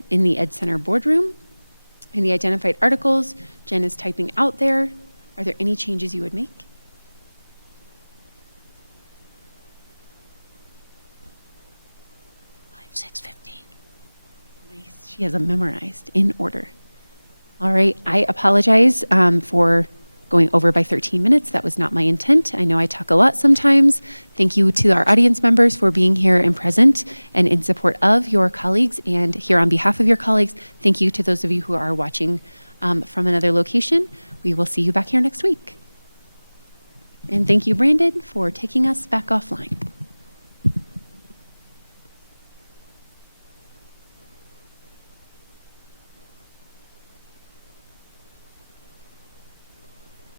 In the Ed Center boardroom. In the identified articles, Jen is typing out there. Are there any changes you would make? Nice. She has them memorized in order. All right. I apologize for going over by 13 minutes. That was not my intent. I know I talk a lot sometimes. Thank you to our audience members for being here and present and in support of your colleagues, and here on behalf of your colleagues, thank you to those of you who are watching from another location. We will see you back here next week. And thank you, Brandon, for taking us back offline.